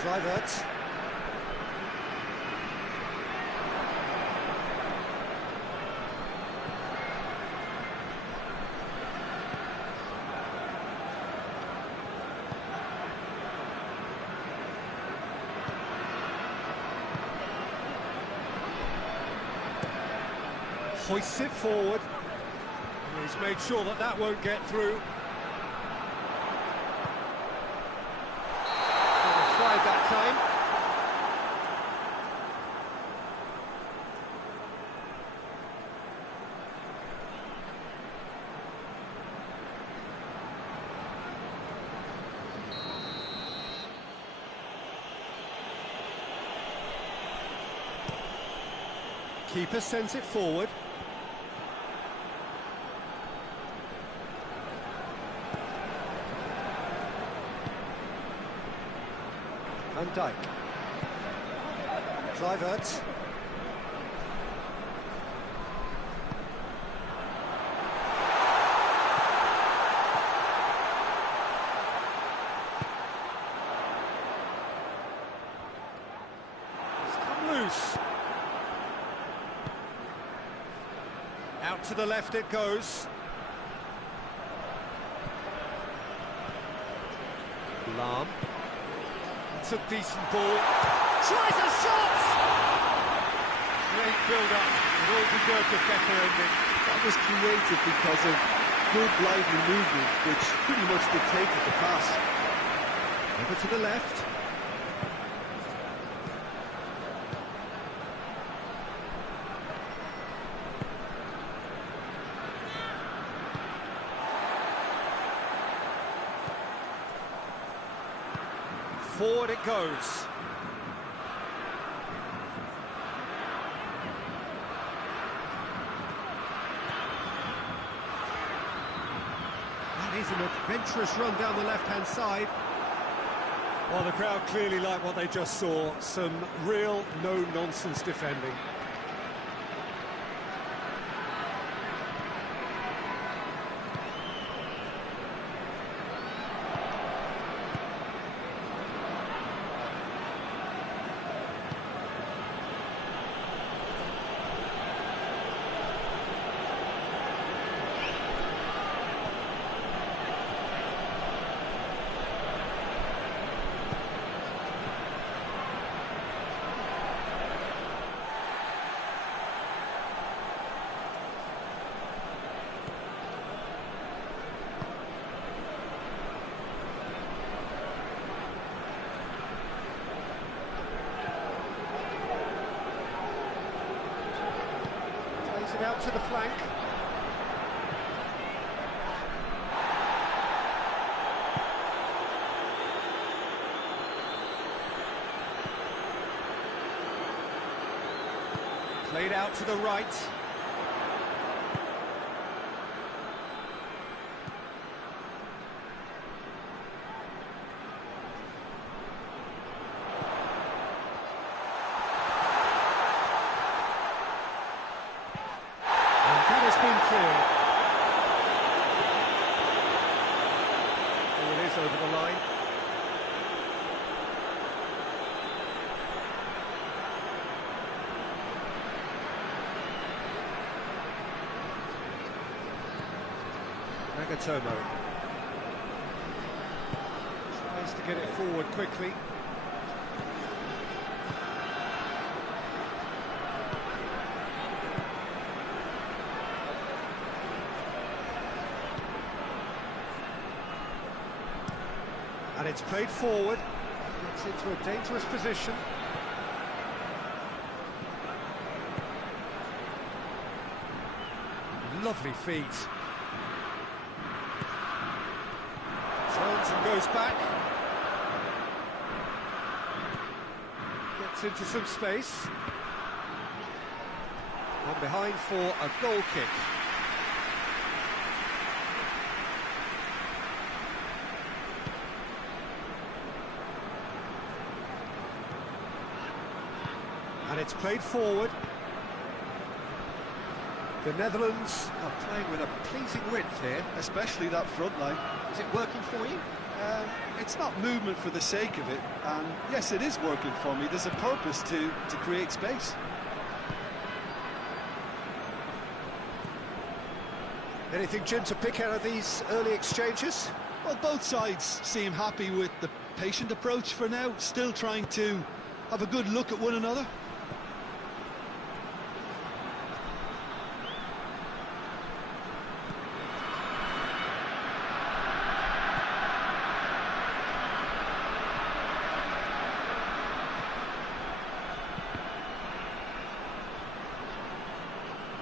Kluivert. Hoists it forward. He's made sure that that won't get through. Offside that time. Keeper sends it forward. Van Dijk. Kluivert. It's come loose. Out to the left it goes. Lahm. It's a decent ball. Tries a shot! Great build-up. It all deserved a better ending. That was created because of good lively movement, which pretty much dictated the pass. Over to the left. Forward it goes. That is an adventurous run down the left-hand side. Well, the crowd clearly like what they just saw. Some real no-nonsense defending. Out to the flank. Played out to the right. Over the line. Nagatomo tries to get it forward quickly. And it's played forward, gets into a dangerous position. Lovely feet. Turns and goes back. Gets into some space. On behind for a goal kick. And it's played forward. The Netherlands are playing with a pleasing width here. Especially that front line. Is it working for you? It's not movement for the sake of it, and yes, it is working for me. There's a purpose to create space. Anything, Jim, to pick out of these early exchanges? Well, both sides seem happy with the patient approach for now, still trying to have a good look at one another.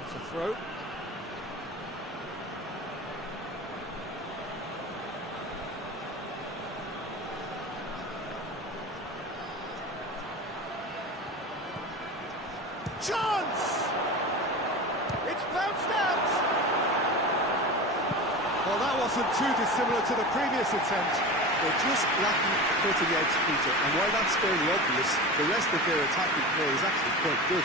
That's a throw. Chance! It's bounced out! Well, that wasn't too dissimilar to the previous attempt. They're just lacking cutting edge, Peter, and while that's fairly obvious, the rest of their attacking play is actually quite good.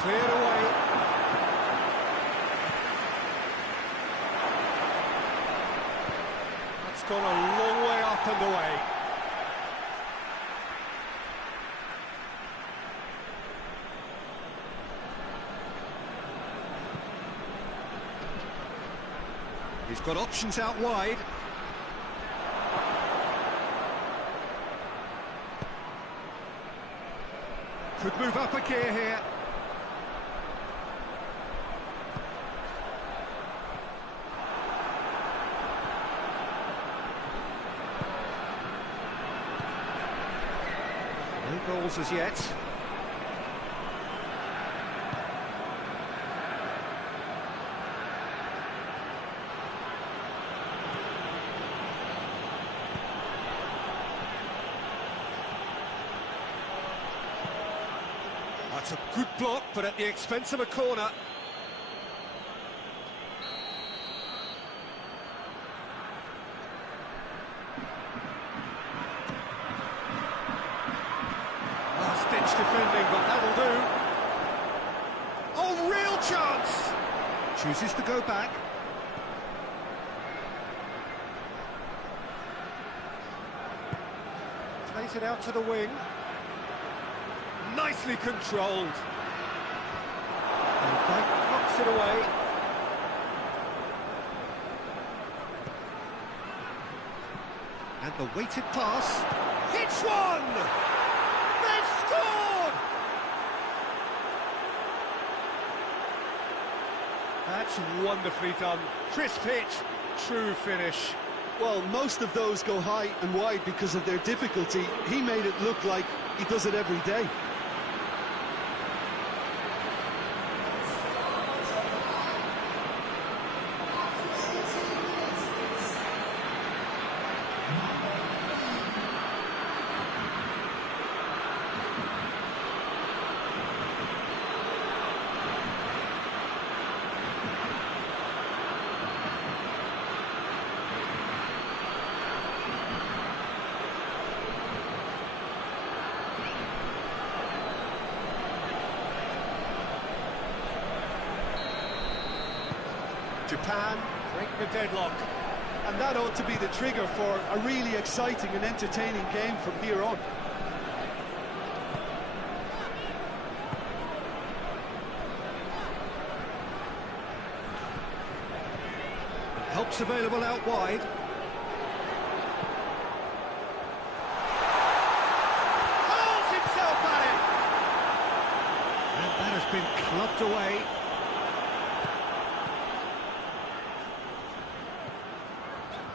Cleared away. That's gone a long way up and away. He's got options out wide. Could move up a gear here. No goals as yet. That's a good block, but at the expense of a corner. Last-ditch defending, but that'll do. Oh, real chance! Chooses to go back. Plays it out to the wing. Nicely controlled. And Dyke knocks it away. And the weighted pass. It's one! They've scored! That's wonderfully done. Crisp hit, true finish. Well, most of those go high and wide because of their difficulty. He made it look like he does it every day. Japan break the deadlock. And that ought to be the trigger for a really exciting and entertaining game from here on. Help's available out wide. Hurls himself at it! And that has been clubbed away.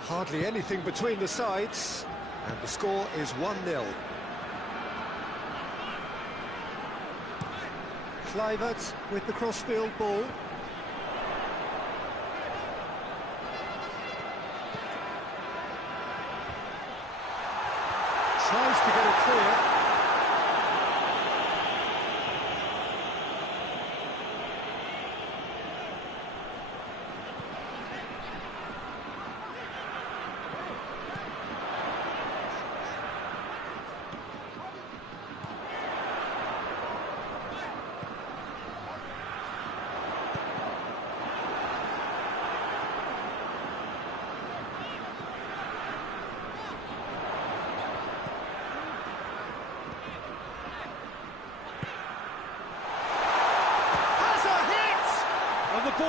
Hardly anything between the sides, and the score is 1-0. Kluivert with the crossfield ball. Tries to get it clear.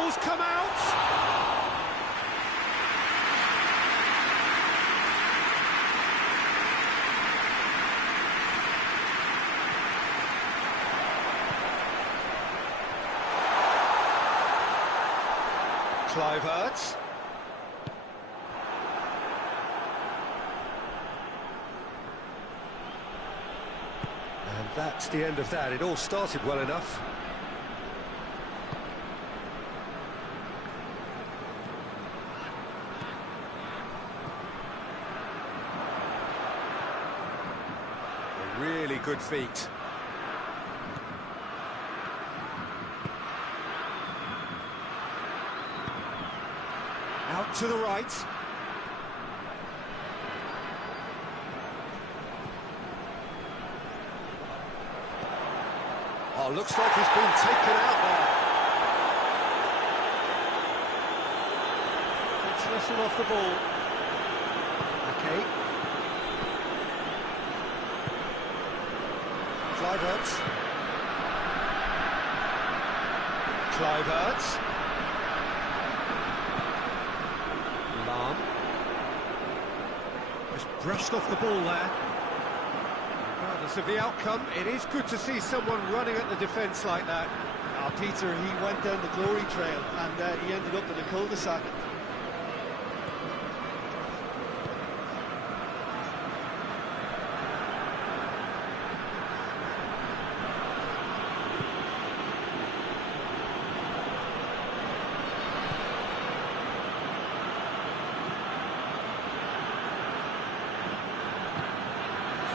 ball's come out. Clive. And that's the end of that. It all started well enough. A really good feat. Out to the right. Oh, looks like he's been taken out there. Let's wrestle off the ball. Okay. Clive. Just brushed off the ball there. Regardless of the outcome, it is good to see someone running at the defence like that. Peter, he went down the glory trail and he ended up in a cul-de-sac.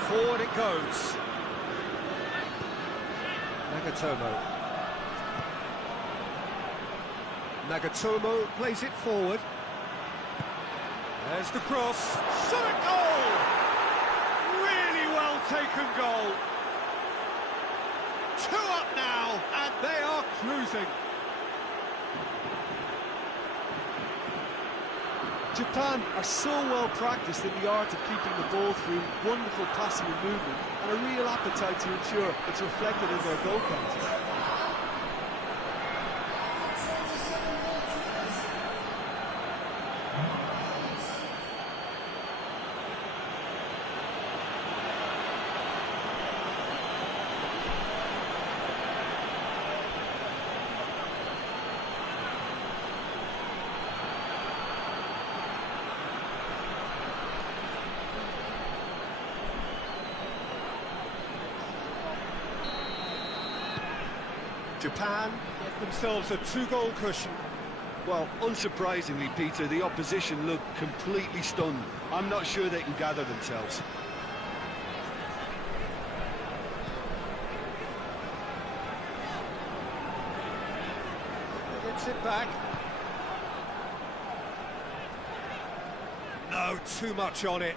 Forward it goes. Nagatomo plays it forward. There's the cross. Shot at goal! Really well taken goal. 2 up now, and they are cruising. Japan are so well practiced in the art of keeping the ball through wonderful passing and movement, and a real appetite to ensure it's reflected in their goal count. Japan get themselves a 2-goal cushion. Well, unsurprisingly, Peter, the opposition look completely stunned. I'm not sure they can gather themselves. Gets it back. No, too much on it.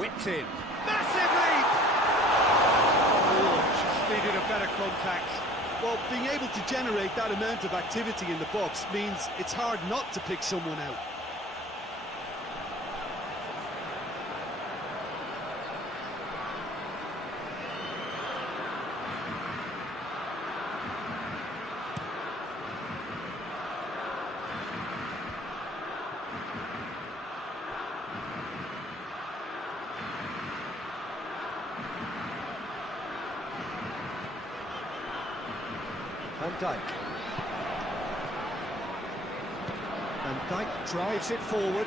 Whipped in. Massive lead! Oh, just needed a better contact. Well, being able to generate that amount of activity in the box means it's hard not to pick someone out. Van Dijk drives it forward.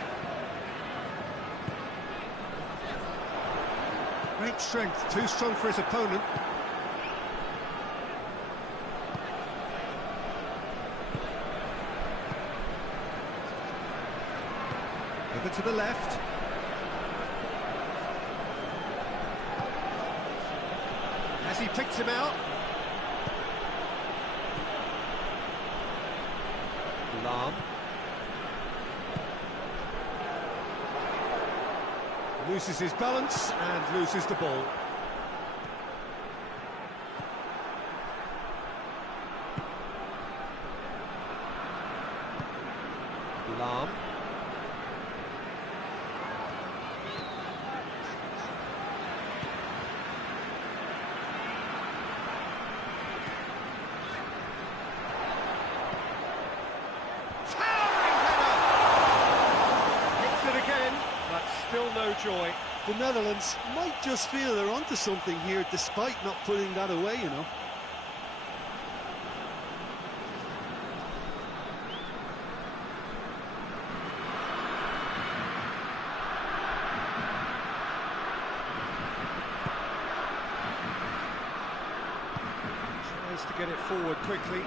Great strength, too strong for his opponent. Over to the left. Has he picked him out? Lam. Loses his balance and loses the ball. Lam. Still no joy. The Netherlands might just feel they're onto something here, despite not putting that away, you know. Tries to get it forward quickly.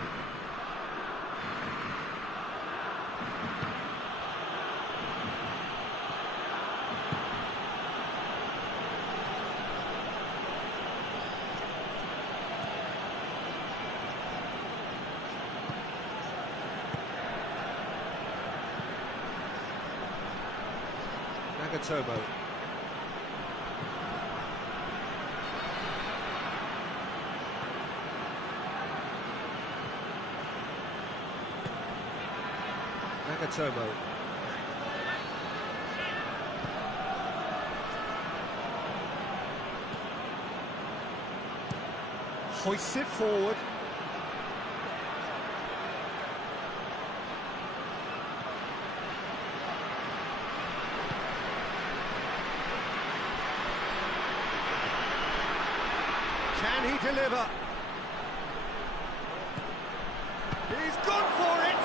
Nagatomo. Nagatomo. Hoists it forward. Can he deliver? He's gone for it!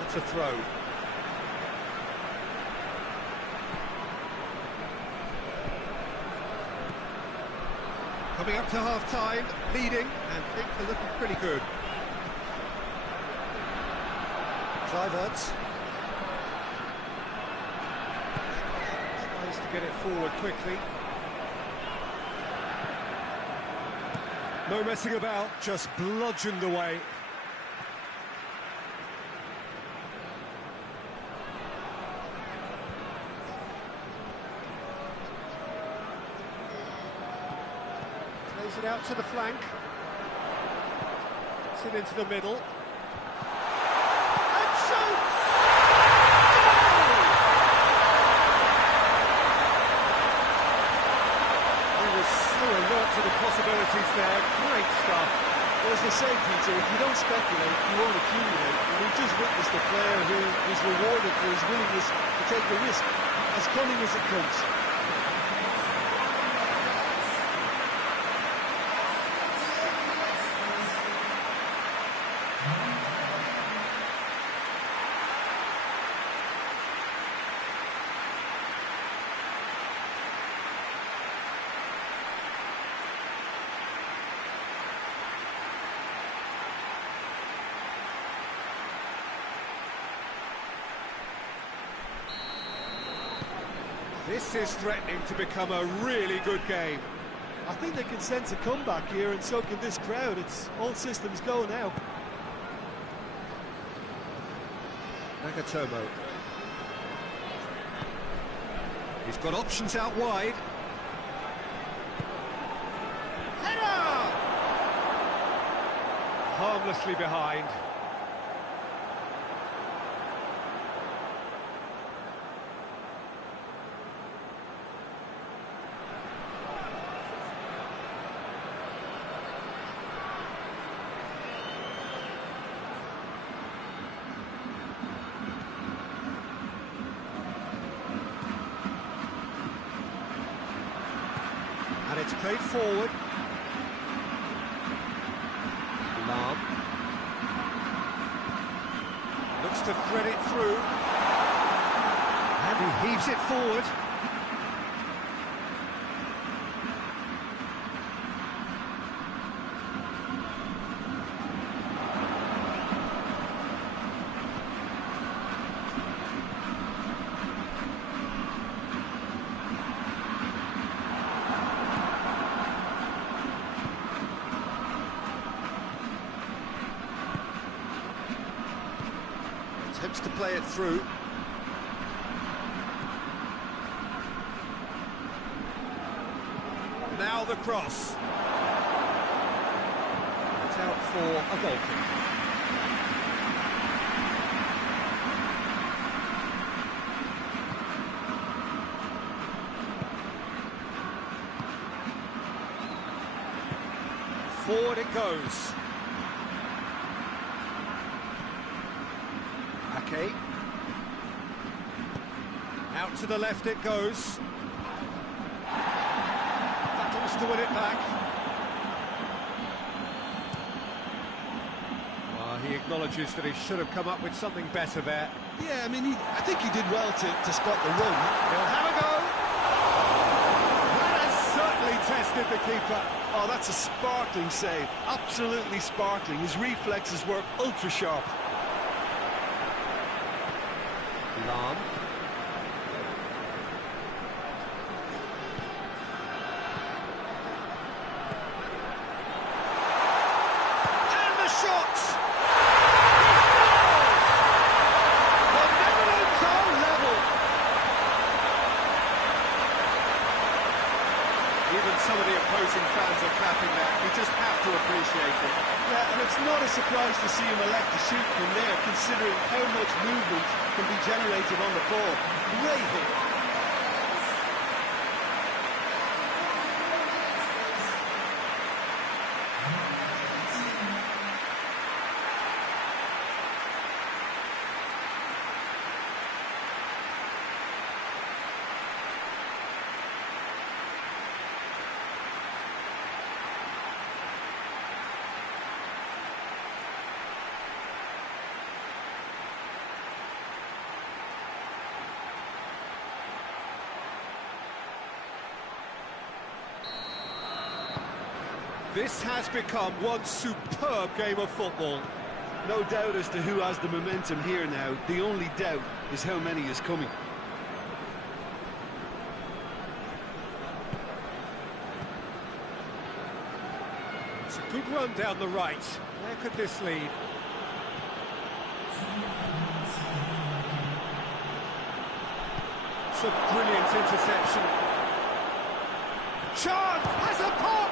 That's a throw. Coming up to half-time, leading, and things are looking pretty good. Kluivert. To get it forward quickly. No messing about, just bludgeoned away. Plays it out to the flank. Puts it into the middle. And shoots! Alert to the possibilities there, great stuff. Well, as they say, Peter, if you don't speculate, you won't accumulate. And we've just witnessed a player who is rewarded for his willingness to take the risk, as cunning as it comes. This is threatening to become a really good game. I think they can sense a comeback here, and so can this crowd. It's all systems go now. Nagatomo. He's got options out wide. Header! Harmlessly behind. And it's played forward. Lam. Looks to thread it through. And he heaves it forward. looks to play it through. Now the cross. It's out for a goal kick. Forward it goes. Ake. Out to the left it goes. Battles to win it back. Well, he acknowledges that he should have come up with something better there. Yeah, I mean, I think he did well to spot the run. He'll have a go. That has certainly tested the keeper. Oh, that's a sparkling save. Absolutely sparkling. His reflexes were ultra sharp. Lam. And the shot! He scores! The Netherlands are level. Even some of the opposing fans are clapping there. You just have to appreciate it. Yeah, and it's not a surprise to see him elect to shoot from there, considering how much movement can be generated on the ball. Great hit. This has become one superb game of football. No doubt as to who has the momentum here now. The only doubt is how many is coming. It's a good run down the right. Where could this lead? It's a brilliant interception. Chance has a pop!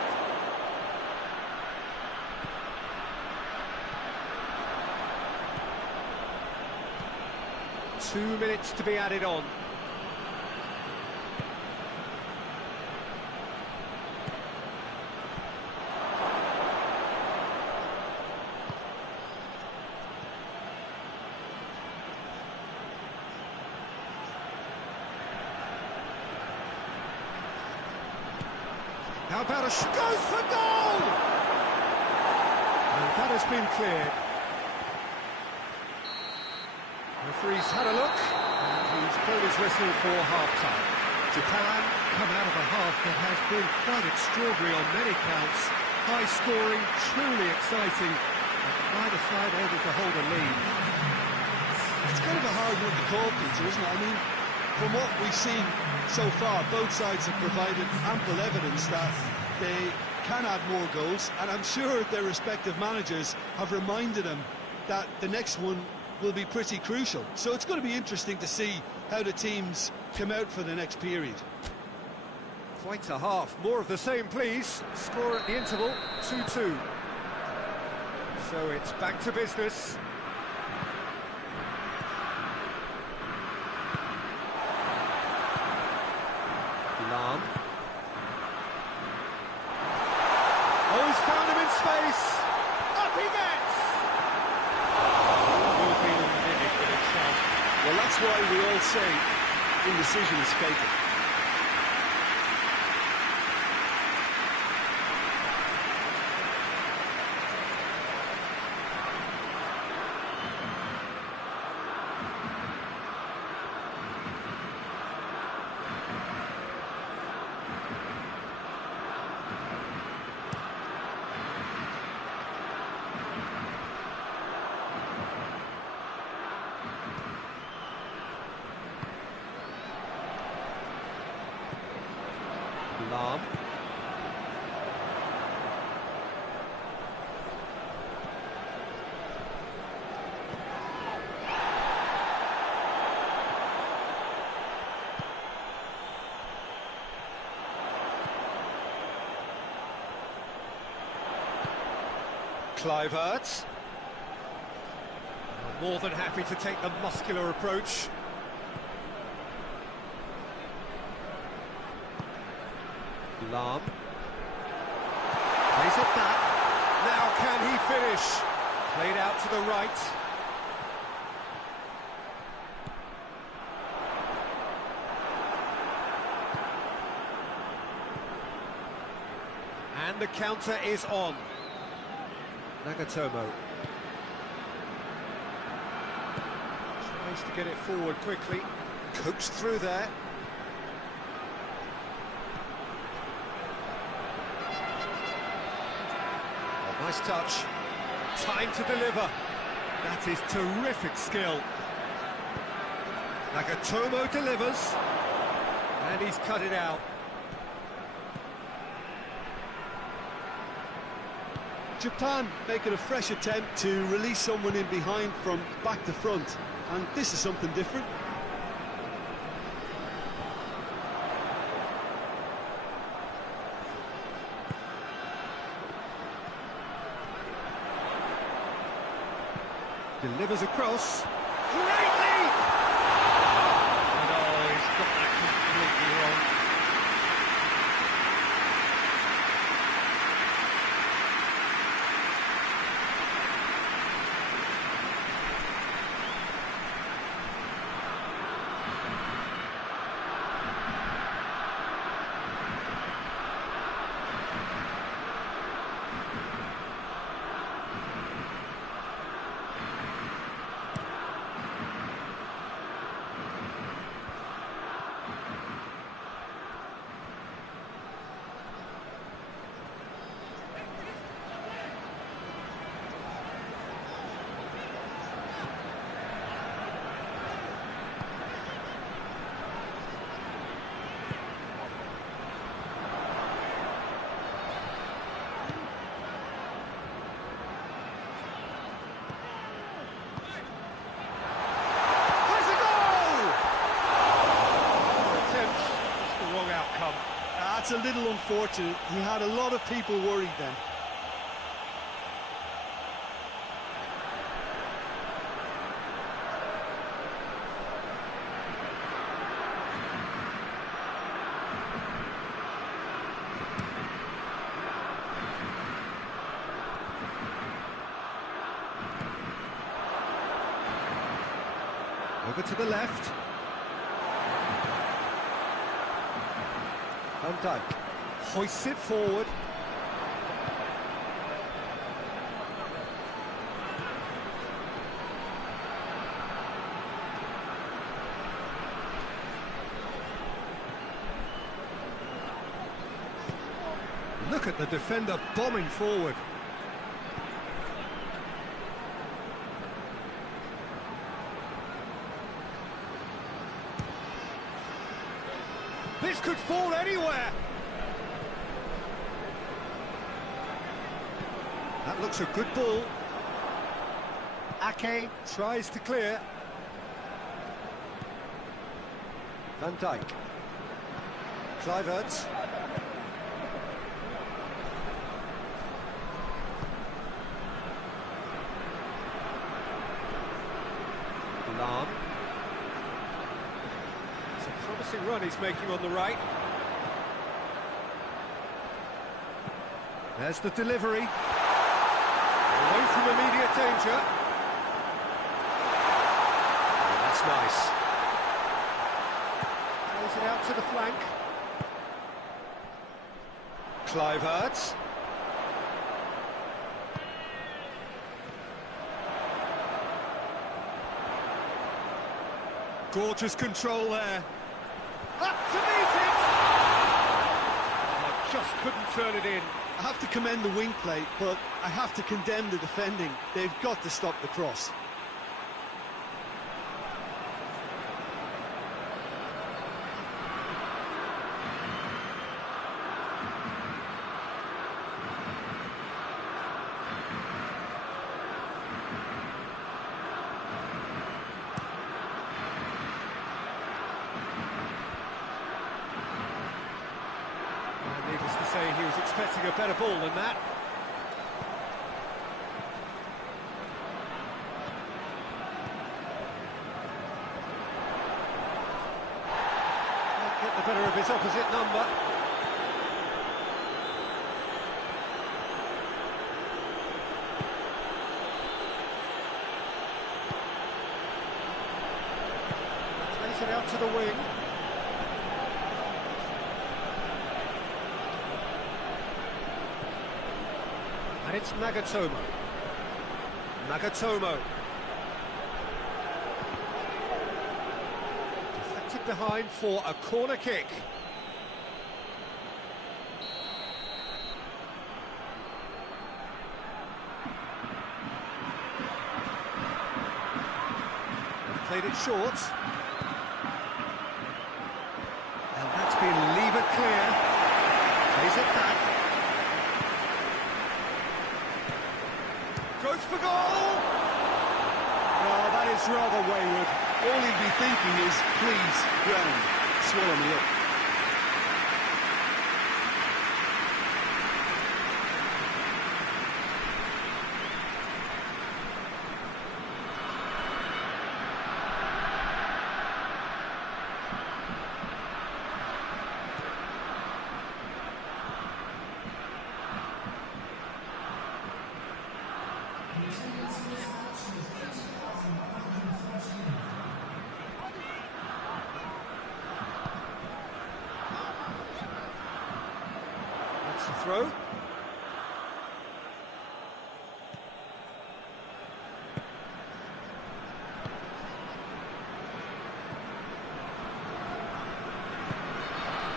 2 minutes to be added on. How about a goes for goal! And that has been cleared. Referee's had a look, and he's blown his whistle for half-time. Japan come out of a half that has been quite extraordinary on many counts. High-scoring, truly exciting, and neither side able to hold a lead. It's kind of a hard one to call, Peter, isn't it? I mean, from what we've seen so far, both sides have provided ample evidence that they can add more goals, and I'm sure their respective managers have reminded them that the next one will be pretty crucial. So it's going to be interesting to see how the teams come out for the next period. Quite a half. More of the same, please. Score at the interval, 2-2. So it's back to business. Lam. Oh, he's found him in space. Up he gets. Will be the limit with itself. Well, that's why we all say indecision is fatal. Kluivert. More than happy to take the muscular approach. Lahm. Plays it back. Now can he finish? Played out to the right. And the counter is on. Nagatomo. Tries to get it forward quickly. Coaxed through there. Oh, nice touch. Time to deliver. That is terrific skill. Nagatomo delivers. And he's cut it out. Japan making a fresh attempt to release someone in behind from back to front, and this is something different. Delivers across. Great leap! No, he's got that completely wrong. That's a little unfortunate. He had a lot of people worried then. Over to the left. Van Dijk hoists it forward. Look at the defender bombing forward. This could fall anywhere. That looks a good ball. Ake tries to clear. Van Dijk. Kluivert. Lahm. It's a promising run he's making on the right. There's the delivery. Away from immediate danger. Oh, that's nice. Plays it out to the flank. Kluivert. Gorgeous control there. Up to meet it! Oh, just couldn't turn it in. I have to commend the wing play, but I have to condemn the defending. They've got to stop the cross. Needless to say, he was expecting a better ball than that. better of his opposite number. Plays it out to the wing. And it's Nagatomo. Nagatomo. Deflected behind for a corner kick. They've played it short. And that's been levered clear. Plays it back. Goes for goal! Oh, that is rather wayward. All he'd be thinking is, please, ground, swallow me up. That's the throw.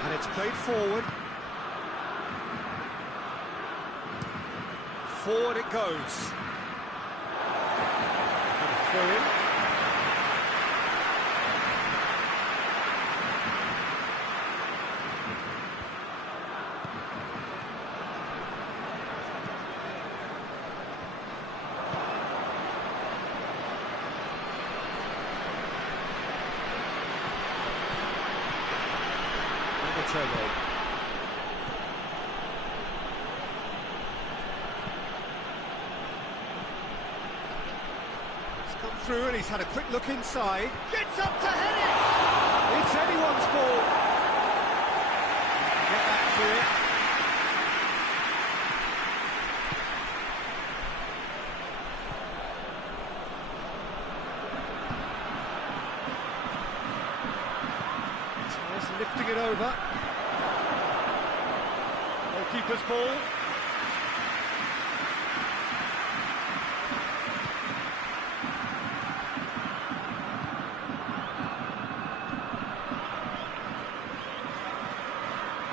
And it's played forward. Forward it goes. And a throw in. Turbo. He's come through and he's had a quick look inside. Gets up to head it! It's anyone's ball. Get that clear. Nice lifting it over. Keeper's ball.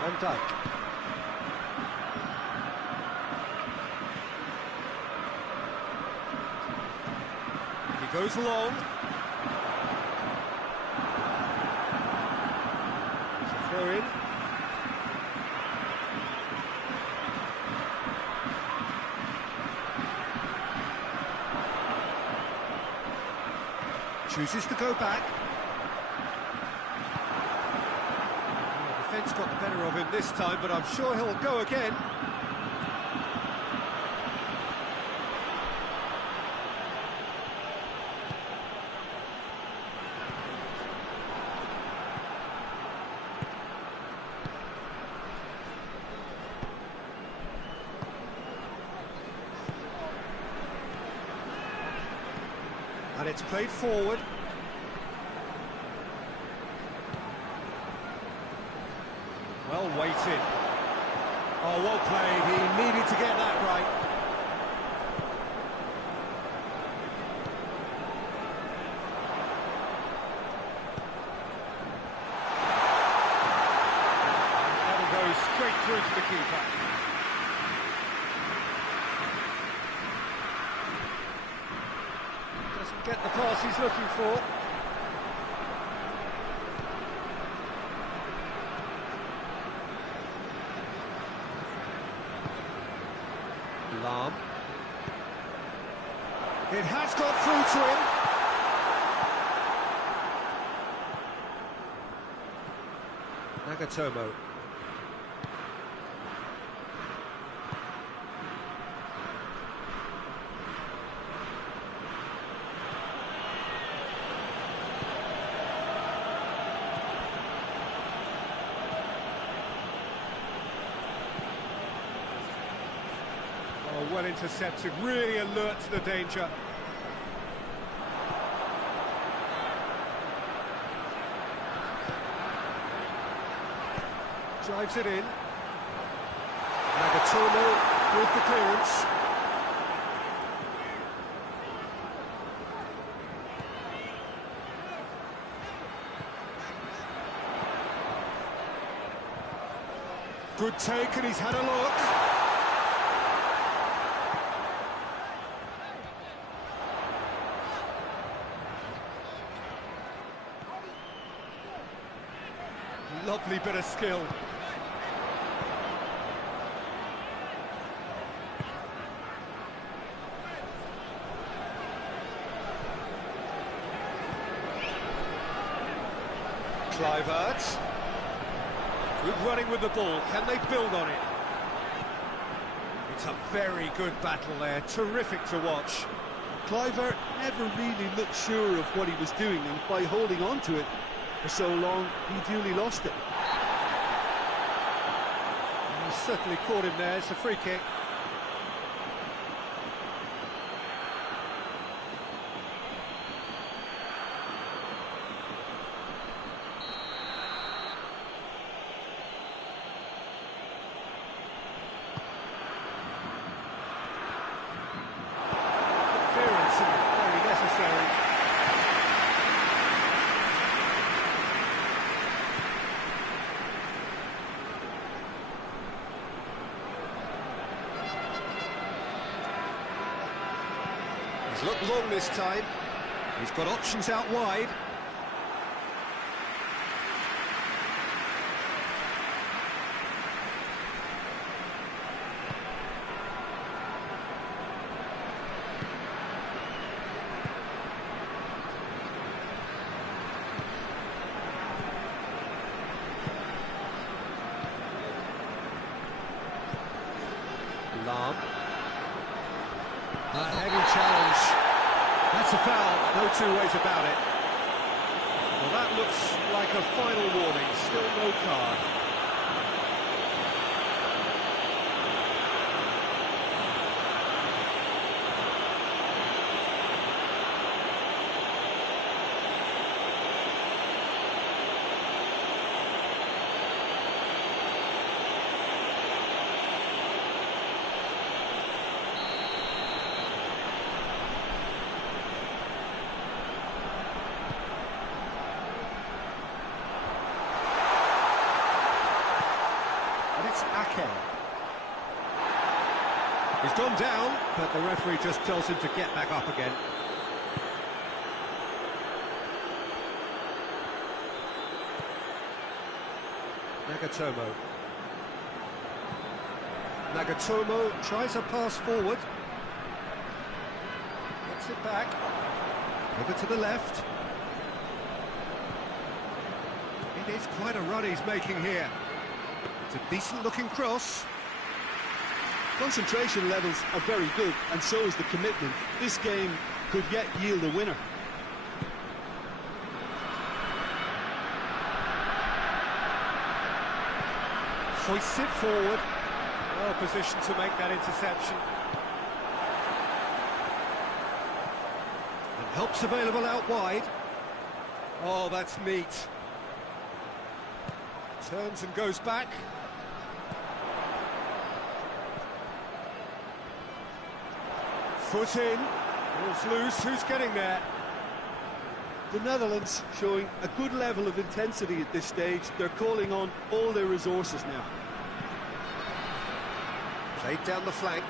Van Dijk. He goes long. It's a throw in. Chooses to go back. The defence got the better of him this time, but I'm sure he'll go again. And it's played forward. Well weighted. Oh, well played. He needed to get that right. That'll go straight through to the keeper. Doesn't get the pass he's looking for. Lam. It has got through to him. Nagatomo. Oh, well intercepted, really alert to the danger. Drives it in. Nagatomo with the clearance. Good take, and he's had a look. Lovely bit of skill. Kluivert. Good running with the ball. Can they build on it? It's a very good battle there. Terrific to watch. Kluivert never really looked sure of what he was doing, and by holding on to it for so long, he duly lost it. And he certainly caught him there. It's a free kick. Very necessary. He's looked long this time. He's got options out wide. A heavy challenge. That's a foul, no two ways about it. Well, that looks like a final warning, still no card. He's gone down, but the referee just tells him to get back up again. Nagatomo tries a pass forward. Gets it back. Over to the left. It is quite a run he's making here. It's a decent-looking cross. Concentration levels are very good, and so is the commitment. This game could yet yield a winner. Hoists it forward. Well positioned to make that interception. And help's available out wide. Oh, that's neat. Turns and goes back. Foot in, ball's loose, who's getting there? The Netherlands showing a good level of intensity at this stage. They're calling on all their resources now. Played down the flank.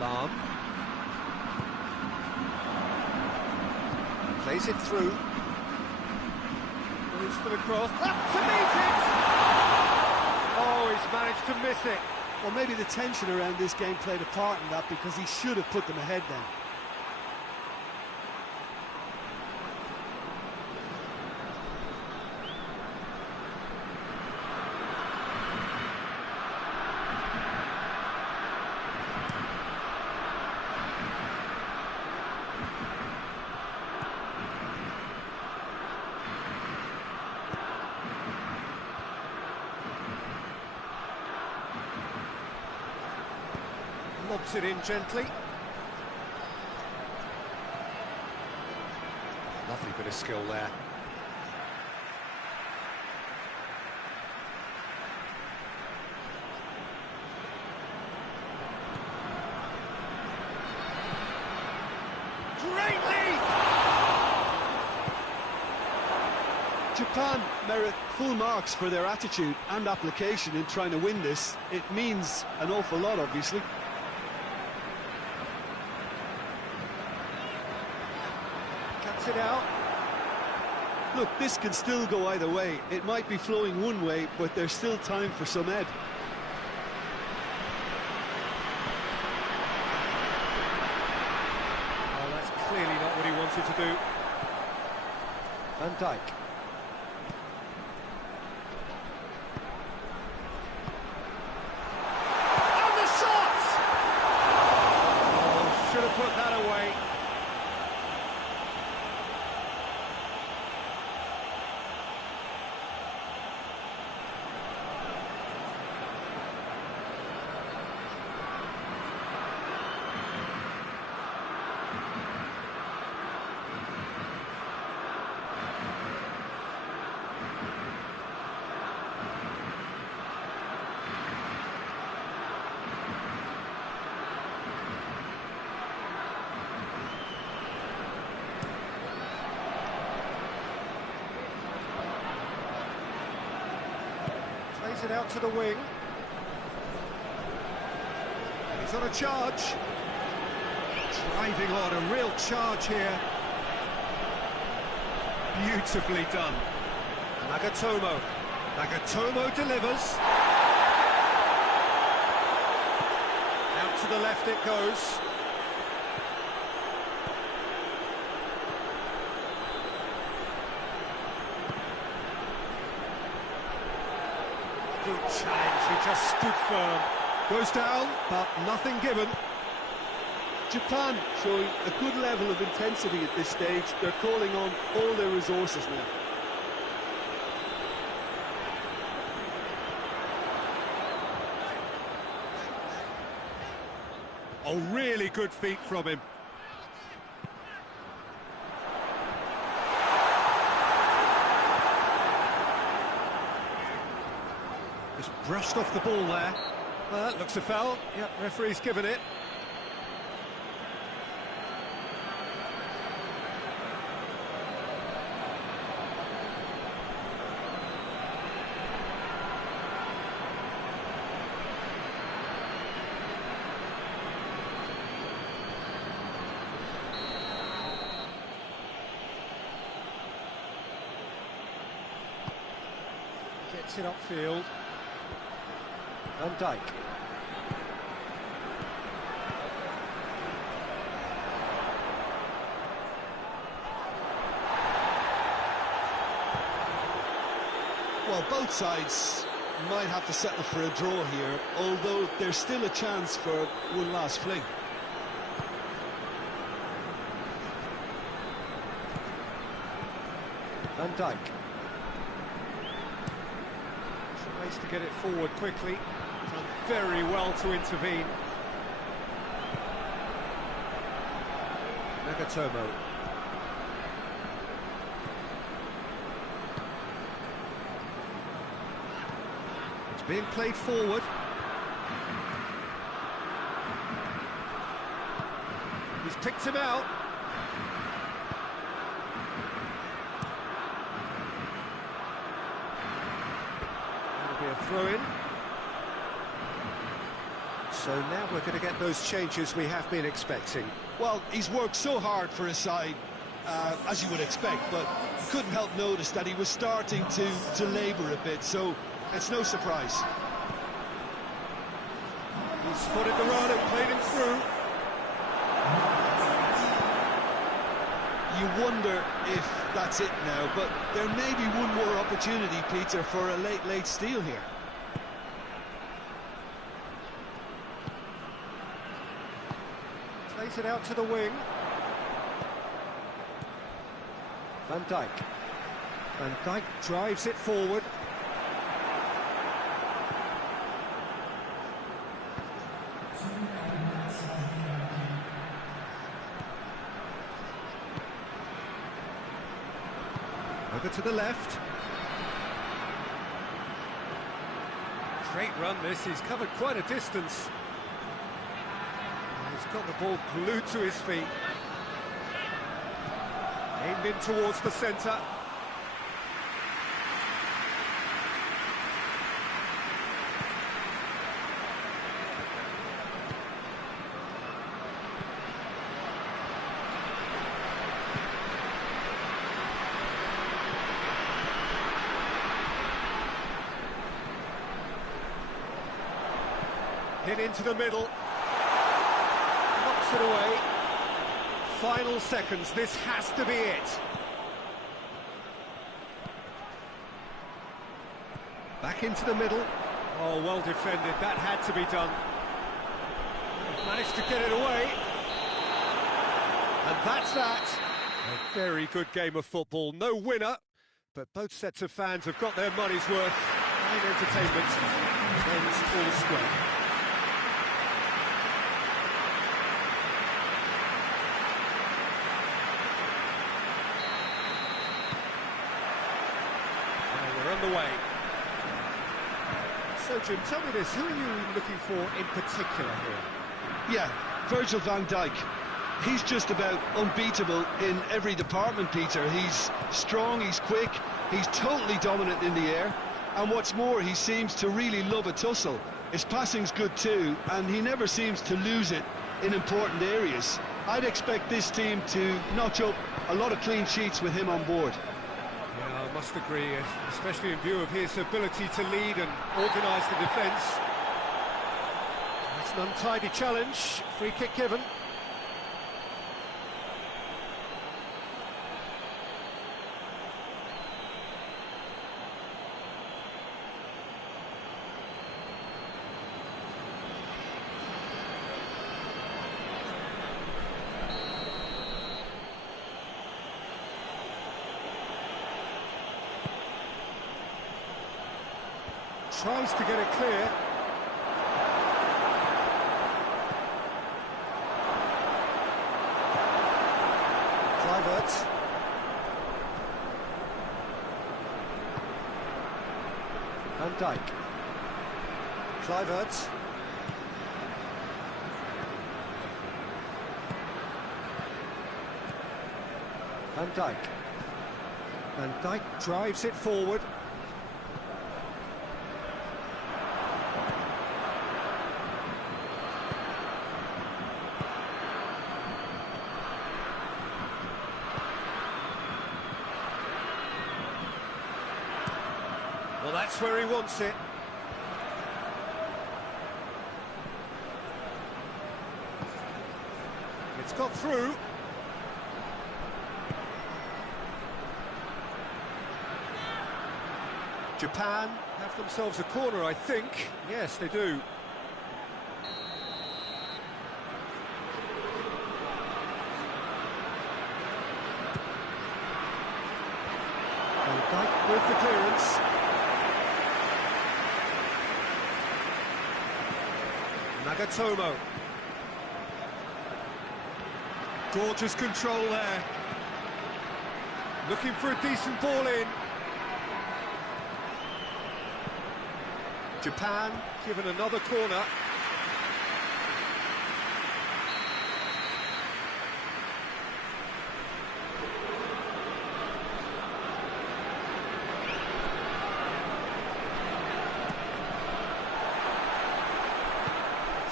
Lam. Plays it through. Moves for the cross. Up to meet it! Oh, he's managed to miss it. Well, maybe the tension around this game played a part in that, because he should have put them ahead then. Lobs it in gently. Lovely bit of skill there. Great lead! Japan merit full marks for their attitude and application in trying to win this. It means an awful lot, obviously. Cuts it out. Look, this can still go either way. It might be flowing one way, but there's still time for some ed. Oh, that's clearly not what he wanted to do. Van Dijk. And the shot! Oh, should have put that away. Plays it out to the wing. And he's on a charge. Driving on, a real charge here. Beautifully done. Nagatomo. Nagatomo delivers. Out to the left it goes. Good challenge, he just stood firm. Goes down, but nothing given. Japan showing a good level of intensity at this stage. They're calling on all their resources now. Oh, really good feet from him. Just brushed off the ball there. Well, that looks a foul. Yep, referee's given it. Gets it upfield. Van Dijk. Well, both sides might have to settle for a draw here, although there's still a chance for one last fling. Van Dijk. Tries to get it forward quickly. Done very well to intervene. Nagatomo. It's being played forward. He's picked him out. That'll be a throw-in. So now we're going to get those changes we have been expecting. Well, he's worked so hard for his side, as you would expect, but couldn't help notice that he was starting to labour a bit, so it's no surprise. He spotted the run and played him through. You wonder if that's it now, but there may be one more opportunity, Peter, for a late steal here. Plays it out to the wing. Van Dijk. Van Dijk drives it forward. Over to the left. Great run this, he's covered quite a distance. He's got the ball glued to his feet. Aimed in towards the centre. Hit into the middle. Knocks it away. Final seconds, this has to be it. Back into the middle. Oh, well defended, that had to be done. Managed to get it away. And that's that. A very good game of football. No winner, but both sets of fans have got their money's worth. Fine entertainment. The game's all square. The way. So, Jim, tell me this, who are you looking for in particular here? Yeah, Virgil van Dijk. He's just about unbeatable in every department, Peter. He's strong, he's quick, he's totally dominant in the air, and what's more, he seems to really love a tussle. His passing's good too, and he never seems to lose it in important areas. I'd expect this team to notch up a lot of clean sheets with him on board. Yeah, I must agree, especially in view of his ability to lead and organise the defence. It's an untidy challenge, free kick given. Tries to get it clear. Kluivert. Van Dijk. Kluivert. Van Dijk. Van Dijk drives it forward. Well, that's where he wants it. It's got through. Japan have themselves a corner, I think. Yes, they do. Van Dijk with the clearance. Nagatomo. Gorgeous control there. Looking for a decent ball in. Japan given another corner.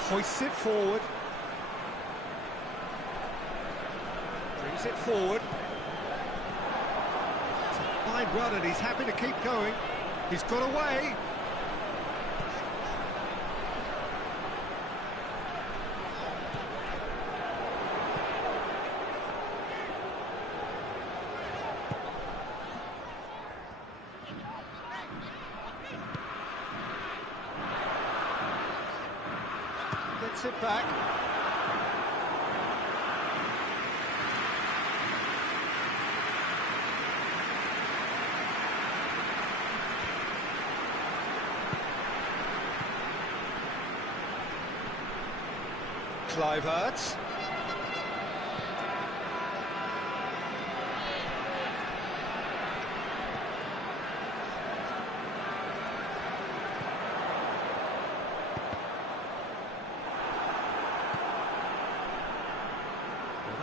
Hoists it forward. Brings it forward. It's a fine run and he's happy to keep going. He's got away. Gets it back. Kluivert.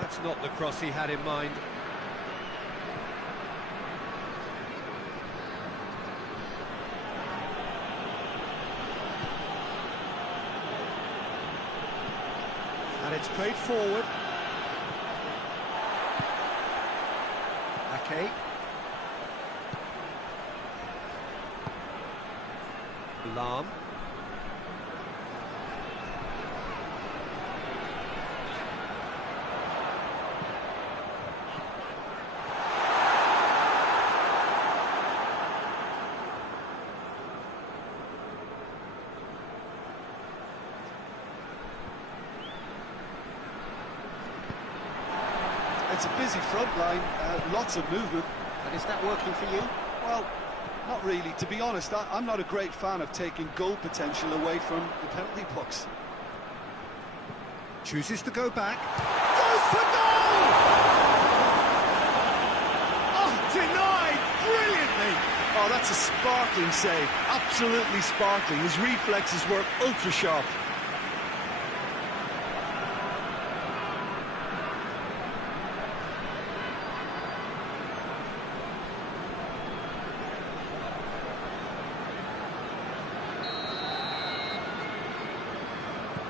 That's not the cross he had in mind. And it's played forward. Ake. Lahm. It's a busy front line, lots of movement. And is that working for you? Well, not really. To be honest, I'm not a great fan of taking goal potential away from the penalty box. Chooses to go back. Goes for goal! Oh, denied brilliantly! Oh, that's a sparkling save. Absolutely sparkling. His reflexes were ultra sharp.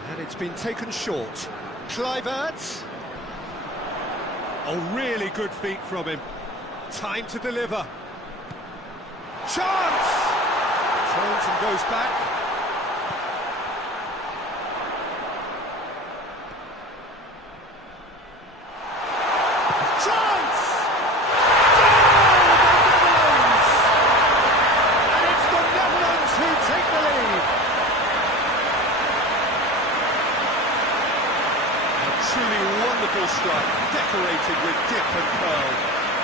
And it's been taken short. Kluivert. Oh, really good feet from him. Time to deliver. Chance! Turns and goes back. Chance! Goal! And it's the Netherlands who take the lead. Truly wonderful strike, decorated with dip and curl.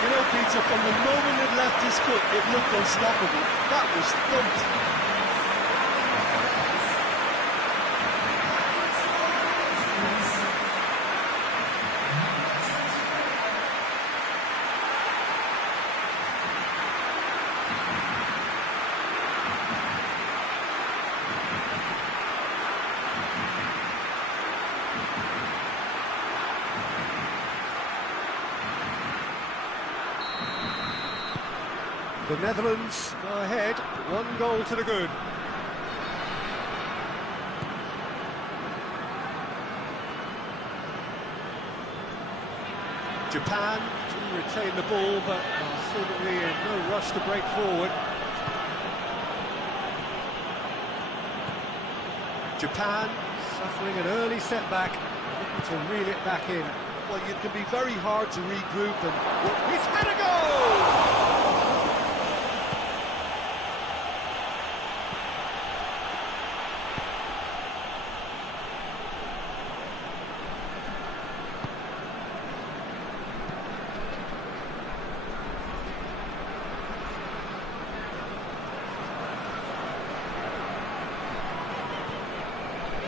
You know, Peter, from the moment it left his foot, it looked unstoppable. That was thumped. The Netherlands go ahead, 1 goal to the good. Japan do retain the ball, but are seemingly in no rush to break forward. Japan suffering an early setback, looking to reel it back in. Well, it can be very hard to regroup and... He's had a goal!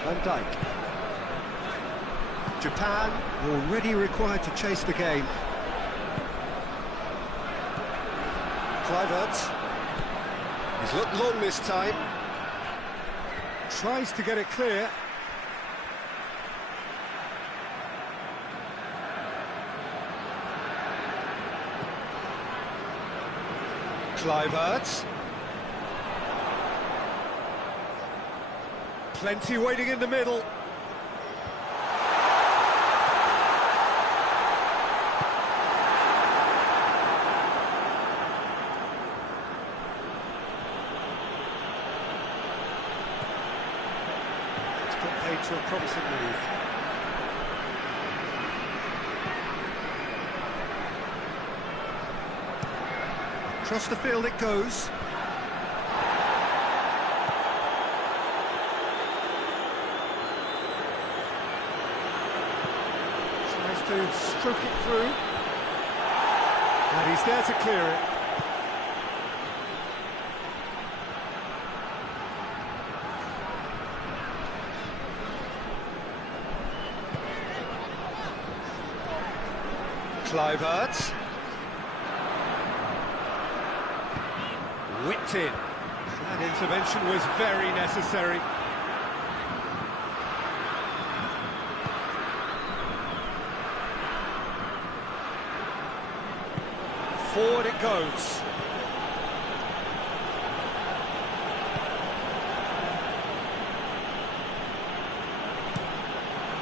Van Dijk. Japan already required to chase the game. Kluivert. He's looked long this time. Tries to get it clear. Kluivert. Plenty waiting in the middle. into a promising move. Across the field it goes. Tries to stroke it through. And he's there to clear it. Kluivert. Whipped in. That intervention was very necessary. Forward it goes.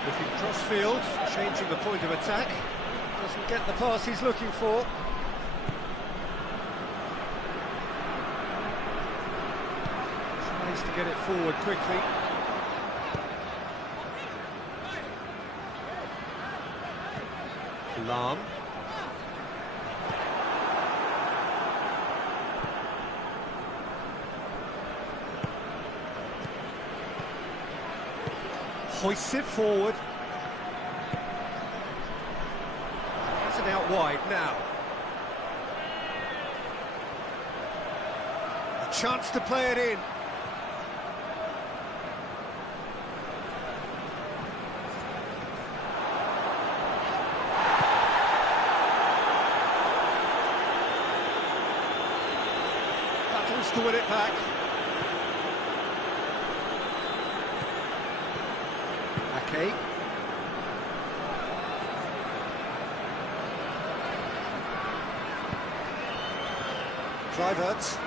Looking cross-field, changing the point of attack. Doesn't get the pass he's looking for. Tries to get it forward quickly. Lahm. Hoists it forward. It's an out wide now. A chance to play it in. Battles to win it back. Okay. Kluivert.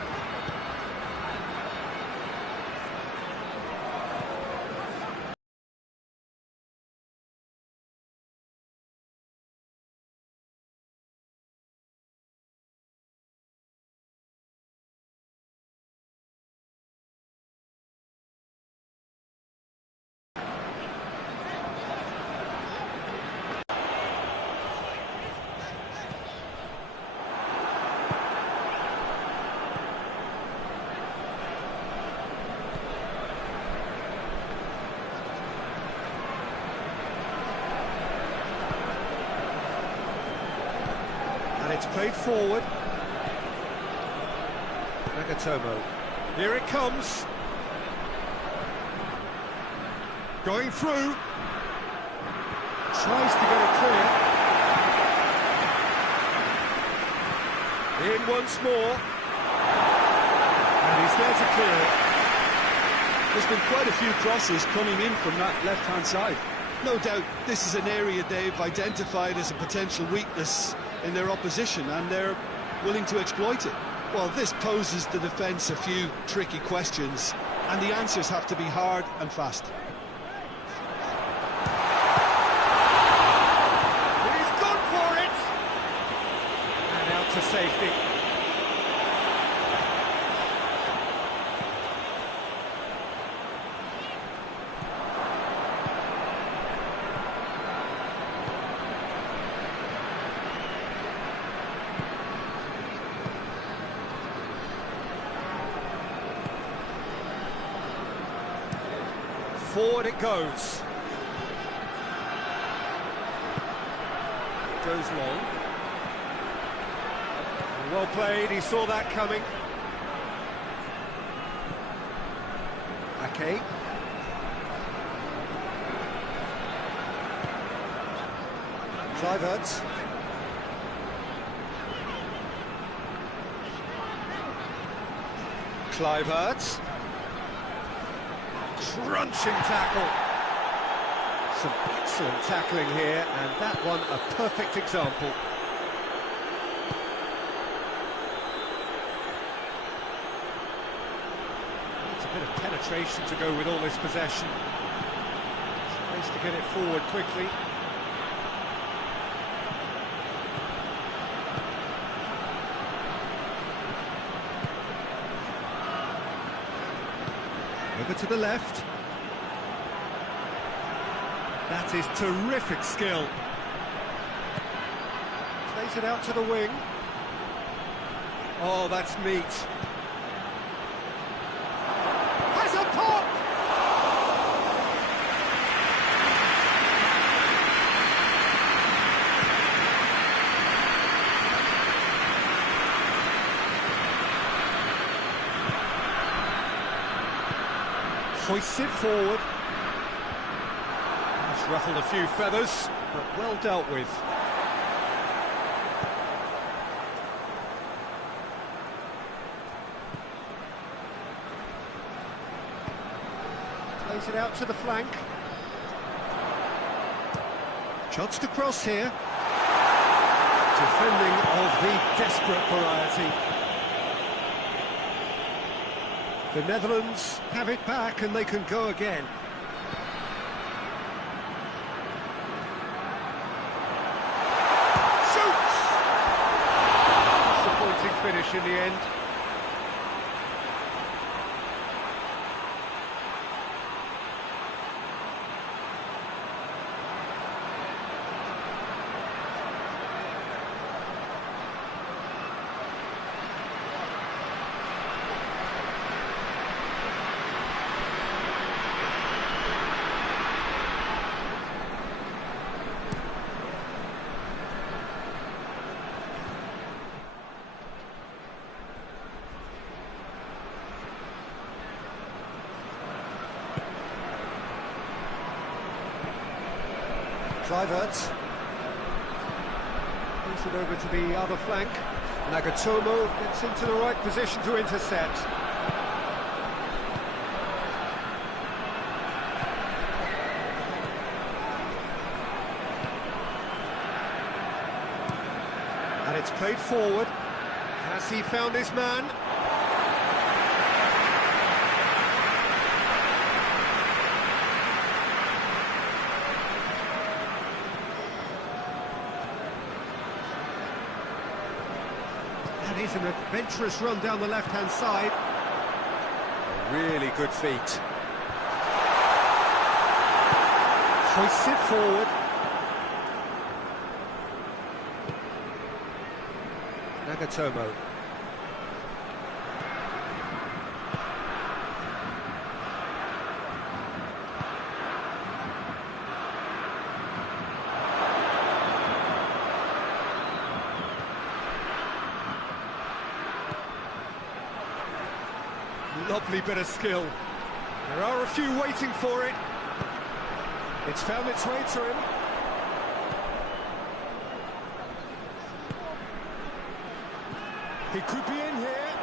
And it's played forward. Nagatomo. Here it comes. Going through. Tries to get it clear. In once more. And he's there to clear it. There's been quite a few crosses coming in from that left-hand side. No doubt this is an area they've identified as a potential weakness in their opposition, and they're willing to exploit it. Well, this poses the defence a few tricky questions, and the answers have to be hard and fast. He's gone for it! And out to safety. Forward it goes. It goes long. Well played, he saw that coming. Ake. Kluivert. Kluivert. Crunching tackle. Some excellent tackling here, and that one a perfect example. It's a bit of penetration to go with all this possession. Tries to get it forward quickly. Over to the left. That is terrific skill. Plays it out to the wing. Oh, that's neat. Has a pop! Hoists it forward. It's ruffled a few feathers, but well dealt with. Plays it out to the flank. Chance to cross here. Defending of the desperate variety. The Netherlands have it back and they can go again. Shoots! Disappointing finish in the end. Kluivert. Moves it over to the other flank. Nagatomo gets into the right position to intercept. And it's played forward. Has he found his man? That is an adventurous run down the left-hand side. Really good feet. Hoists it forward. Nagatomo. Lovely bit of skill. There are a few waiting for it. It's found its way to him. He could be in here.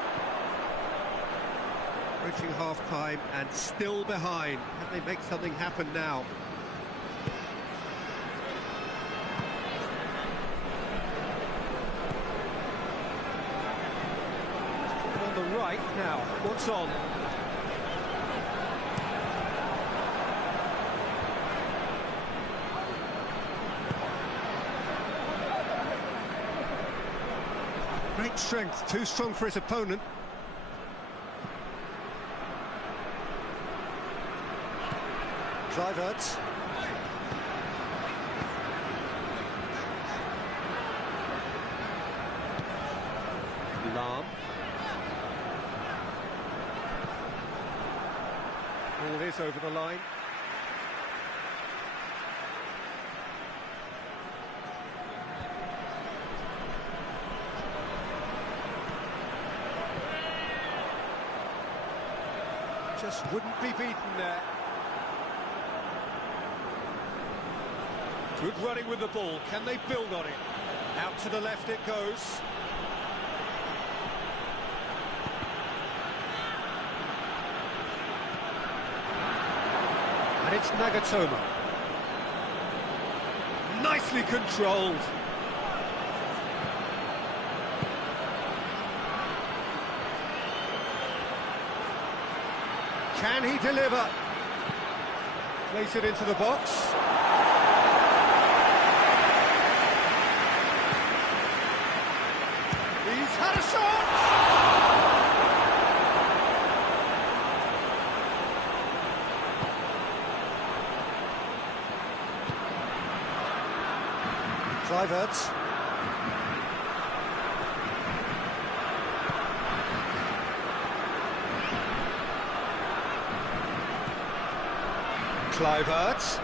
Reaching half-time and still behind. Can they make something happen now? On the right now. What's on? Great strength, too strong for his opponent. Kluivert. Lahm. Ball is over the line. Just wouldn't be beaten there. Good running with the ball. Can they build on it? Out to the left it goes. And it's Nagatomo. Nicely controlled. Can he deliver? Place it into the box. He's had a shot! Kluivert. Kluivert.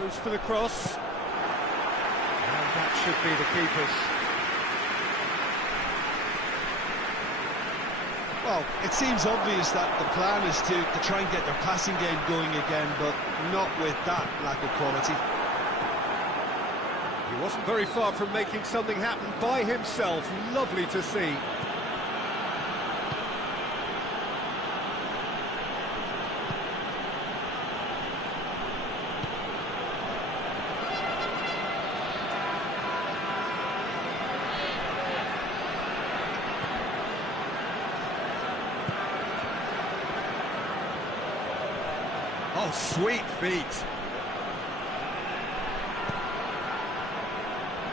Goes for the cross. And that should be the keeper's. Well, it seems obvious that the plan is to try and get their passing game going again, but not with that lack of quality. He wasn't very far from making something happen by himself. Lovely to see. Oh, sweet feet.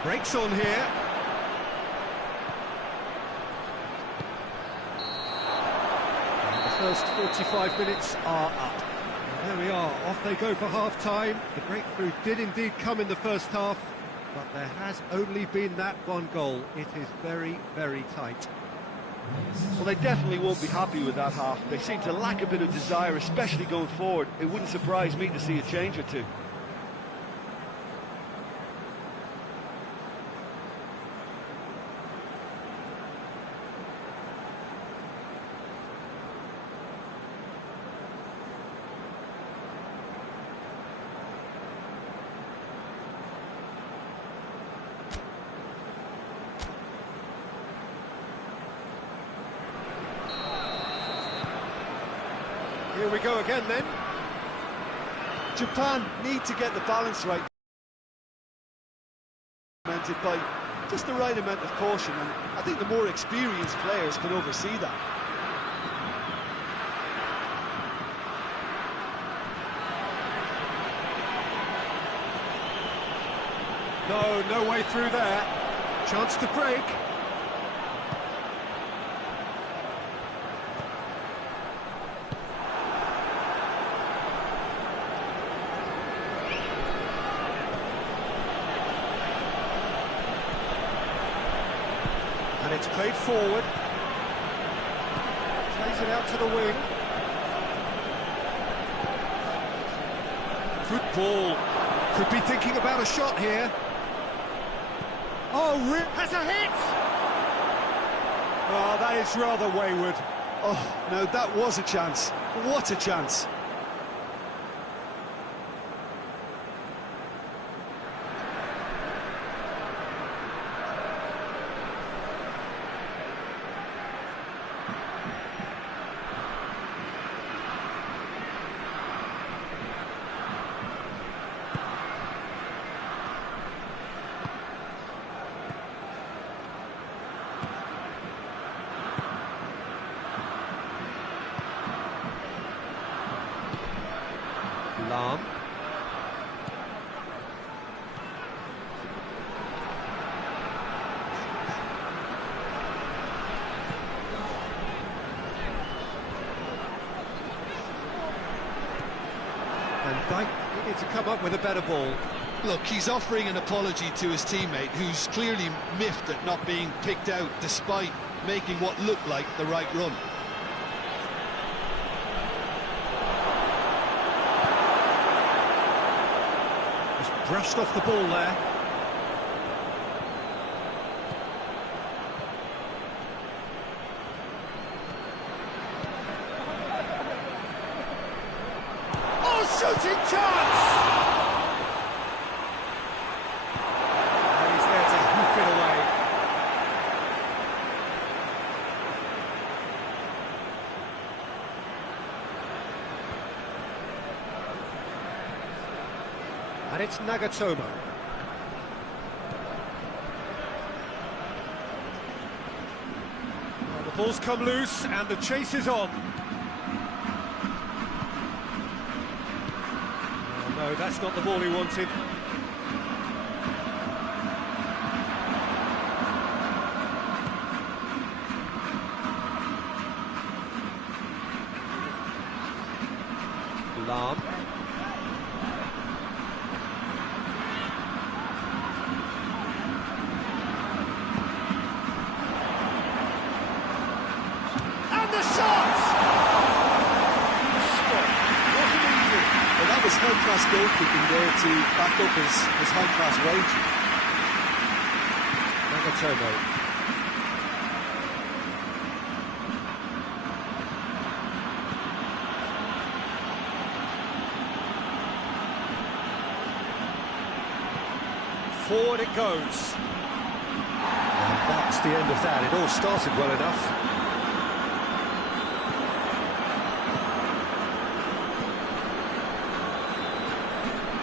Breaks on here. And the first 45 minutes are up. And there we are, off they go for half-time. The breakthrough did indeed come in the first half, but there has only been that one goal. It is very, very tight. Well, they definitely won't be happy with that half. They seem to lack a bit of desire, especially going forward. It wouldn't surprise me to see a change or two. Here we go again then. Japan need to get the balance right, by just the right amount of caution, and I think the more experienced players can oversee that. No way through there. Chance to break. And it's played forward. Plays it out to the wing. Football. Could be thinking about a shot here. Oh, Rip has a hit! Oh, that is rather wayward. Oh, no, that was a chance. What a chance. Lam. And Dyke needed to come up with a better ball. Look, he's offering an apology to his teammate, who's clearly miffed at not being picked out despite making what looked like the right run. Brushed off the ball there. Oh, shooting chance! And he's there to hoof it away. And it's Nagatomo. Well, the ball's come loose and the chase is on. Oh, no, that's not the ball he wanted. high-class goalkeeping there to back up his high-class wage. Nagatomo. Forward it goes. And that's the end of that. It all started well enough.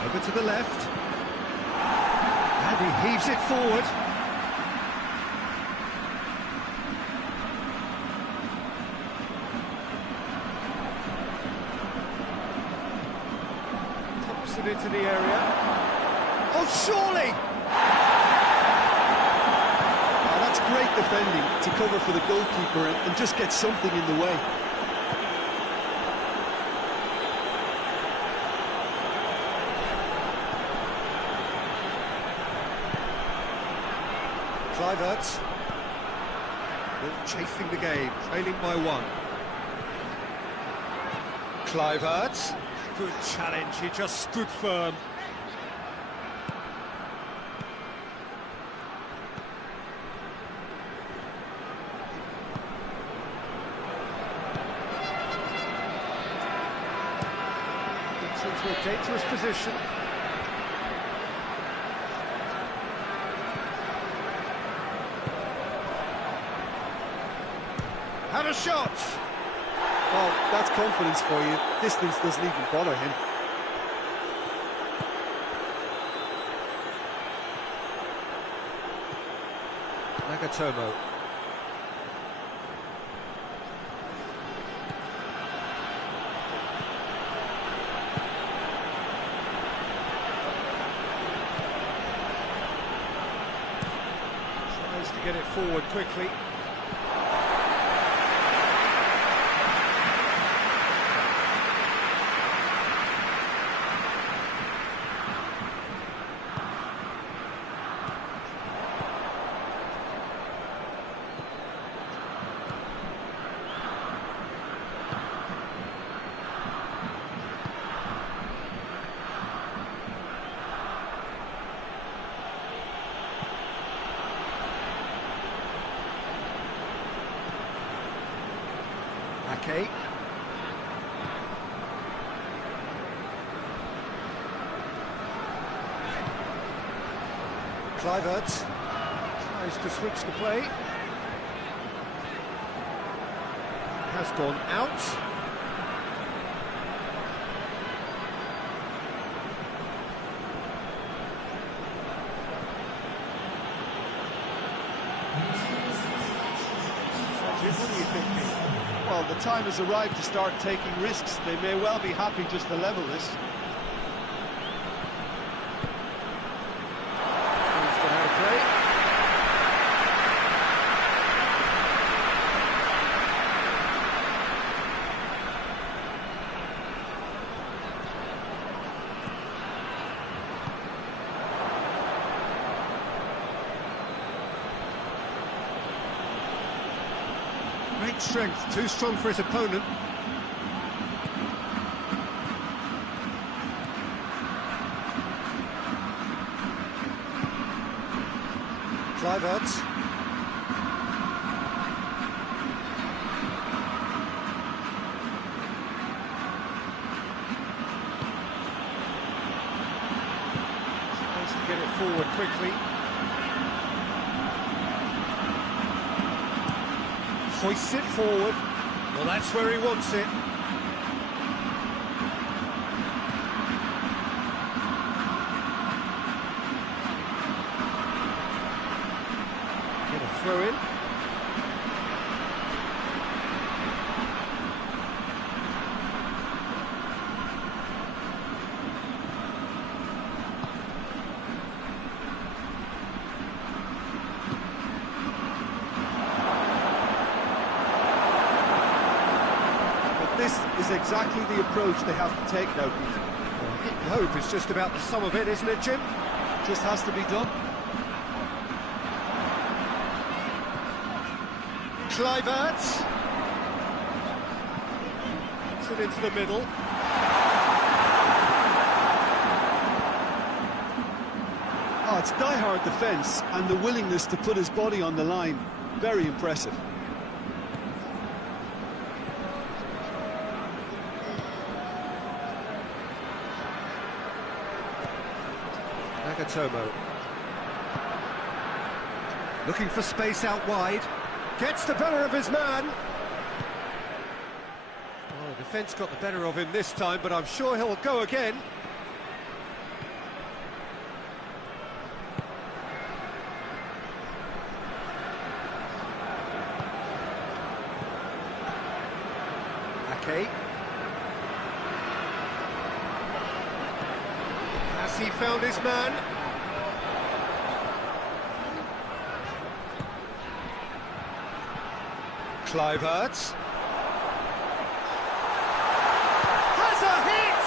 Over to the left. And he heaves it forward. Tops it into the area. Oh, surely! That's great defending to cover for the goalkeeper and just get something in the way. Kluivert. Chasing the game, trailing by 1. Kluivert. Good challenge, he just stood firm. Into a dangerous position. Had a shot! Well, that's confidence for you. Distance doesn't even bother him. Nagatomo. Tries to get it forward quickly. Okay. Kluivert tries to switch the play. Has gone out. What are you thinking? Well, the time has arrived to start taking risks. They may well be happy just to level this. He's got out of play. Great strength, too strong for his opponent. Kluivert. Tries to get it forward quickly. Hoists it forward. Well, that's where he wants it. Get a throw in. This is exactly the approach they have to take now, Peter. Hope is just about the sum of it, isn't it, Jim? Just has to be done. Kluivert. Puts it into the middle. That's die-hard defence and the willingness to put his body on the line. Very impressive. Nagatomo. Looking for space out wide. Gets the better of his man. Oh, the defence got the better of him this time, but I'm sure he'll go again. Ake. Has he found his man? Kluivert. Has a hit!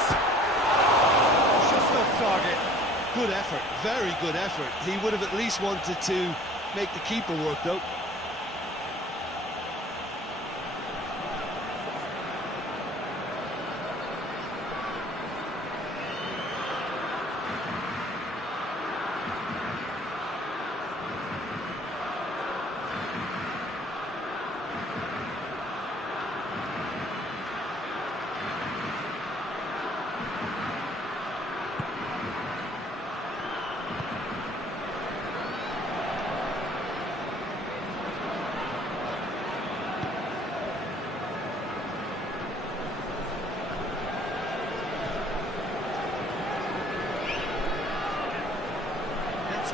Just off target. Good effort, very good effort. He would have at least wanted to make the keeper work, though.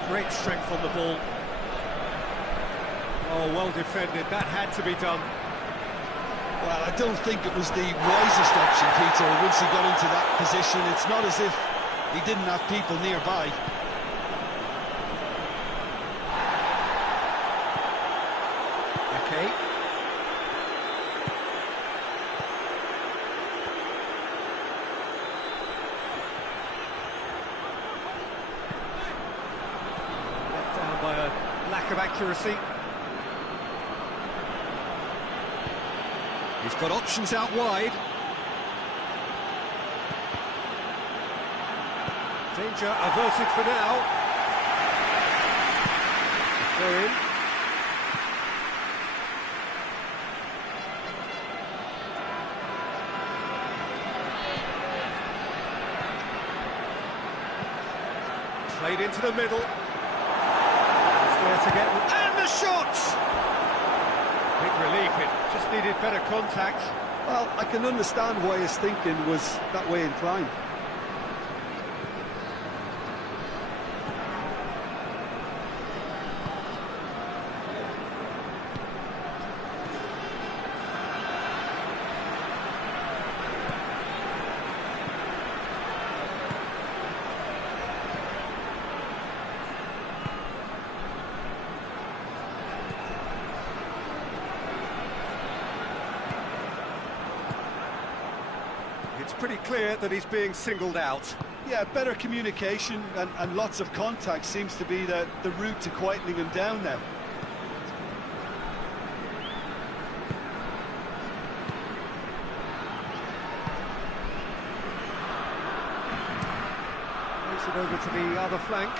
Great strength on the ball. Oh, well defended. That had to be done. Well, I don't think it was the wisest option, Peter, once he got into that position. It's not as if he didn't have people nearby. Okay. By a lack of accuracy. He's got options out wide. Danger averted for now. Throw in. Played into the middle. To get, and the shot! Big relief, it just needed better contact. Well, I can understand why his thinking was that way inclined. It's pretty clear that he's being singled out. Yeah, better communication and lots of contact seems to be the route to quietening him down now. Moves it over to the other flank.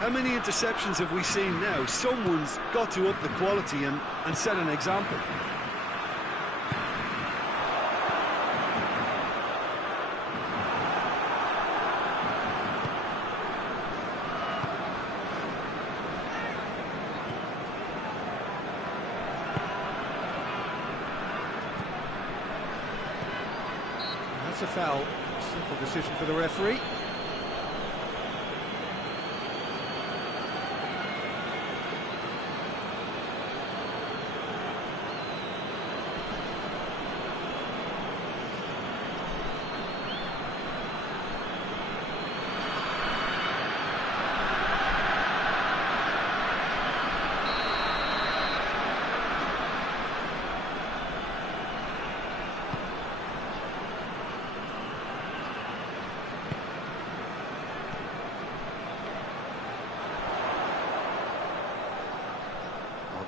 How many interceptions have we seen now? Someone's got to up the quality and set an example. That's a foul. Simple decision for the referee.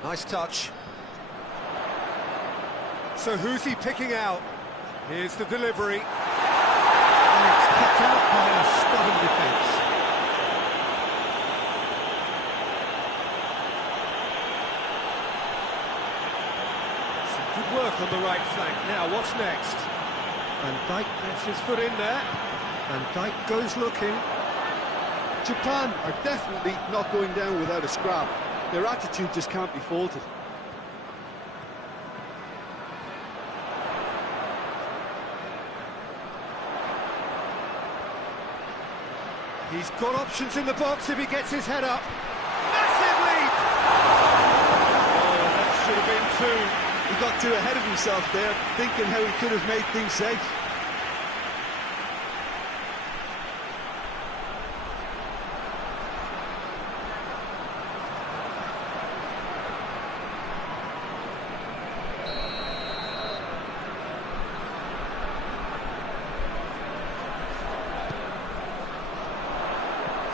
Nice touch. So who's he picking out? Here's the delivery. And it's kept out by a stubborn defence. work on the right flank. Now, what's next? Van Dijk gets his foot in there. Van Dijk goes looking. Japan are definitely not going down without a scrap. Their attitude just can't be faulted. He's got options in the box if he gets his head up. Massive leap! Oh, that should have been two. He got too ahead of himself there, thinking how he could have made things safe.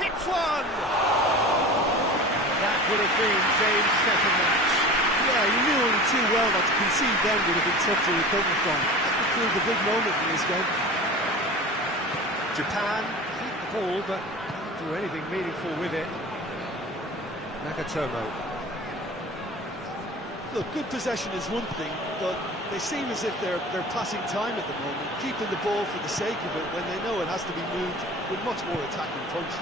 Hits one! That would have been James' second match. Yeah, he knew only too well that to concede then would have been tough to recover from. That could prove a big moment in this game. Japan keep the ball, but can't do anything meaningful with it. Nagatomo. Look, good possession is one thing, but they seem as if they're passing time at the moment, keeping the ball for the sake of it when they know it has to be moved with much more attacking punch.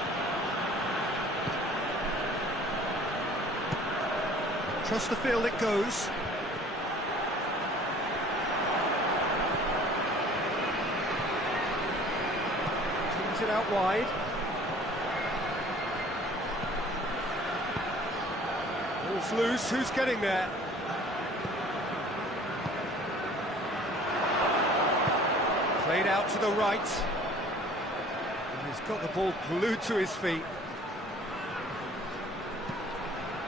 Across the field it goes. Teams it out wide. Ball's loose, who's getting there? Played out to the right. And he's got the ball glued to his feet.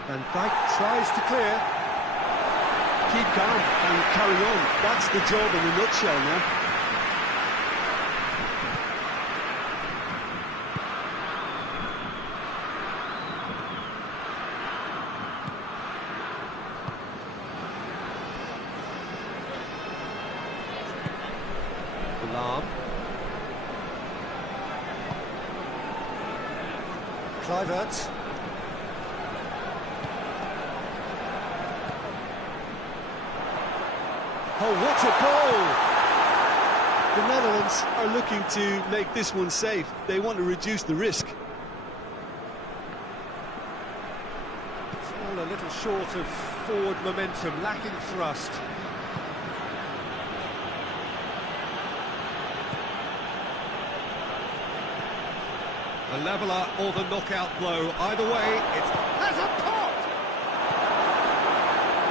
Van Dijk tries to clear. Keep calm and carry on. That's the job in a nutshell now. Alarm. Kluivert. Oh, what a goal! The Netherlands are looking to make this one safe. They want to reduce the risk. It's all a little short of forward momentum, lacking thrust. A leveller or the knockout blow. Either way, it has a pop!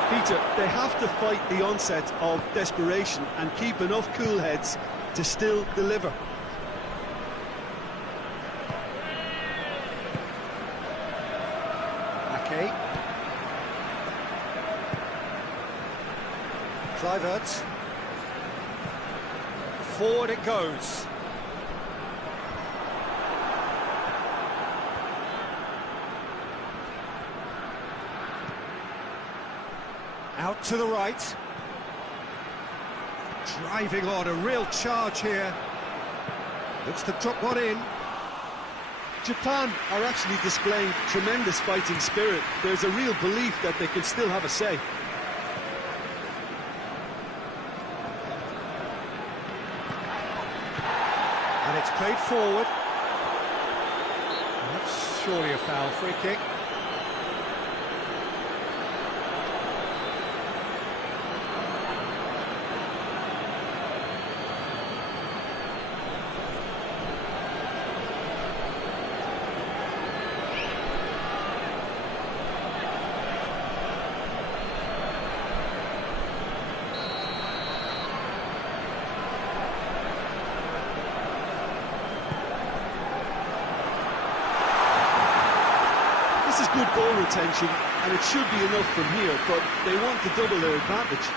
Peter, they have to fight the onset of desperation and keep enough cool heads to still deliver. Ake. Kluivert. Forward it goes. Out to the right. Driving on, a real charge here. Looks to drop one in. Japan are actually displaying tremendous fighting spirit. There's a real belief that they can still have a say. And it's played forward. That's surely a foul, free kick. This is good ball retention, and it should be enough from here, but they want to double their advantage.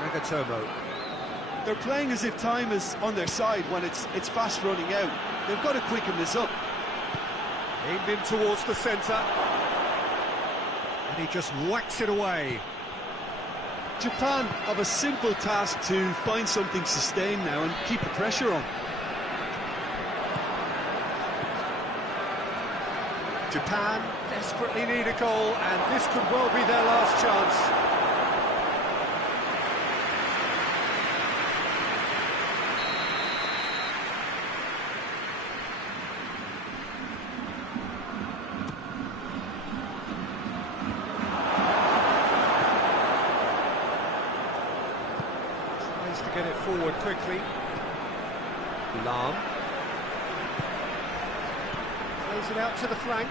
Nagatomo. They're playing as if time is on their side when it's fast running out. They've got to quicken this up. Aimed in towards the centre. And he just whacks it away. Japan have a simple task to find something sustained now and keep the pressure on. Japan desperately need a goal, and this could well be their last chance. Tries to get it forward quickly. Lam. Plays it out to the flank.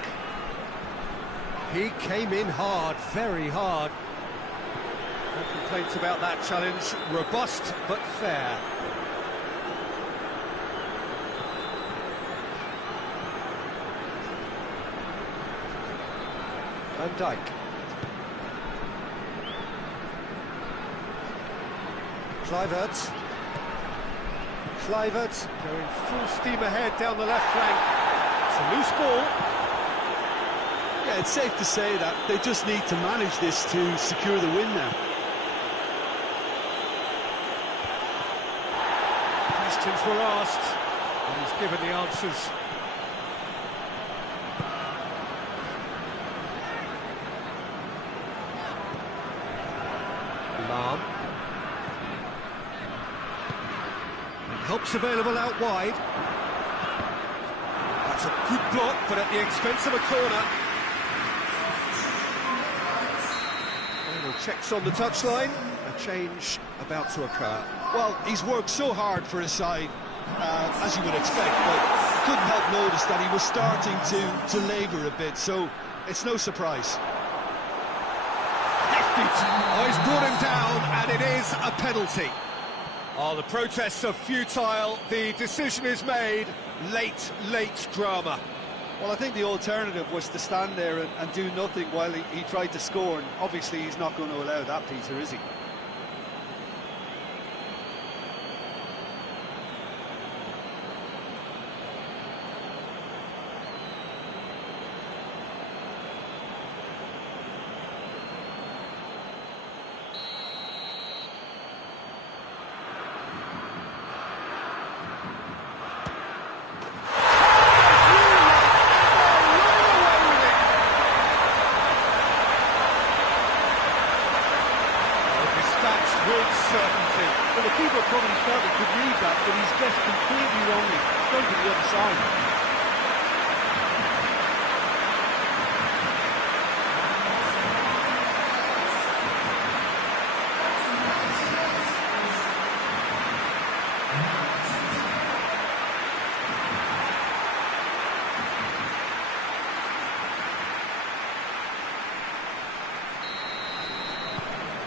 He came in hard, very hard. No complaints about that challenge. Robust, but fair. Van Dijk. Kluivert. Kluivert going full steam ahead down the left flank. It's a loose ball. Yeah, it's safe to say that they just need to manage this to secure the win now. Questions were asked, and he's given the answers. Lam. And help's available out wide. That's a good block, but at the expense of a corner. Final checks on the touchline. A change about to occur. Well, he's worked so hard for his side, as you would expect, but couldn't help notice that he was starting to labour a bit, so it's no surprise. Oh, he's brought him down, and it is a penalty. Oh, the protests are futile. The decision is made. Late drama. Well, I think the alternative was to stand there and do nothing while he tried to score, and obviously he's not going to allow that, Peter, is he? Well, the keeper probably felt he could read that, but he's guessed completely wrongly. It's going to the other side.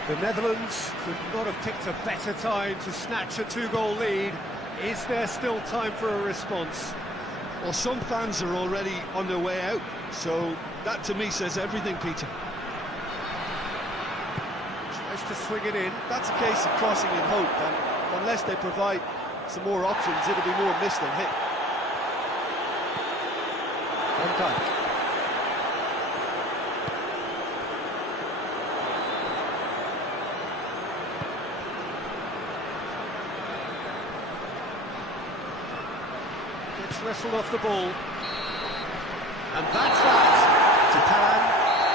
The Netherlands could not have picked a better time to snatch a two-goal lead. Is there still time for a response? Well, some fans are already on their way out, so that to me says everything, Peter. Tries to swing it in. That's a case of crossing in hope, and unless they provide some more options, it'll be more missed than hit. Van Dijk. Wrestled off the ball, and that's that. Japan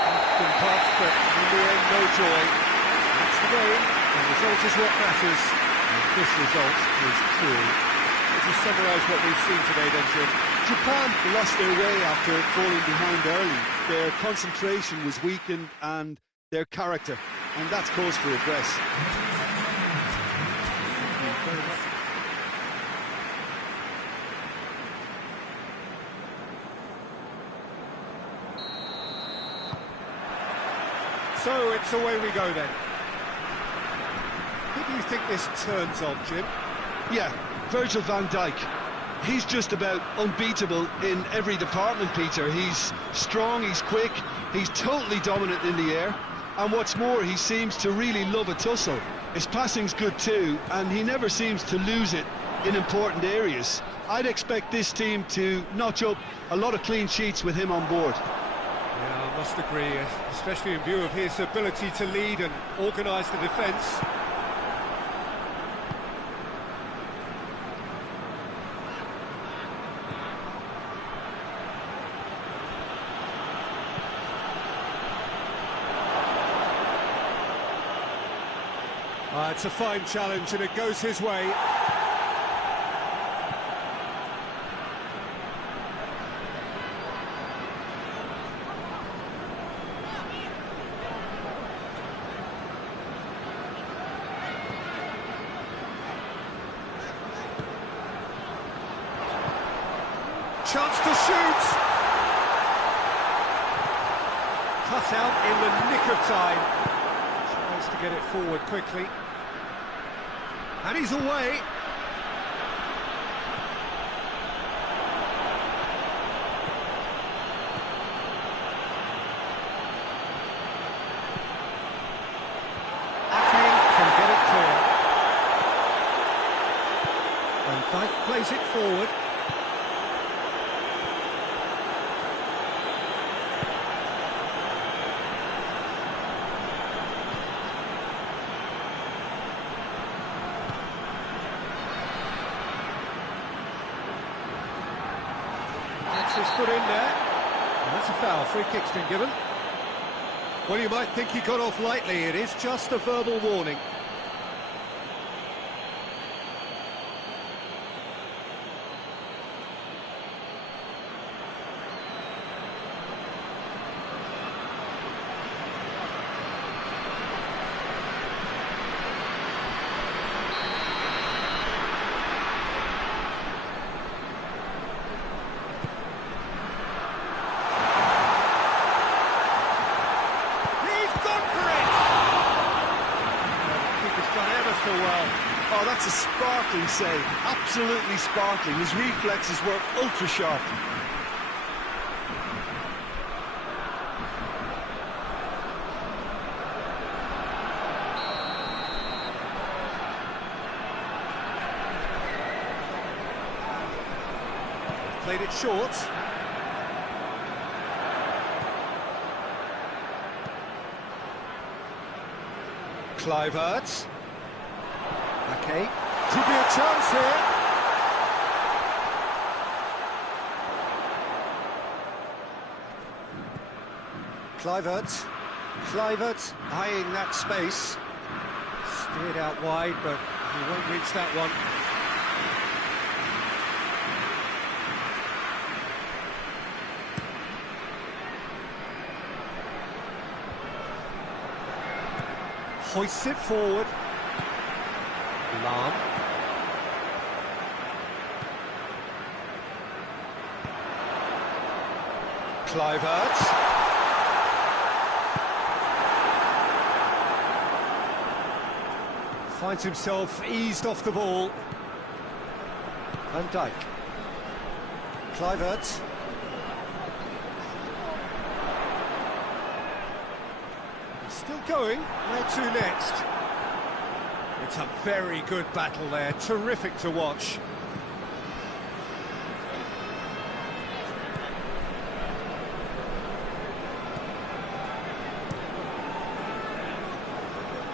often puffed, but in the end, no joy. That's the game. The result is what matters, and this result is true. Would you summarise what we've seen today, then, Jim? Japan lost their way after falling behind early. Their concentration was weakened, and their character, and that's cause for regress. So it's away we go then. Who do you think this turns on, Jim? Yeah, Virgil van Dijk. He's just about unbeatable in every department, Peter. He's strong, he's quick, he's totally dominant in the air, and what's more, he seems to really love a tussle. His passing's good too, and he never seems to lose it in important areas. I'd expect this team to notch up a lot of clean sheets with him on board. Yeah, Must agree, especially in view of his ability to lead and organise the defence. It's a fine challenge and it goes his way. Chance to shoot! Cut out in the nick of time. Tries to get it forward quickly. And he's away. Ake can get it clear. And Dyke plays it forward. His foot in there, and that's a foul. Free kick's been given. Well, you might think he got off lightly. It is just a verbal warning. Well. Oh, that's a sparkling save. Absolutely sparkling. His reflexes were ultra sharp. Played it short. Kluivert. Okay, could be a chance here. Kluivert eyeing that space. Steered out wide, but he won't reach that one. Hoists it forward. Lahm. Kluivert. Finds himself eased off the ball. Van Dijk. Kluivert. He's still going. Where to next? It's a very good battle there, terrific to watch.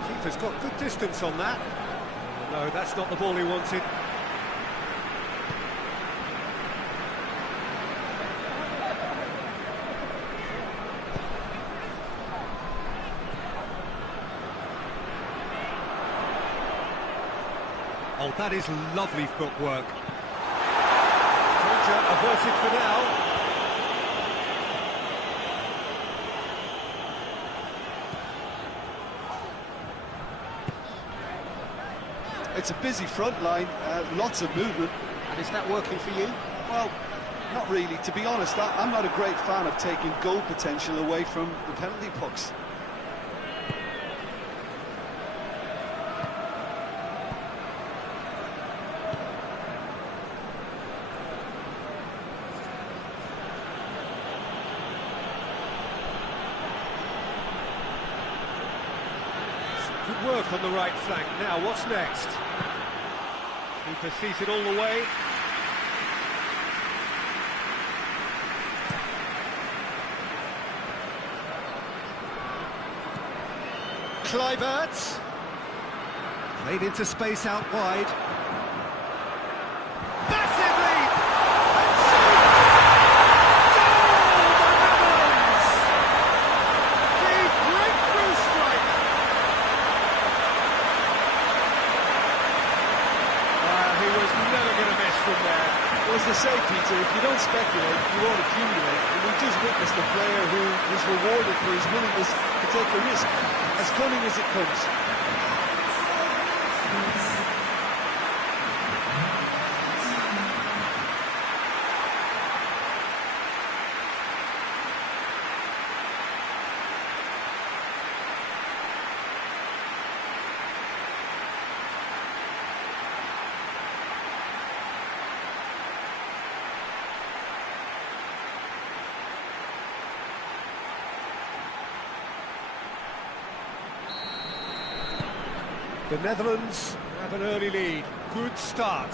Keeper's got good distance on that. No, that's not the ball he wanted. Oh, that is lovely footwork. Danger averted for now. It's a busy front line, lots of movement. And is that working for you? Well, not really. To be honest, I'm not a great fan of taking goal potential away from the penalty box. Good work on the right flank. Now, what's next? Keeper sees it all the way. Kluivert. Played into space out wide. Massive lead! And shoots! Goal! The Netherlands! The breakthrough strike! He was never going to miss from there. Well, as they say, Peter, if you don't speculate, you won't accumulate. And we just witnessed a player who was rewarded for his willingness to take a risk, as cunning as it comes. The Netherlands have an early lead. Good start.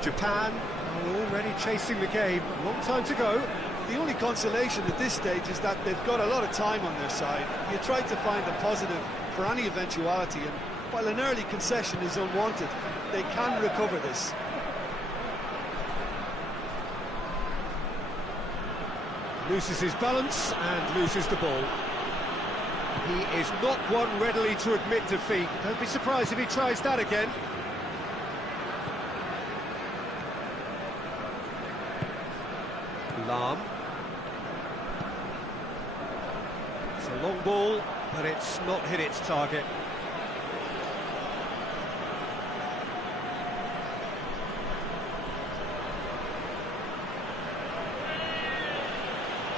Japan are already chasing the game. Long time to go. The only consolation at this stage is that they've got a lot of time on their side. You try to find a positive for any eventuality, and while an early concession is unwanted, they can recover this. Loses his balance and loses the ball. He is not one readily to admit defeat. Don't be surprised if he tries that again. Lahm. It's a long ball, but it's not hit its target.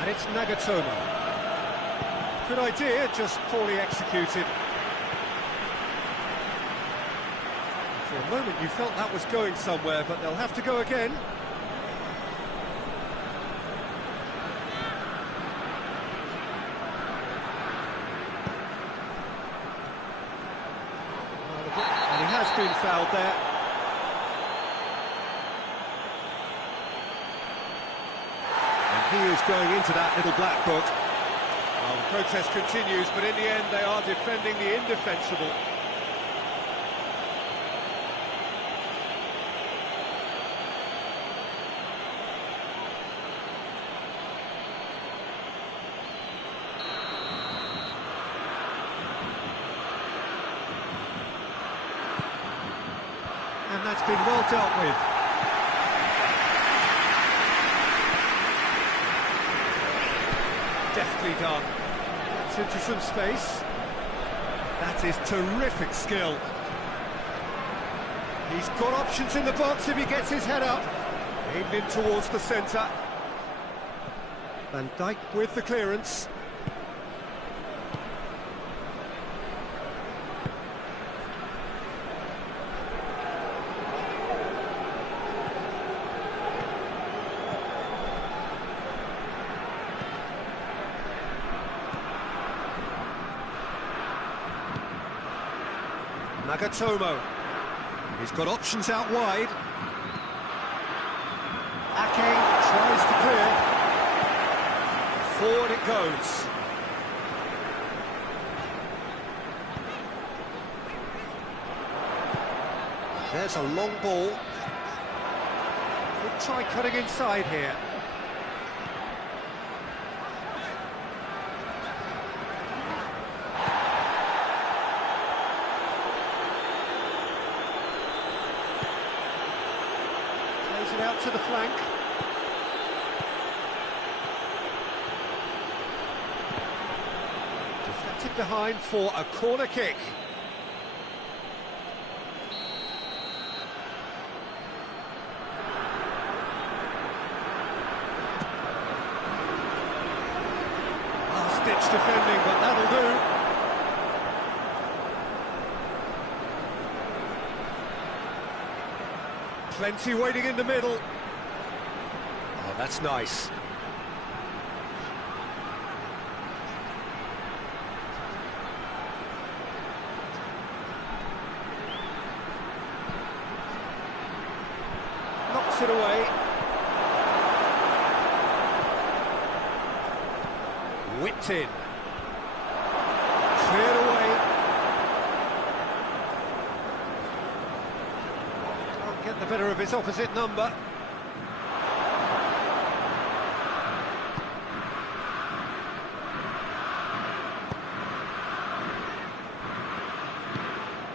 And it's Nagatomo. Good idea, just poorly executed. For a moment you felt that was going somewhere, but they'll have to go again. And he has been fouled there. He is going into that little black book. Well, the protest continues, but in the end they are defending the indefensible. And that's been well dealt with. Deftly done. Gets into some space. That is terrific skill. He's got options in the box if he gets his head up. Aimed in towards the centre. Van Dijk with the clearance. Nagatomo. He's got options out wide. Ake tries to clear. Forward it goes. There's a long ball. Could try cutting inside here. It out to the flank. Deflected behind for a corner kick. Last-ditch defending, but that'll do. Plenty waiting in the middle. Oh, that's nice. Knocks it away. it in. Cleared away. Can't get the better of his opposite number.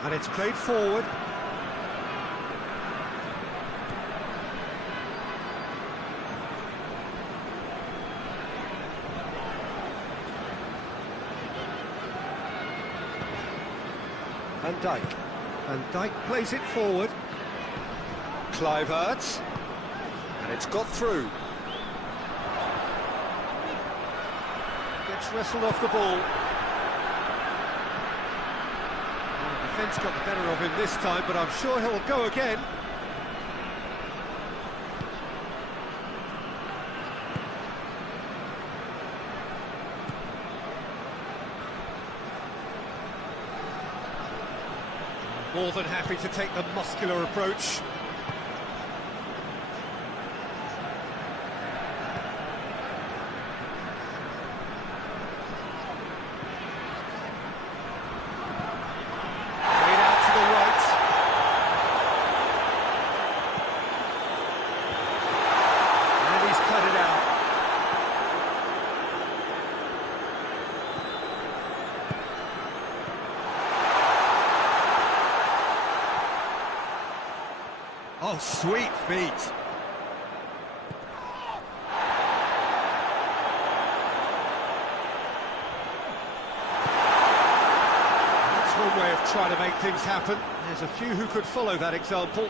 And it's played forward. Van Dijk plays it forward. Kluivert. And it's got through. Gets wrestled off the ball. The defence got the better of him this time, but I'm sure he'll go again. More than happy to take the muscular approach. Played out to the right. And he's cut it out. Oh, sweet feet. That's one way of trying to make things happen. There's a few who could follow that example.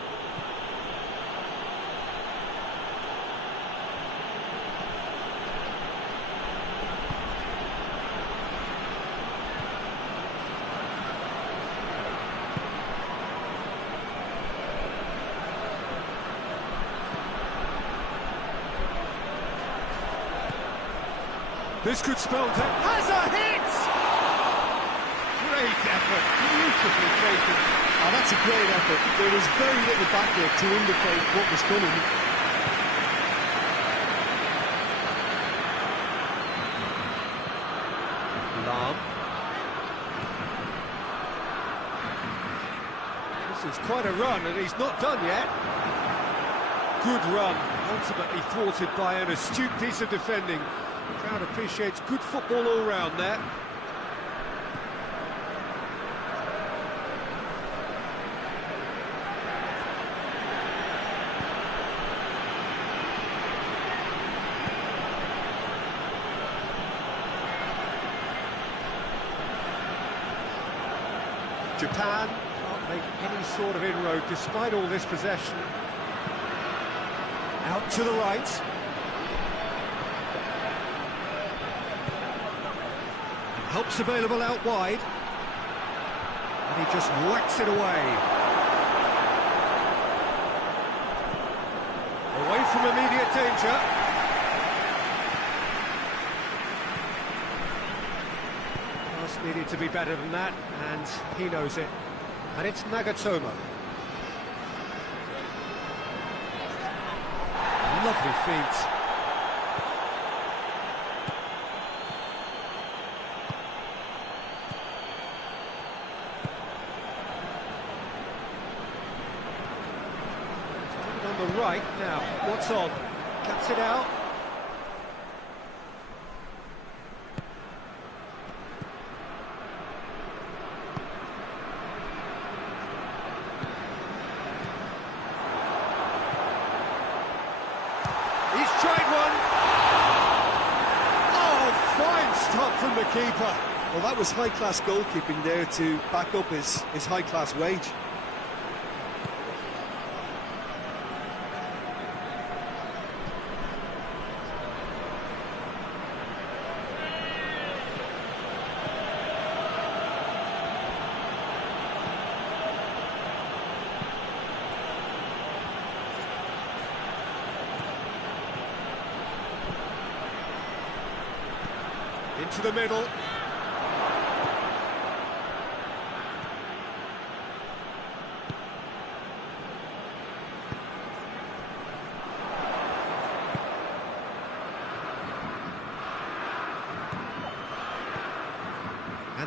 This could spell death. Has a hit! Great effort, beautifully taken. Oh, that's a great effort. There was very little back there to indicate what was coming. Lahm. This is quite a run, and he's not done yet. Good run, ultimately thwarted by an astute piece of defending. The crowd appreciates good football all round there. Japan can't make any sort of inroad despite all this possession. Out to the right. Help's available out wide. And he just whacks it away. Away from immediate danger. Pass needed to be better than that, and he knows it. And it's Nagatomo. Lovely feet. On the right now, what's on? Cuts it out. He's tried one. Oh, fine stop from the keeper. Well, that was high-class goalkeeping there to back up his high-class wage. Into the middle.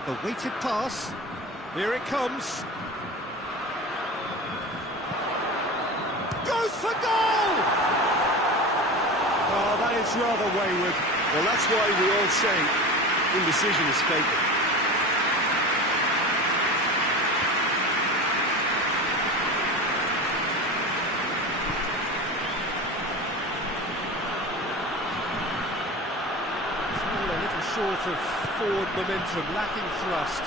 The weighted pass. Here it comes. Goes for goal! Oh, that is rather wayward. Well, that's why we all say indecision is fatal. A little short of forward momentum, lacking thrust.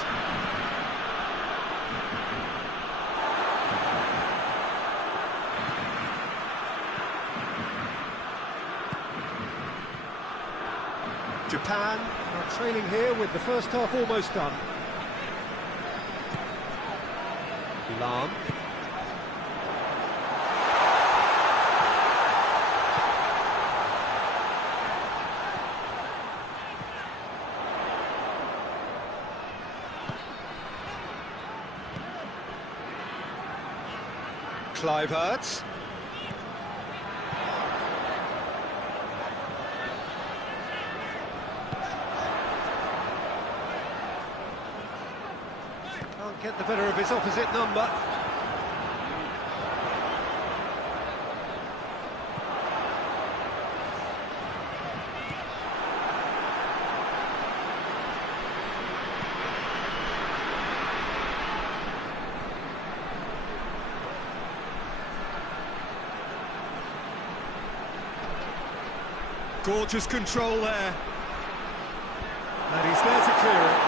Japan are trailing here with the first half almost done. Lam. Kluivert. Can't get the better of his opposite number. Gorgeous control there. And he's there to clear it.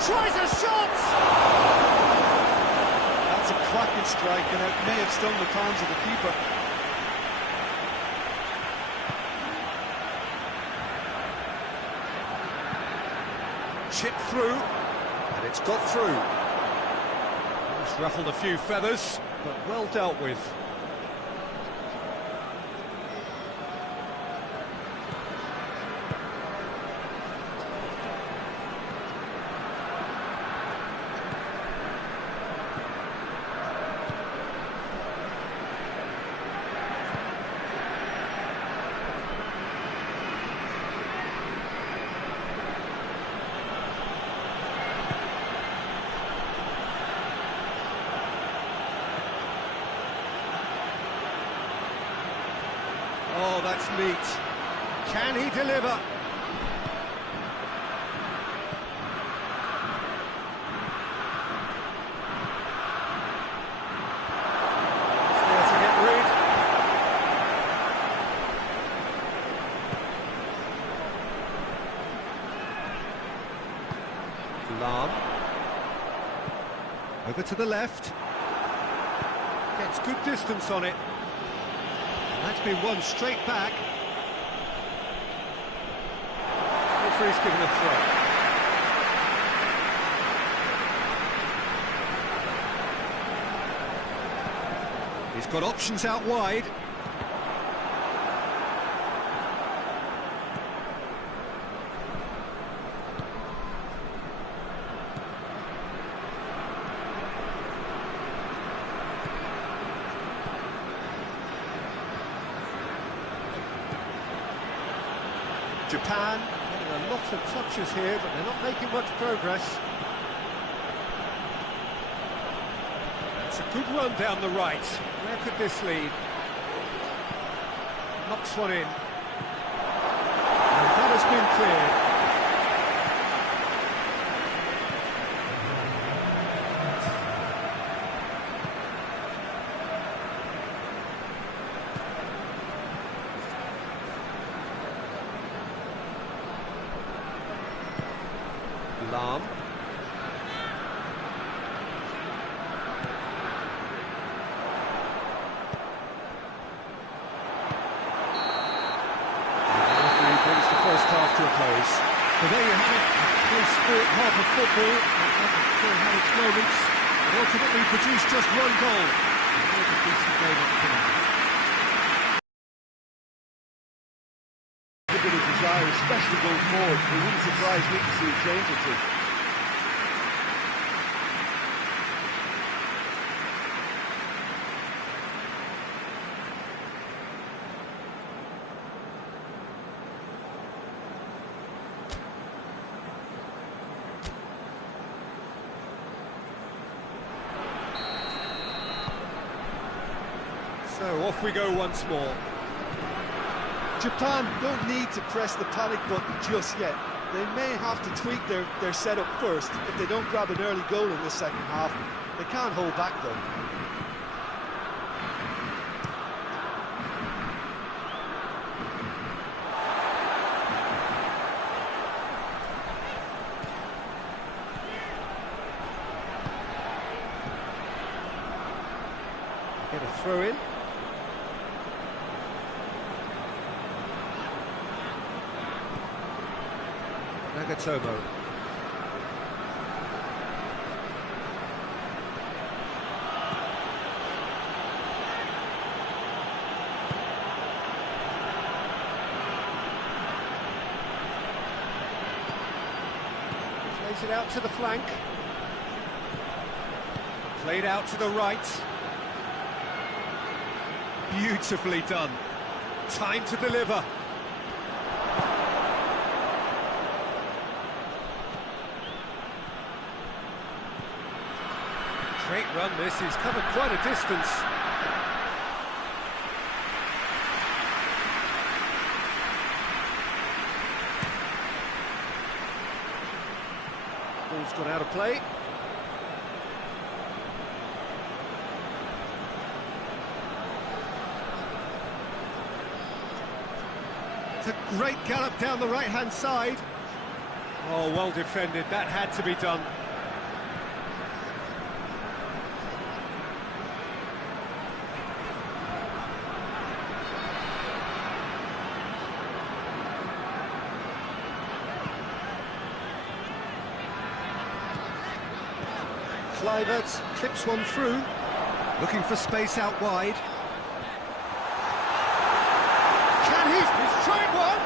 Tries a shot! That's a cracking strike, and it may have stung the palms of the keeper. Chip through, and it's got through. It's ruffled a few feathers, but well dealt with. Oh, that's neat. Can he deliver? He's there to get rid. Lam. Over to the left. Gets good distance on it. That's been won straight back. Referee's given a throw. He's got options out wide. Japan getting a lot of touches here, but they're not making much progress. It's a good run down the right. Where could this lead? Knocks one in. And that has been cleared. Lam. Brings the first half to a close. So there you have it, close sport, half of football, and still had its moments, but ultimately produced just one goal. A decent game up tonight. A bit of desire, especially going forward. It wouldn't surprise me to see a change or two. So off we go once more. Japan don't need to press the panic button just yet. They may have to tweak their setup first if they don't grab an early goal in the second half. They can't hold back though. Get a throw in. Nagatomo. Plays it out to the flank. Played out to the right. Beautifully done. Time to deliver. Great run this, he's covered quite a distance. Ball's gone out of play. It's a great gallop down the right-hand side. Oh, well defended, that had to be done. Kluivert clips one through, looking for space out wide. Can he? He's tried one!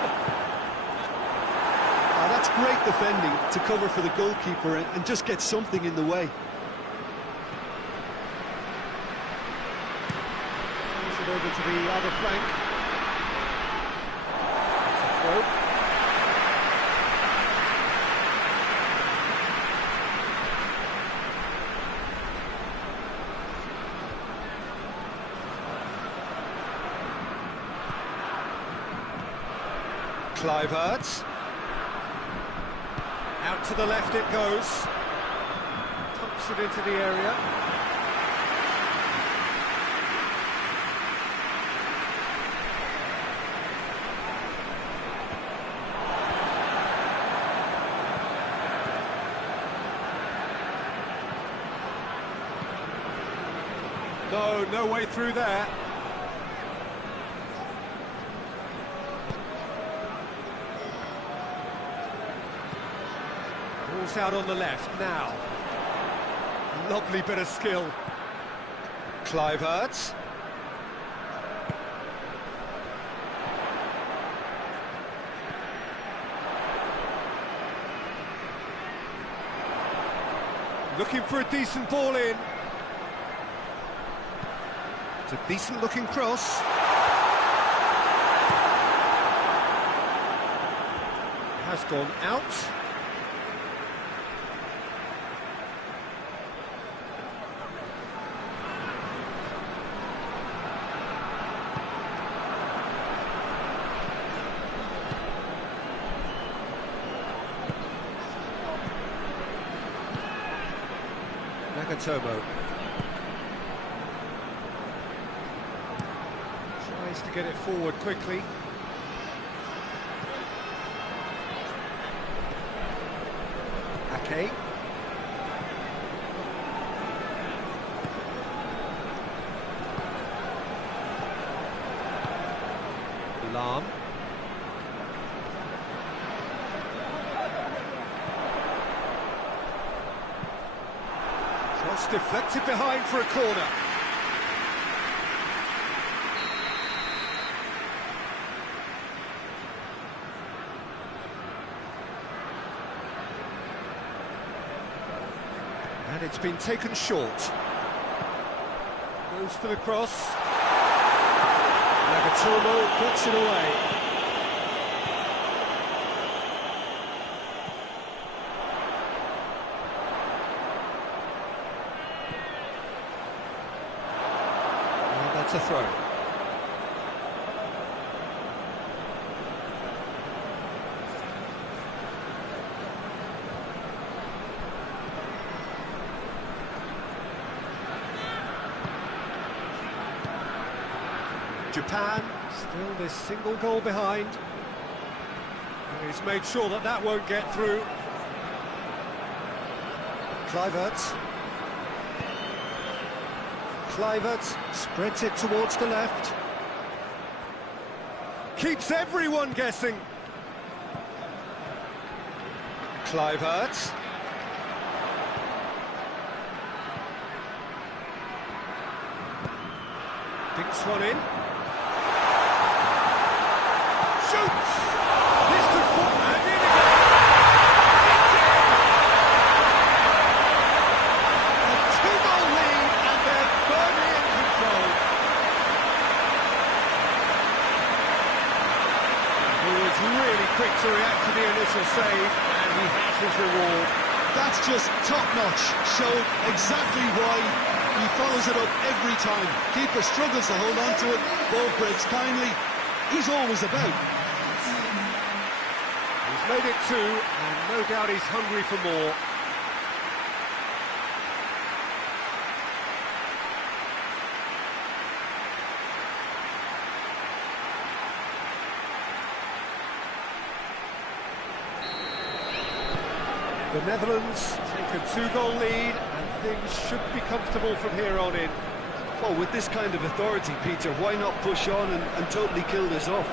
That's great defending to cover for the goalkeeper and just get something in the way. Push it over to the other flank. It's a throw. Kluivert. Out to the left it goes. Pumps it into the area. No way through there. Ball's out on the left now. Lovely bit of skill. Kluivert. Looking for a decent ball in. It's a decent looking cross. Has gone out. Nagatomo tries to get it forward quickly. Ake. Lam. Cross deflected behind for a corner. And it's been taken short. Goes for the cross. Nagatomo gets it away. a throw. Japan, still this single goal behind. And he's made sure that that won't get through. Kluivert. Kluivert spreads it towards the left. Keeps everyone guessing. Kluivert. Dinks one in. Shoots! This could fall and in again! It's in! A two-goal lead and they're firmly in control. He was really quick to react to the initial save and he has his reward. That's just top-notch. Showed exactly why he follows it up every time. Keeper struggles to hold on to it, ball breaks kindly. He's always about. He's made it two, and no doubt he's hungry for more. The Netherlands take a two-goal lead, and things should be comfortable from here on in. Well, with this kind of authority, Peter, why not push on and totally kill this off?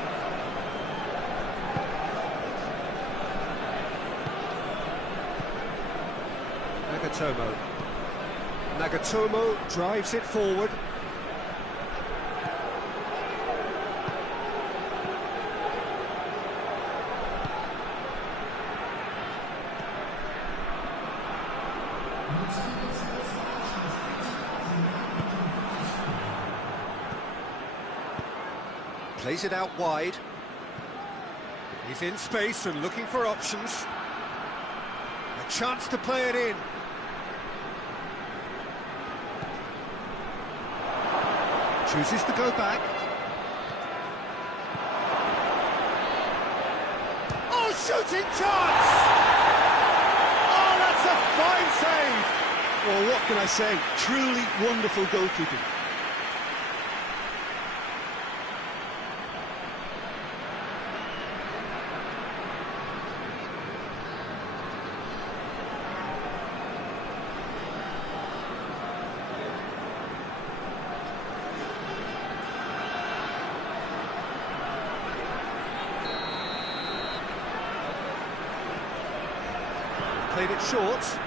Nagatomo drives it forward. Plays it out wide. He's in space and looking for options. A chance to play it in. Chooses to go back. Oh, shooting chance! Oh, that's a fine save! Well, what can I say? Truly wonderful goalkeeping. Played it short.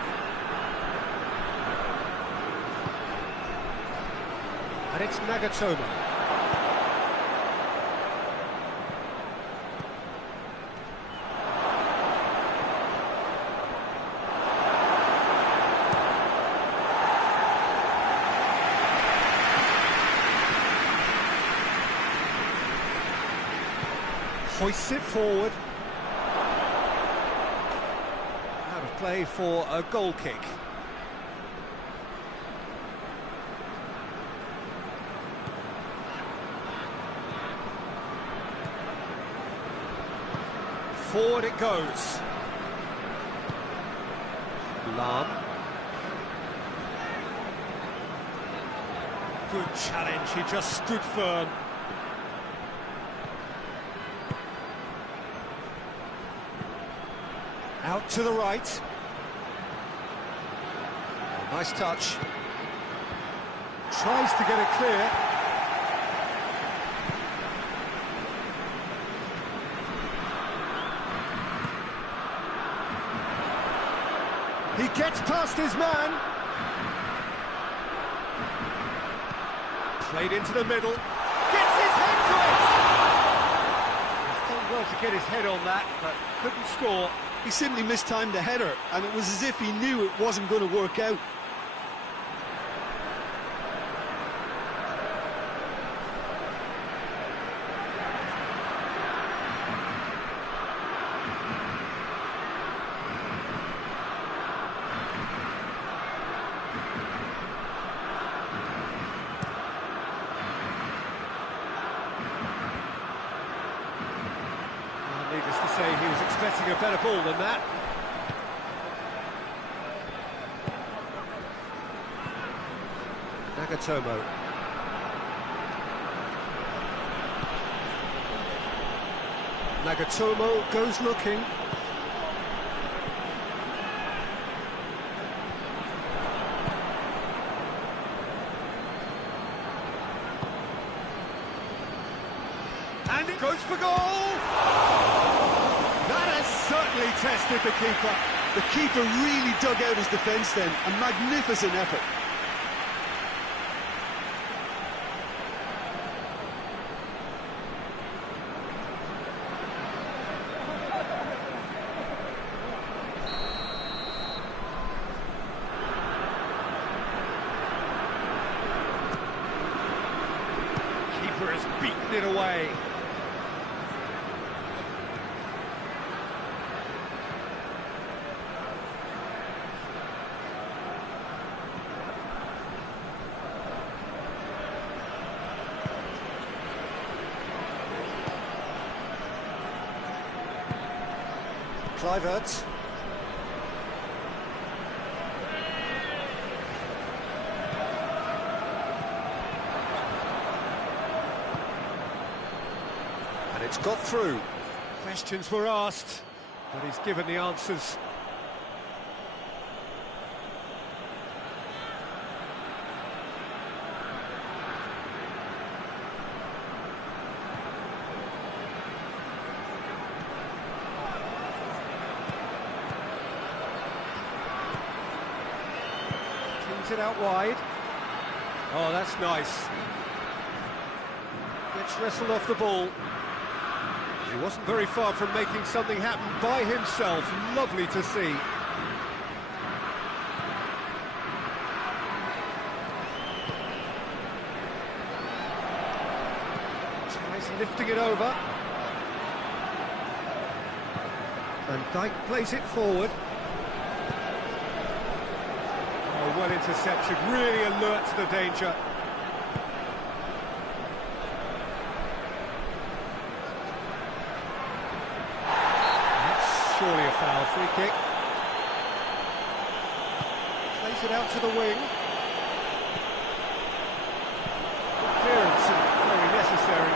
And it's Nagatomo. Hoists it forward. Play for a goal kick. Forward it goes. Lam. Good challenge, he just stood firm. Out to the right. Nice touch. Tries to get it clear. He gets past his man. Played into the middle. Gets his head to it! He's done well to get his head on that, but couldn't score. He simply mistimed the header, and it was as if he knew it wasn't going to work out. Needless to say, he was expecting a better ball than that. Nagatomo. Nagatomo goes looking. And it goes for goal! That has certainly tested the keeper. The keeper really dug out his defence then. A magnificent effort. Keeper has beaten it away. Kluivert. And it's got through. Questions were asked, but he's given the answers. It out wide. Oh, that's nice. Gets wrestled off the ball. He wasn't very far from making something happen by himself. Lovely to see. Tries lifting it over. And Dijk plays it forward. Well intercepted, really alert to the danger. That's surely a foul. Free kick. Plays it out to the wing. Good clearance and very necessary.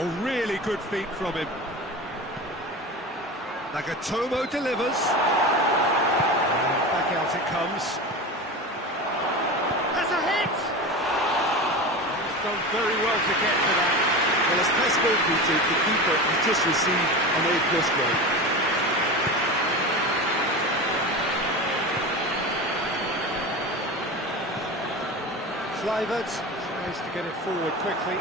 Oh, really good feet from him. Nagatomo delivers. And back out it comes. Has a hit! He's done very well to get to that. Well, as Tesco put it, the keeper has just received an A+ grade. Kluivert tries to get it forward quickly.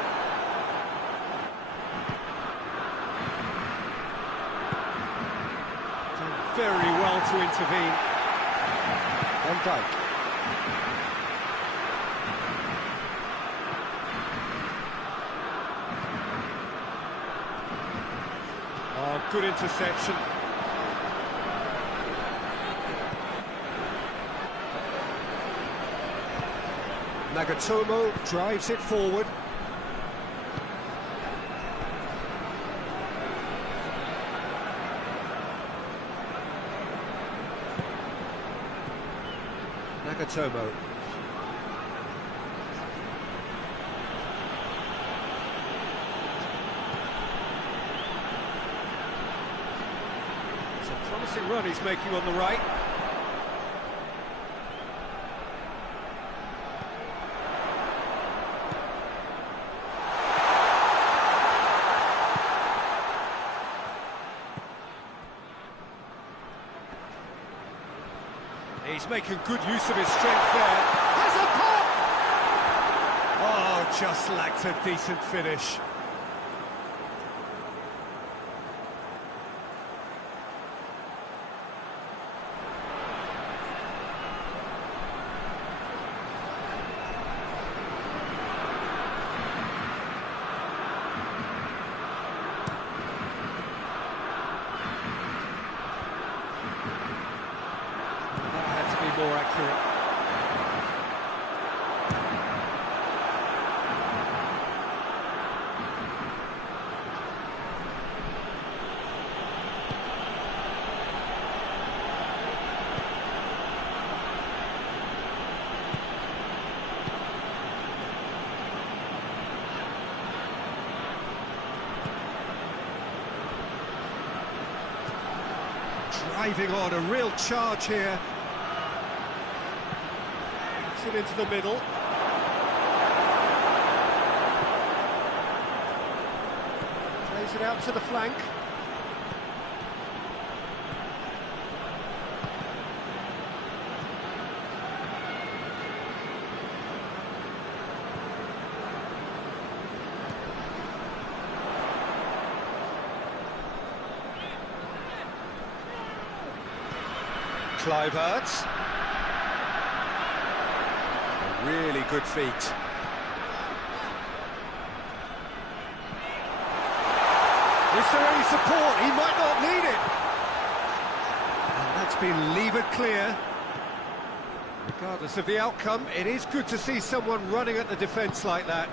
Very well to intervene. Van Dijk. Oh, good interception. Nagatomo drives it forward. Nagatomo. It's a promising run he's making on the right. He's making good use of his strength there. Has a pop! Oh, just lacked a decent finish. driving on, a real charge here. Puts it into the middle. Plays it out to the flank. Kluivert. Really good feet. Is there any support? He might not need it. And that's been levered clear. Regardless of the outcome, it is good to see someone running at the defence like that.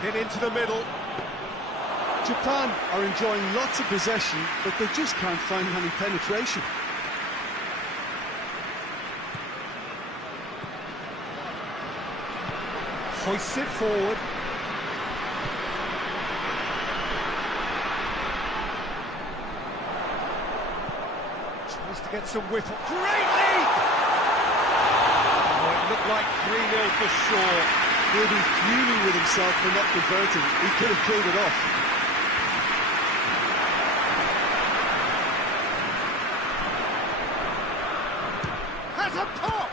Hit into the middle. Japan are enjoying lots of possession, but they just can't find any penetration. Hoists it forward. Tries to get some whip. Great leap! Oh, it looked like 3-0 for sure. He'll be fuming with himself for not converting. He could have killed it off. Has a pop!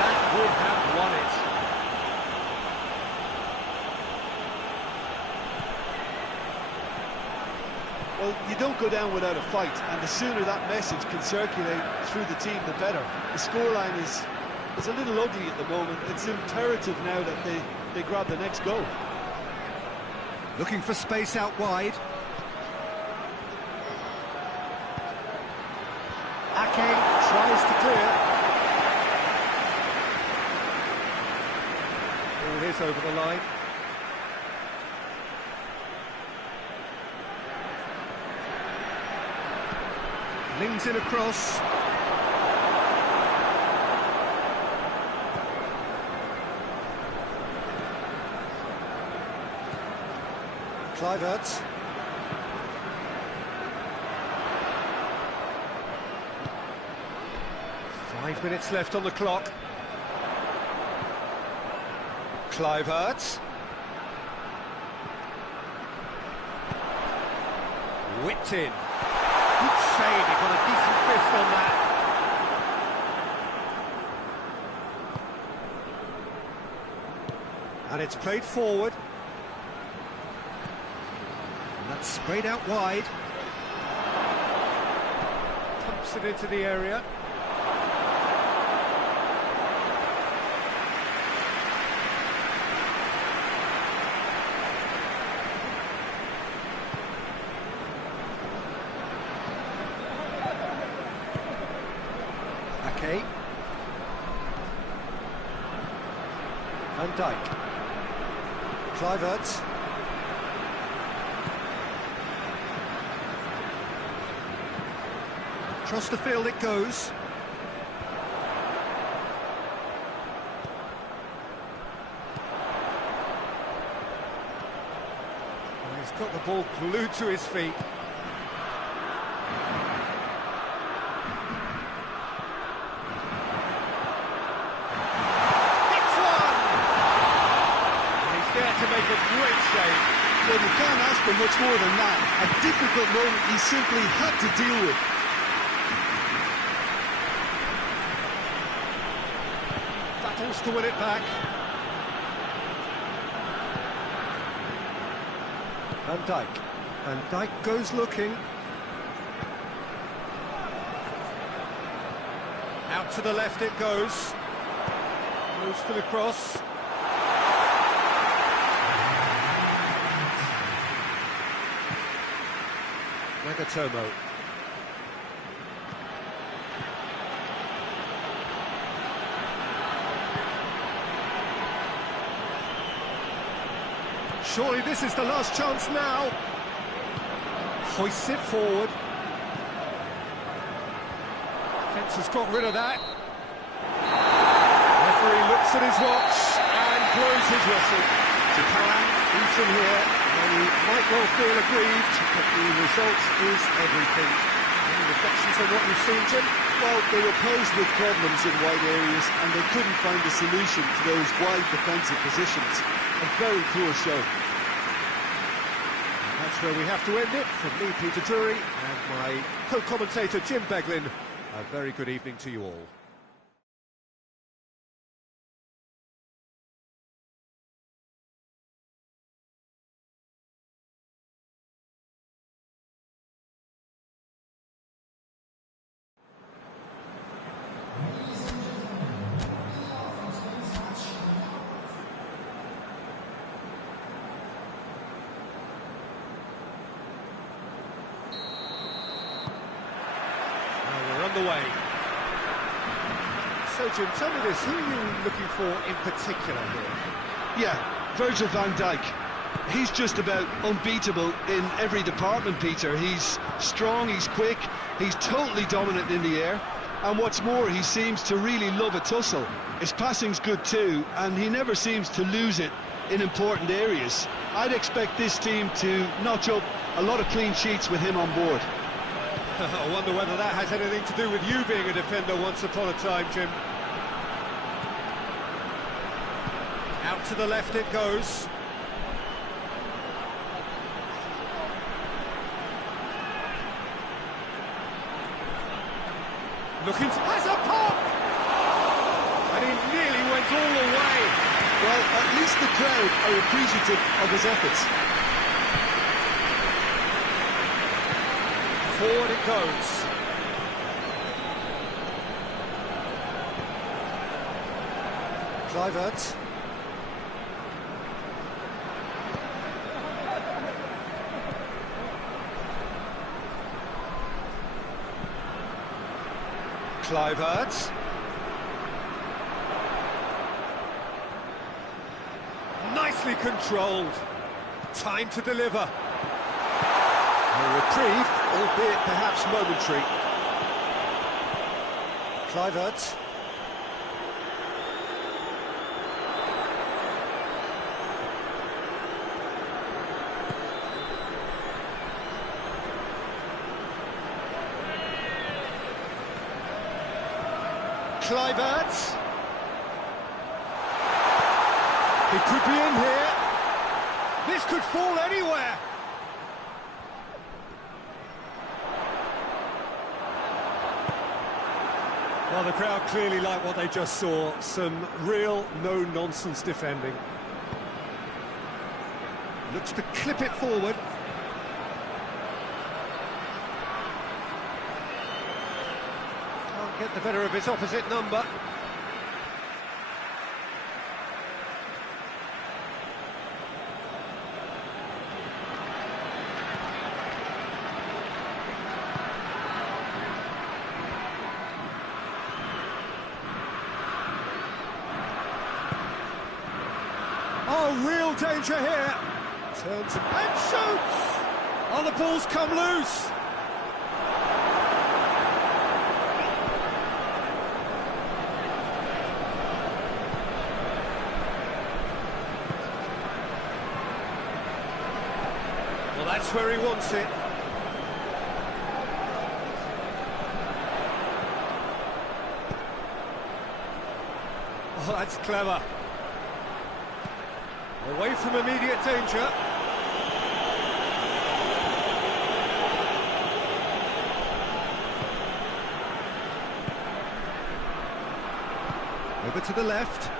That would have won it. Well, you don't go down without a fight, and the sooner that message can circulate through the team, the better. The scoreline is a little ugly at the moment. It's imperative now that they grab the next goal. Looking for space out wide. Ake tries to clear. Ball is over the line. Lings in across. Kluivert. Five minutes left on the clock. Kluivert. Whipped in. Good save, he got a decent fist on that. And it's played forward. That's sprayed out wide. Pumps it into the area. Ake. Van Dijk. Kluivert. Across the field it goes. And he's got the ball glued to his feet. Hits one! And he's there to make a great save. Well, you can't ask for much more than that. A difficult moment he simply had to deal with. Battles to win it back. Van Dijk. Van Dijk goes looking. Out to the left it goes. Moves for the cross. Nagatomo. Surely this is the last chance now. Hoists it forward. Fence has got rid of that. Referee looks at his watch and blows his whistle. Japan beaten here, and he might well feel aggrieved, but the result is everything. Any reflections on what you've seen, Jim? Well, they were posed with problems in wide areas and they couldn't find a solution to those wide defensive positions. A very poor show. That's where we have to end it. From me, Peter Drury, and my co-commentator, Jim Beglin, a very good evening to you all. The way. So, Jim, tell me this, who are you looking for in particular here? Yeah, Virgil van Dijk. He's just about unbeatable in every department, Peter. He's strong, he's quick, he's totally dominant in the air, and what's more, he seems to really love a tussle. His passing's good too, and he never seems to lose it in important areas. I'd expect this team to notch up a lot of clean sheets with him on board. I wonder whether that has anything to do with you being a defender once upon a time, Jim. Out to the left it goes. Looking to... has a pop! And he nearly went all the way. Well, at least the crowd are appreciative of his efforts. Forward it goes. Kluivert. Kluivert. Nicely controlled. Time to deliver. A reprieve, albeit perhaps momentary. Kluivert. Kluivert. He could be in here. This could fall anywhere. Well, the crowd clearly like what they just saw. Some real no-nonsense defending. Looks to clip it forward. Can't get the better of his opposite number. Oh, real danger here. Turns and shoots. Oh, the ball's come loose. Well, that's where he wants it. Oh, that's clever. Away from immediate danger. Over to the left.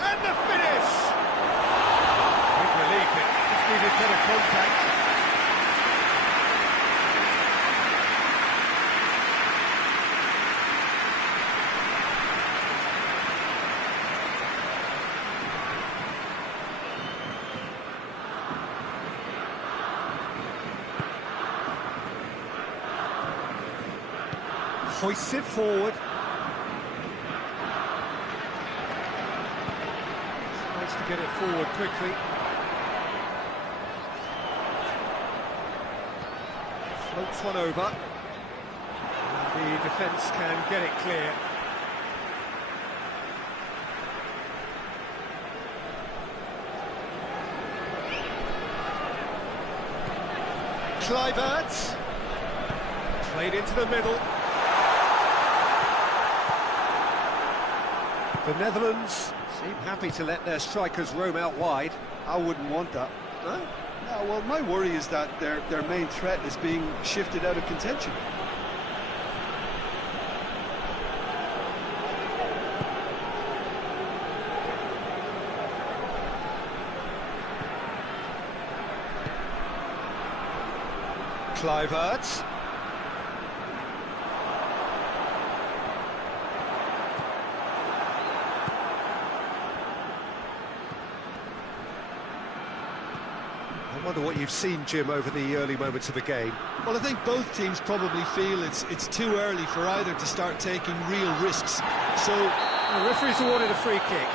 And the finish! Big relief, it just needed better contact. Hoists it forward. get it forward quickly. Floats one over. And the defence can get it clear. Kluivert. Played into the middle. The Netherlands seem happy to let their strikers roam out wide. I wouldn't want that. No? No, well, my worry is that their main threat is being shifted out of contention. Kluivert. I wonder what you've seen, Jim, over the early moments of the game. Well, I think both teams probably feel it's too early for either to start taking real risks. So The referee's awarded a free kick.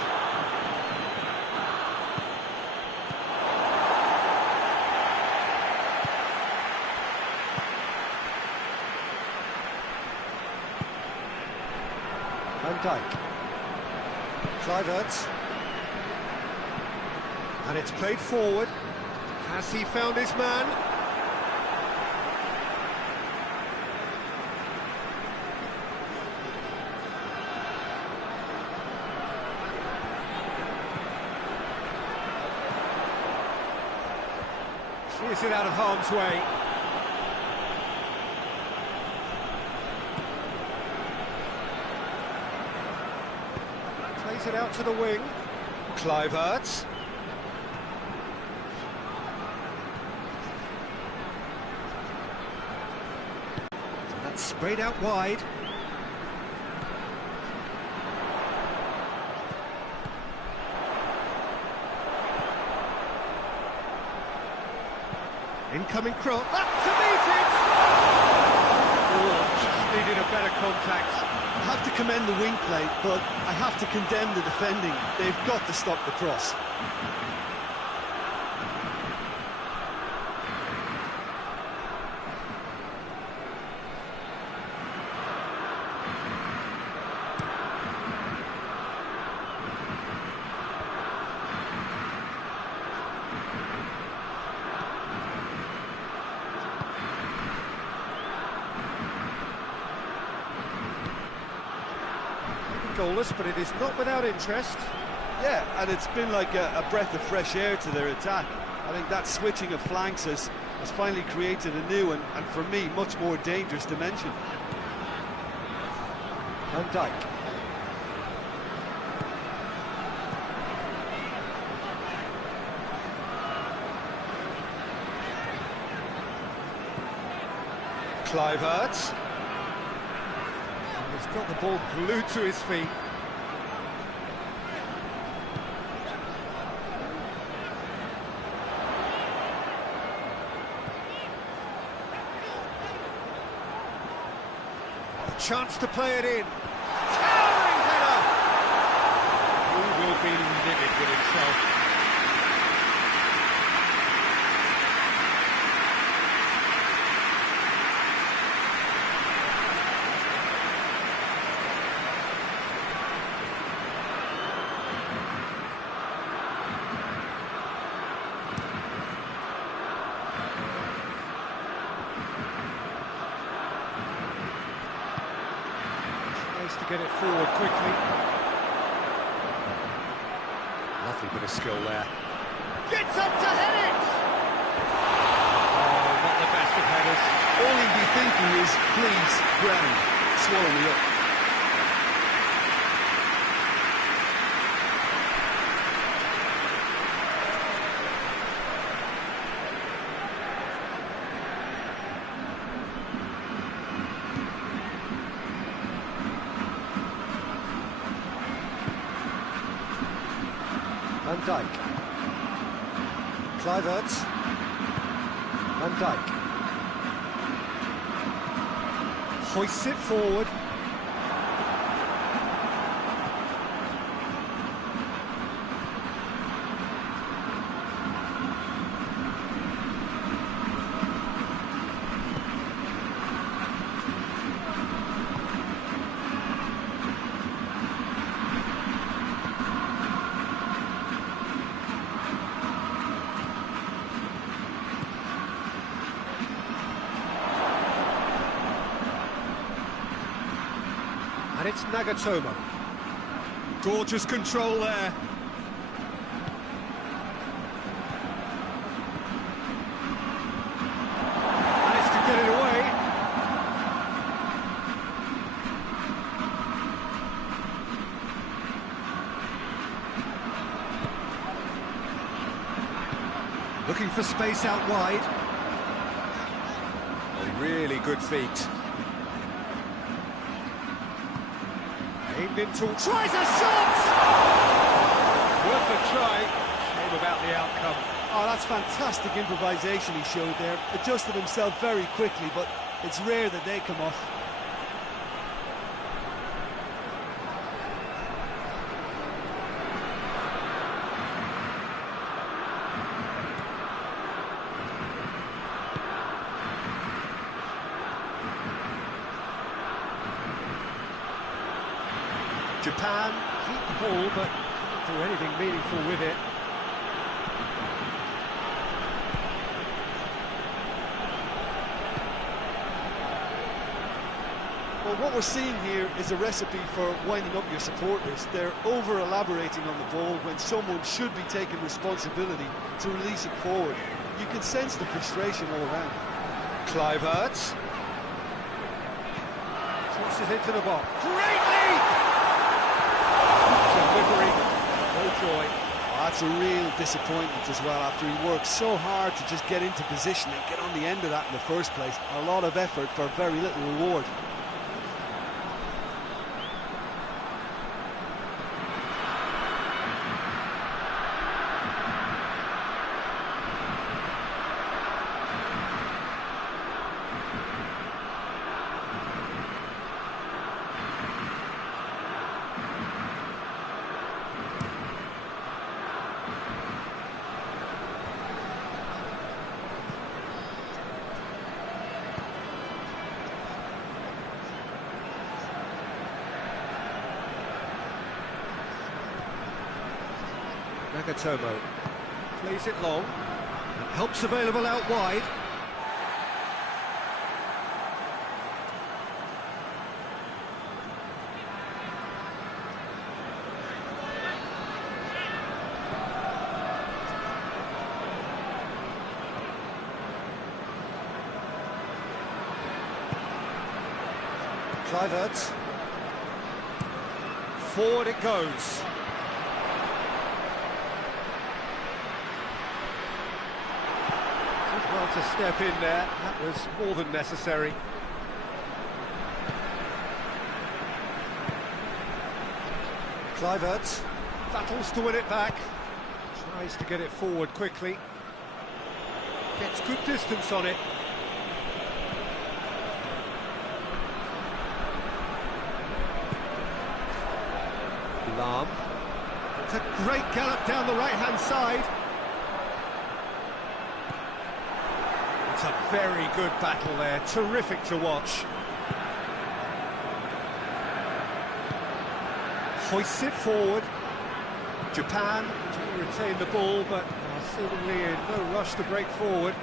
Van Dijk. Kluivert. And it's played forward. Has he found his man? Clears it out of harm's way. Plays it out to the wing. Kluivert. That's sprayed out wide. Incoming cross. Up to meet it! Oh, just needed a better contact. I have to commend the wing play, but I have to condemn the defending. They've got to stop the cross. Goalless, but it is not without interest. Yeah, and it's been like a breath of fresh air to their attack. I think that switching of flanks has finally created a new and for me, much more dangerous dimension. Van Dijk. Kluivert. He's got the ball glued to his feet. A chance to play it in. Towering header! He will be livid with himself. To get it forward quickly. Lovely bit of skill there. Gets up to head it! Oh, not the best of headers. All he'd be thinking is, please, ground, swallow me up. Van Dijk. Kluivert. Van Dijk. Hoists it forward. It's Nagatomo. Gorgeous control there. Managed to get it away. Looking for space out wide. Oh, really good feet. Aimed into... Tries a shot! Worth a try. Shame about the outcome. Oh, that's fantastic improvisation he showed there. Adjusted himself very quickly, but it's rare that they come off. Japan keep the ball, but can't do anything meaningful with it. Well, what we're seeing here is a recipe for winding up your supporters. They're over-elaborating on the ball when someone should be taking responsibility to release it forward. You can sense the frustration all around. Kluivert. Tosses it to the box. Great leap! Delivery, no joy. Oh, that's a real disappointment as well, after he worked so hard to just get into position and get on the end of that in the first place. A lot of effort for very little reward. Nagatomo plays it long and helps available out wide. Kluivert. Forward it goes. Well, to step in there, that was more than necessary. Kluivert battles to win it back, tries to get it forward quickly, gets good distance on it. Lahm, it's a great gallop down the right-hand side. It's a very good battle there, terrific to watch. Hoists it forward. Japan to retain the ball, but are seemingly in no rush to break forward.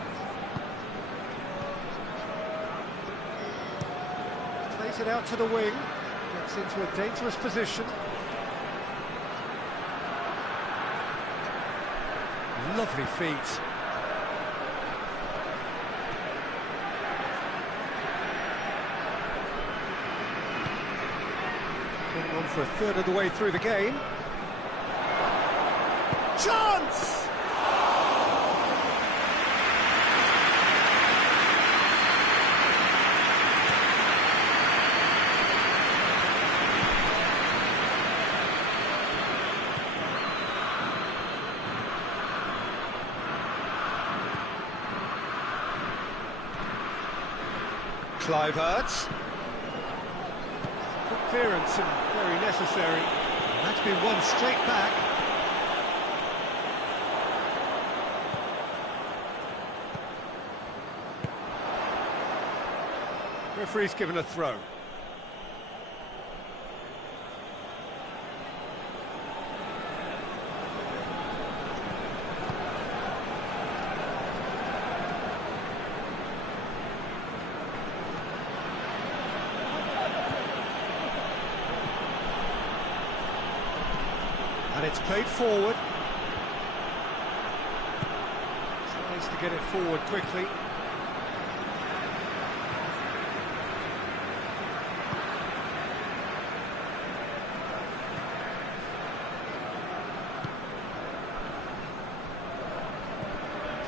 Plays it out to the wing, gets into a dangerous position. Lovely feet. Going on for a third of the way through the game. Chance! Kluivert. Good clearance and very necessary. And that's been won straight back. Referee's given a throw. played forward. Tries to get it forward quickly.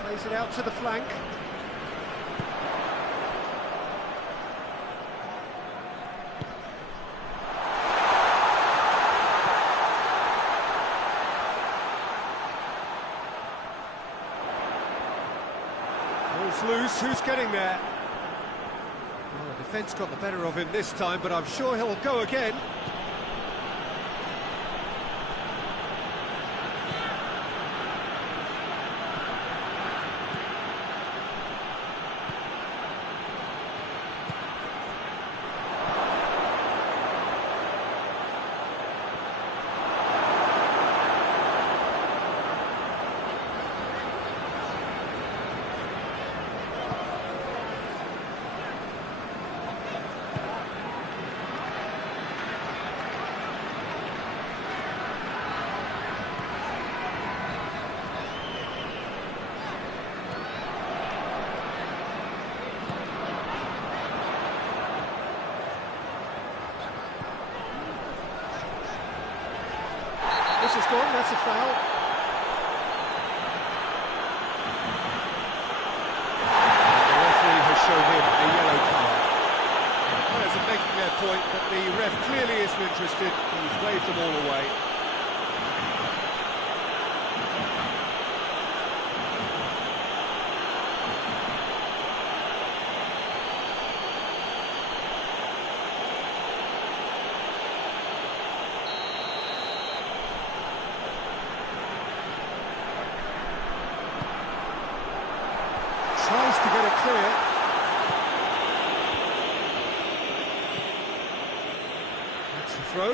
Plays it out to the flank. Ball's loose, who's getting there? Well, the defence got the better of him this time, but I'm sure he'll go again. This is gone, that's a foul. The referee has shown him a yellow card. Players are making their point, but the ref clearly isn't interested. He's waved them all away. Tries to get it clear. That's the throw.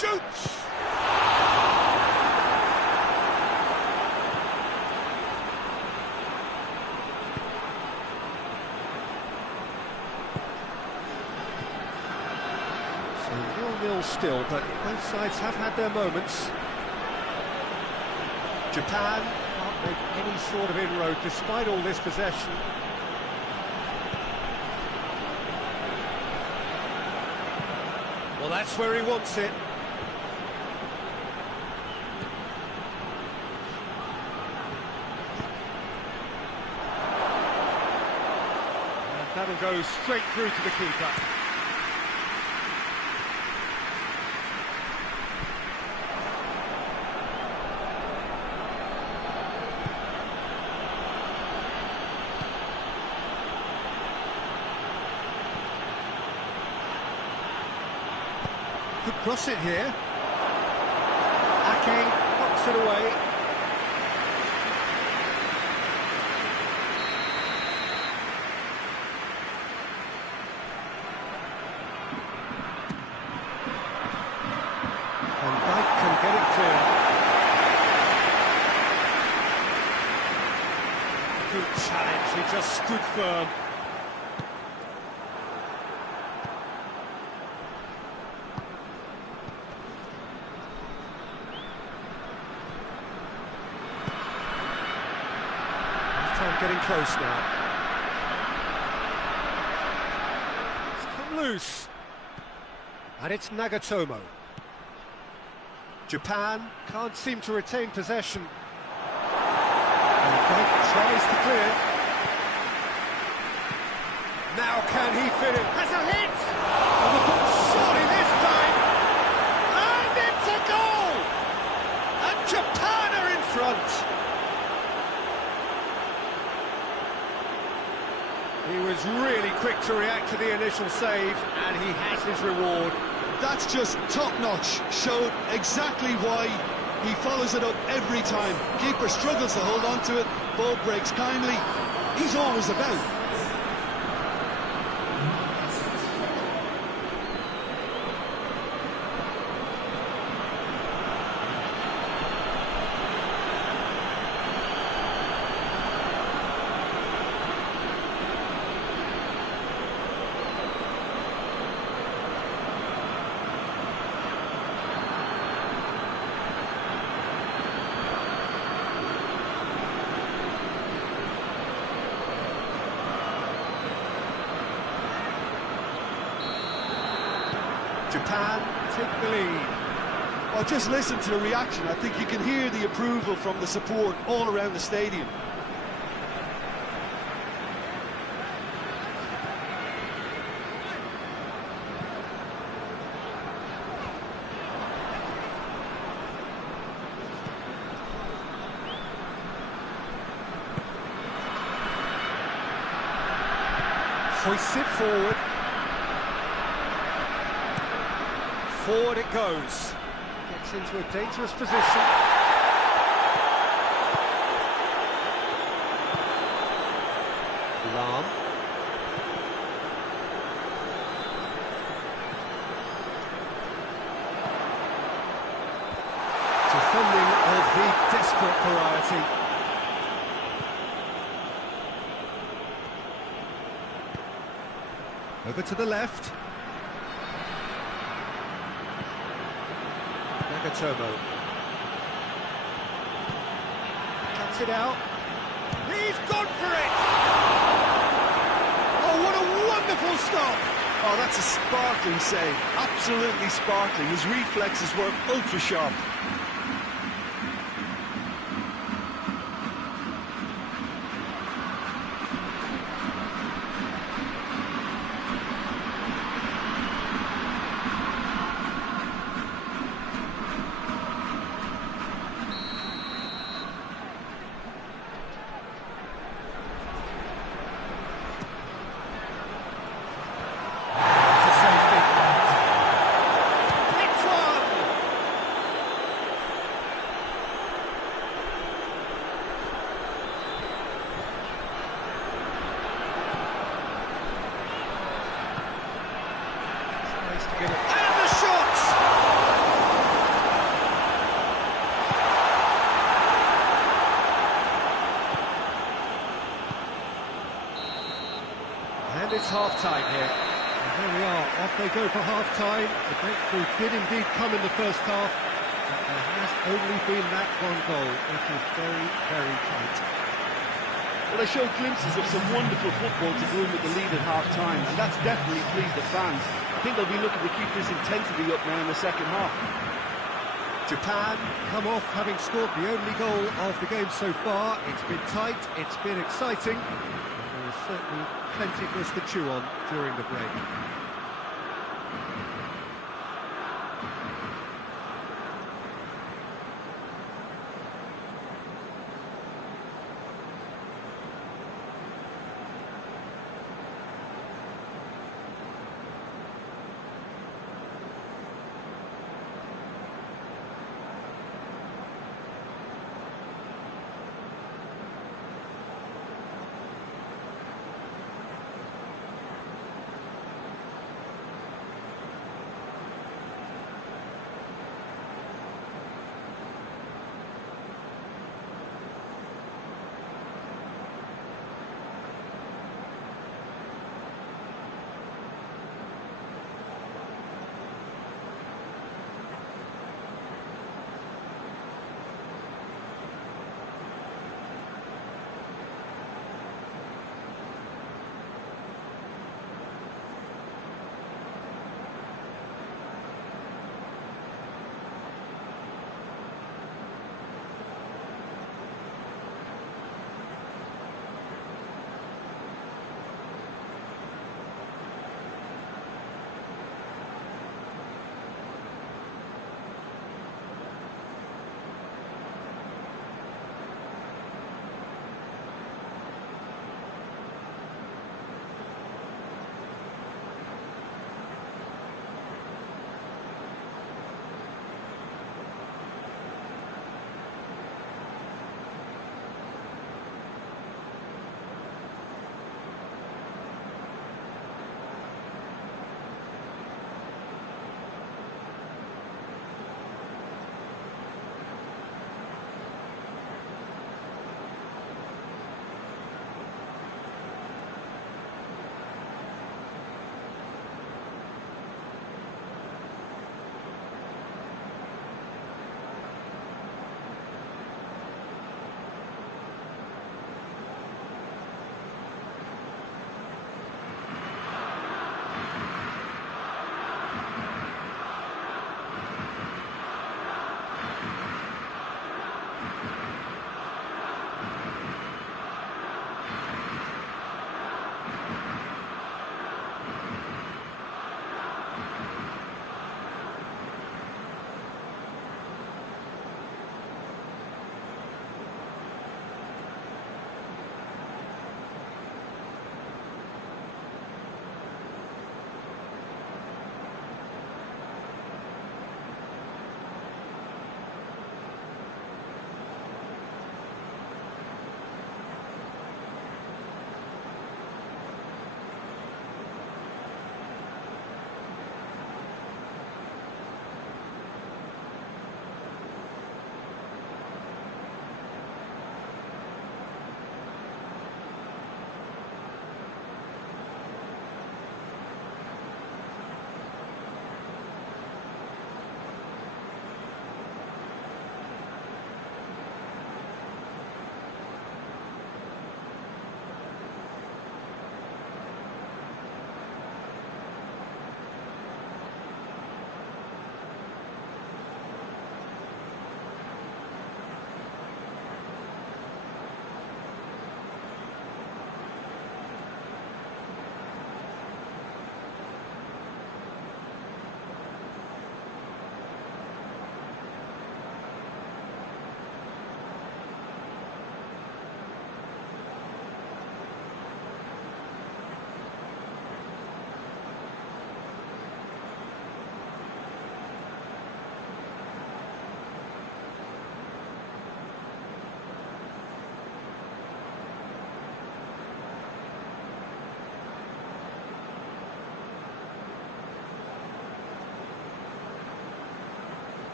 Shoots! So 0-0 still, but both sides have had their moments. Japan can't make any sort of inroad despite all this possession. Well, that's where he wants it. And that'll go straight through to the keeper. Could cross it here. Ake knocks it away. And Dyke can get it clear. Good challenge, he just stood firm. Getting close now. It's come loose. And it's Nagatomo. Japan can't seem to retain possession. And Dyke tries to clear. Now can he fit it? Has a hit! And the ball surely this time! And it's a goal! And Japan are in front! He was really quick to react to the initial save, and he has his reward. That's just top-notch. Showed exactly why He follows it up every time. Keeper struggles to hold on to it. Ball breaks kindly. He's always about. Japan take the lead. Well, just listen to the reaction. I think you can hear the approval from the support all around the stadium. Hoists it forward. Forward it goes. Gets into a dangerous position. Lam. Defending of the desperate variety. Over to the left. Nagatomo. Cuts it out. He's gone for it! Oh, what a wonderful stop! Oh, that's a sparkling save. Absolutely sparkling. His reflexes were ultra sharp. And the shot! And it's half-time here. And here we are, off they go for half-time. The breakthrough did indeed come in the first half, but there has only been that one goal. It is very, very tight. Well, they showed glimpses of some wonderful football to go in with the lead at half-time, and that's definitely pleased the fans. I think they'll be looking to keep this intensity up now in the second half. Japan come off having scored the only goal of the game so far. It's been tight, it's been exciting, and there is certainly plenty for us to chew on during the break.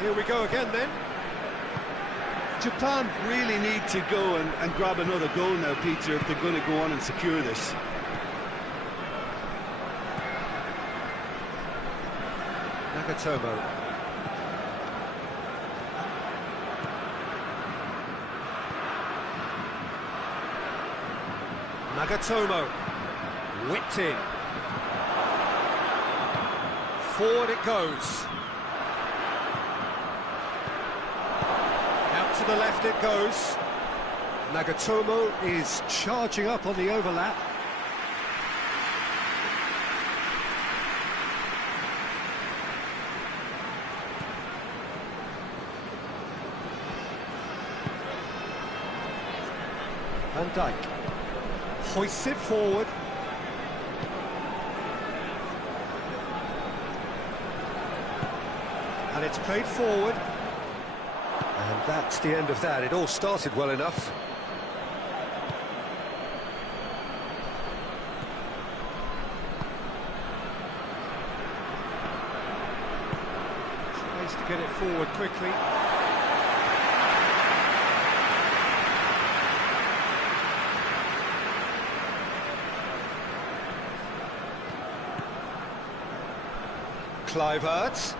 Here we go again then. Japan really need to go and grab another goal now, Peter, if they're going to go on and secure this. Nagatomo. Nagatomo. Whipped in. Forward it goes. Out to the left it goes. Nagatomo is charging up on the overlap. Van Dijk hoists it forward. And it's played forward. And that's the end of that. It all started well enough. Tries to get it forward quickly. Kluivert.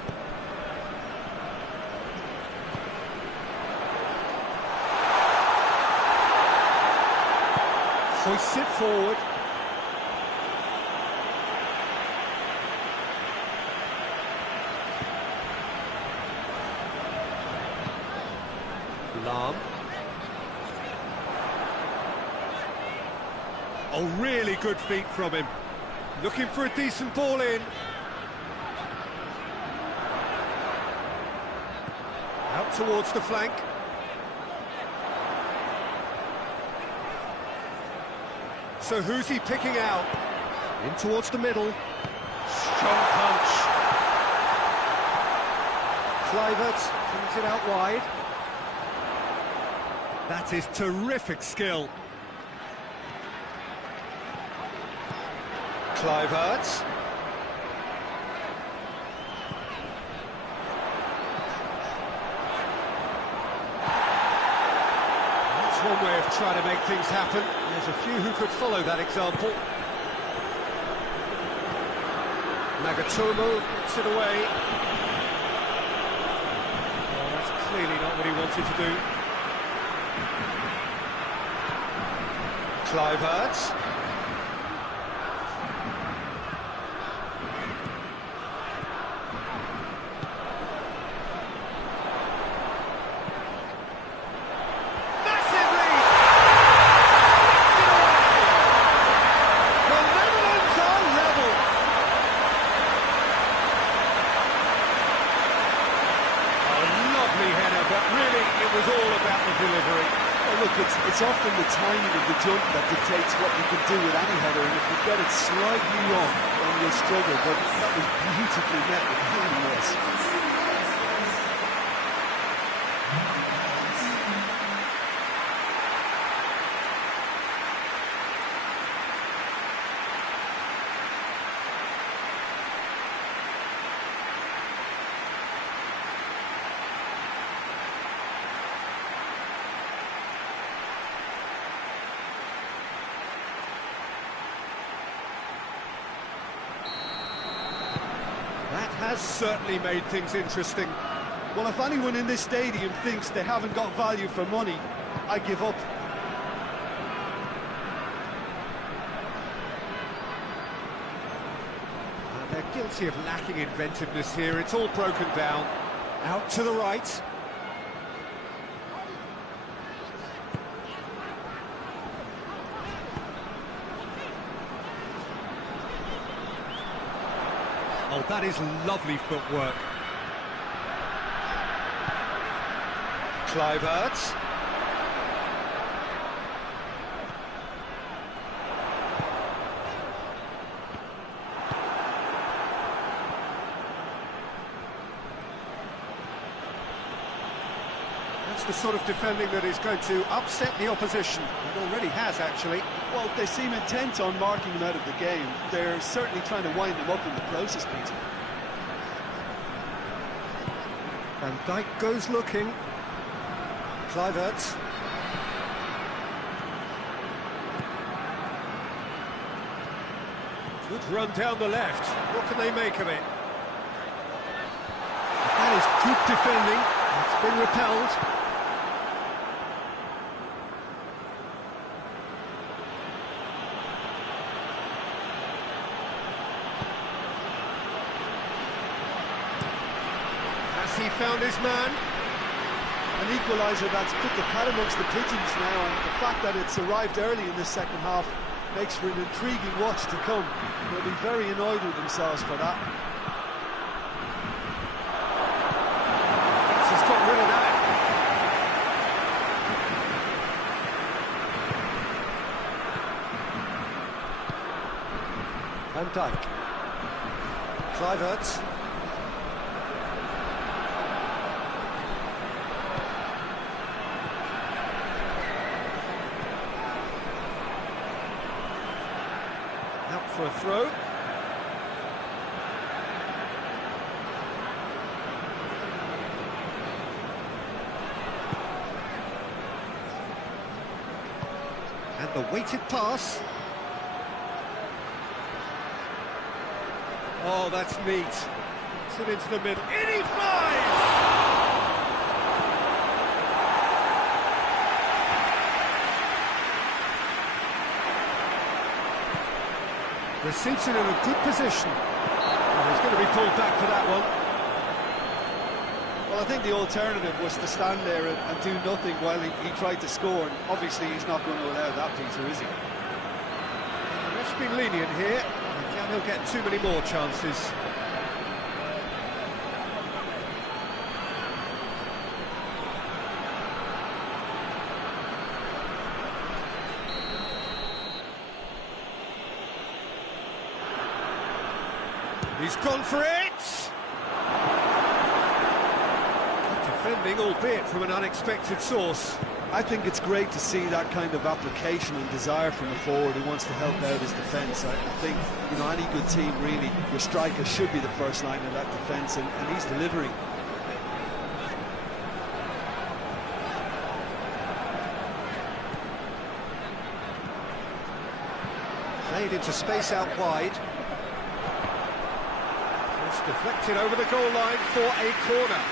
Hoists it forward. Lahm. Oh, really good feet from him. Looking for a decent ball in. Out towards the flank. So who's he picking out? In towards the middle. Strong punch. Kluivert brings it out wide. That is terrific skill. Kluivert. One way of trying to make things happen. There's a few who could follow that example. Nagatomo puts it away. Oh, that's clearly not what he wanted to do. Kluivert. It's often the timing of the jump that dictates what you can do with any header, and if you get it slightly wrong, then you'll struggle, but that was beautifully met, it really was. Has certainly made things interesting. Well, if anyone in this stadium thinks they haven't got value for money, I give up. They're guilty of lacking inventiveness here. It's all broken down. Out to the right. Oh, that is lovely footwork. Kluivert. That's the sort of defending that is going to upset the opposition. It already has, actually. Well, they seem intent on marking him out of the game. They're certainly trying to wind him up in the process, Peter. And Dijk goes looking. Kluivert. Good run down the left. What can they make of it? That is good defending. It's been repelled. Has he found his man? An equaliser that's put the cat amongst the pigeons now, and the fact that it's arrived early in this second half makes for an intriguing watch to come. They'll be very annoyed with themselves for that. He's got rid of that. Van Dijk. Kluivert. Out for a throw. And the weighted pass. Oh, that's neat. It's it into the middle. In he flies! The Simpson in a good position. Oh, he's going to be pulled back for that one. Well, I think the alternative was to stand there and do nothing while he tried to score, and obviously he's not going to allow that, Peter, is he? The ref's been lenient here. I doubt he'll get too many more chances. He's gone for it! Good defending, albeit from an unexpected source. I think it's great to see that kind of application and desire from a forward who wants to help out his defence. I think, you know, any good team, really, your striker should be the first line of that defence, and he's delivering. Played into space out wide. It's deflected over the goal line for a corner.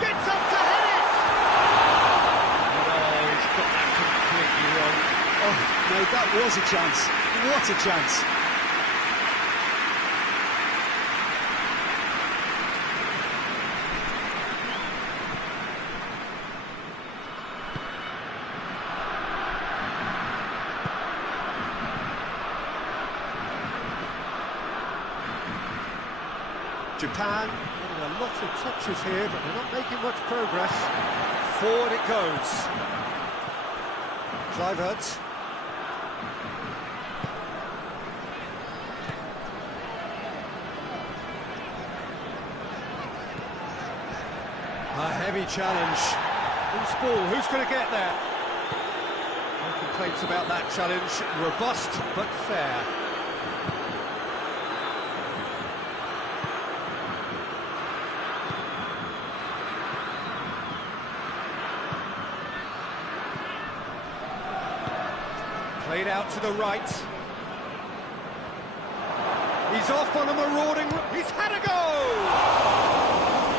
Gets up to head it! Oh, he's got that completely wrong. Oh, no, that was a chance. What a chance. Japan getting a lot of touches here, but they're not making much progress. Forward it goes. Kluivert. A heavy challenge. Loose ball, who's going to get there? No complaints about that challenge. Robust, but fair. Played out to the right. He's off on a marauding... He's had a go! Oh,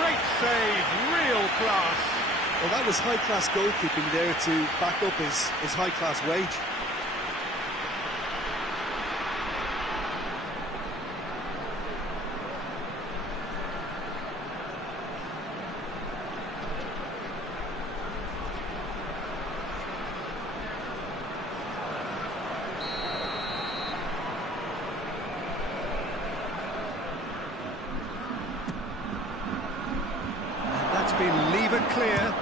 great save, real class. Well, that was high-class goalkeeping there to back up his high-class wage. Been levered clear.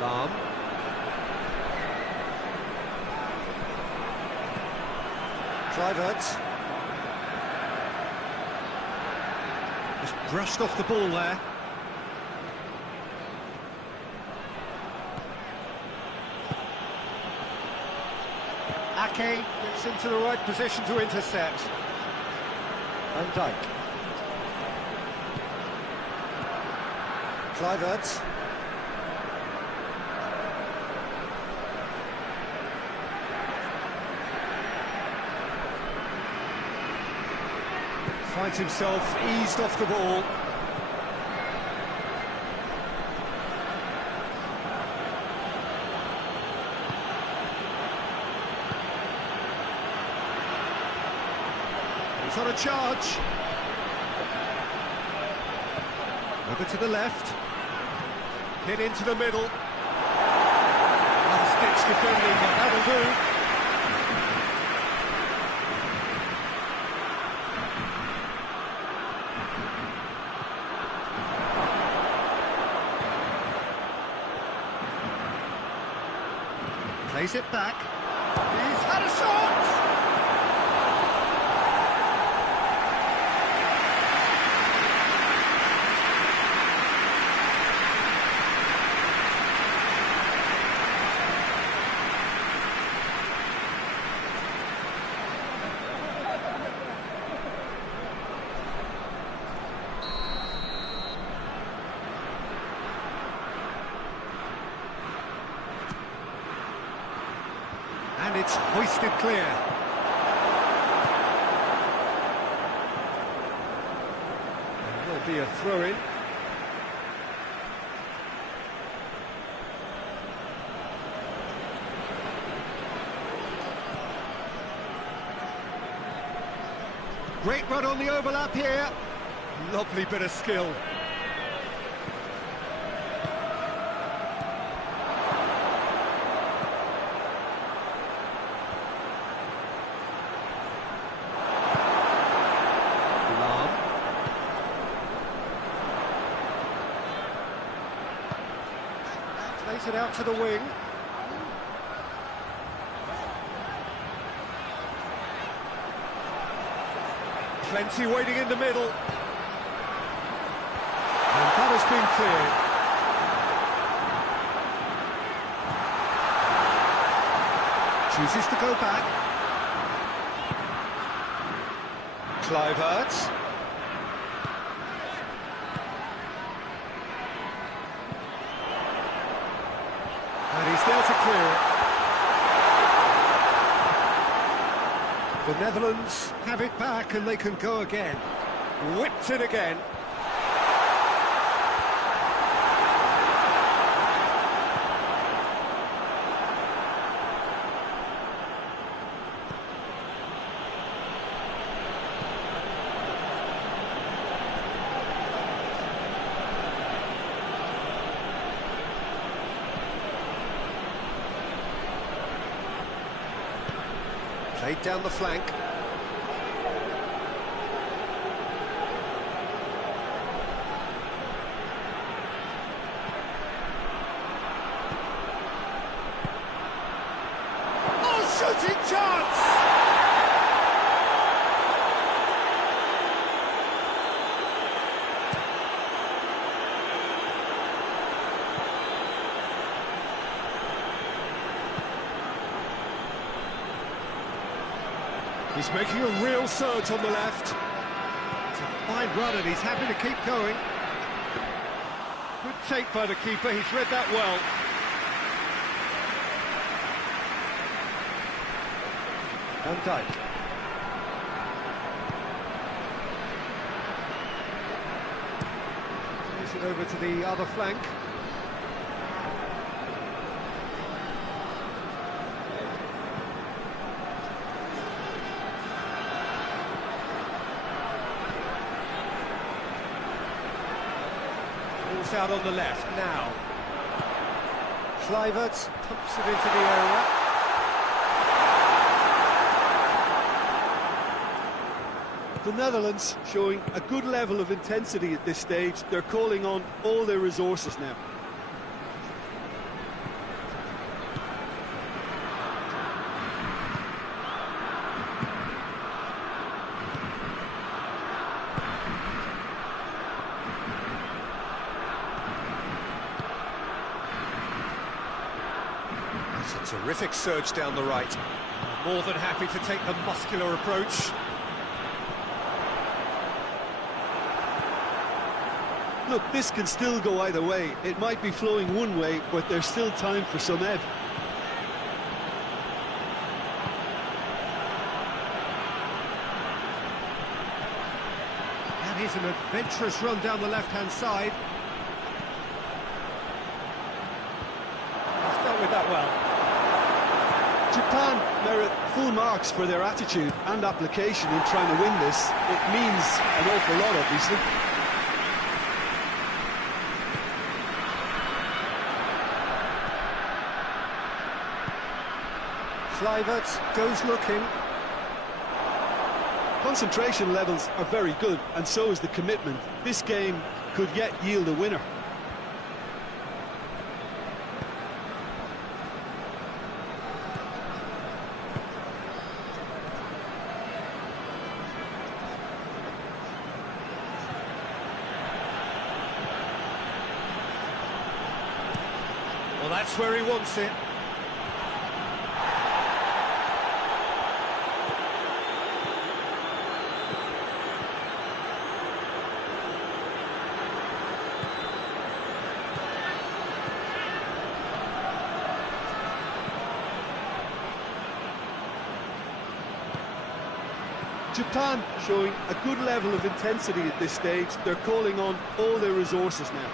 Lam. Kluivert. Just brushed off the ball there. Ake gets into the right position to intercept. Van Dijk. Kluivert. Finds himself eased off the ball. He's on a charge. Over to the left. Hit into the middle. Last-ditch defending, but that'll do. Plays it back. He's had a shot! And it's hoisted clear. There'll be a throw-in. Great run on the overlap here. Lovely bit of skill. Plays it out to the wing. Plenty waiting in the middle. And that has been cleared. Chooses to go back. Kluivert. And he's there to clear it. The Netherlands have it back and they can go again. Whipped it again. Played down the flank. Oh, shooting chance! He's making a real surge on the left. It's a fine run and he's happy to keep going. Good take by the keeper, he's read that well. Van Dijk. Plays it over to the other flank. Out on the left now. Kluivert pumps it into the area. The Netherlands showing a good level of intensity at this stage. They're calling on all their resources now. It's a terrific surge down the right. More than happy to take the muscular approach. Look, this can still go either way. It might be flowing one way, but there's still time for some ebb. That is an adventurous run down the left-hand side. He's dealt with that well. Japan merit full marks for their attitude and application in trying to win this. It means an awful lot, obviously. Kluivert goes looking. Concentration levels are very good, and so is the commitment. This game could yet yield a winner. Well, that's where he wants it. Japan showing a good level of intensity at this stage. They're calling on all their resources now.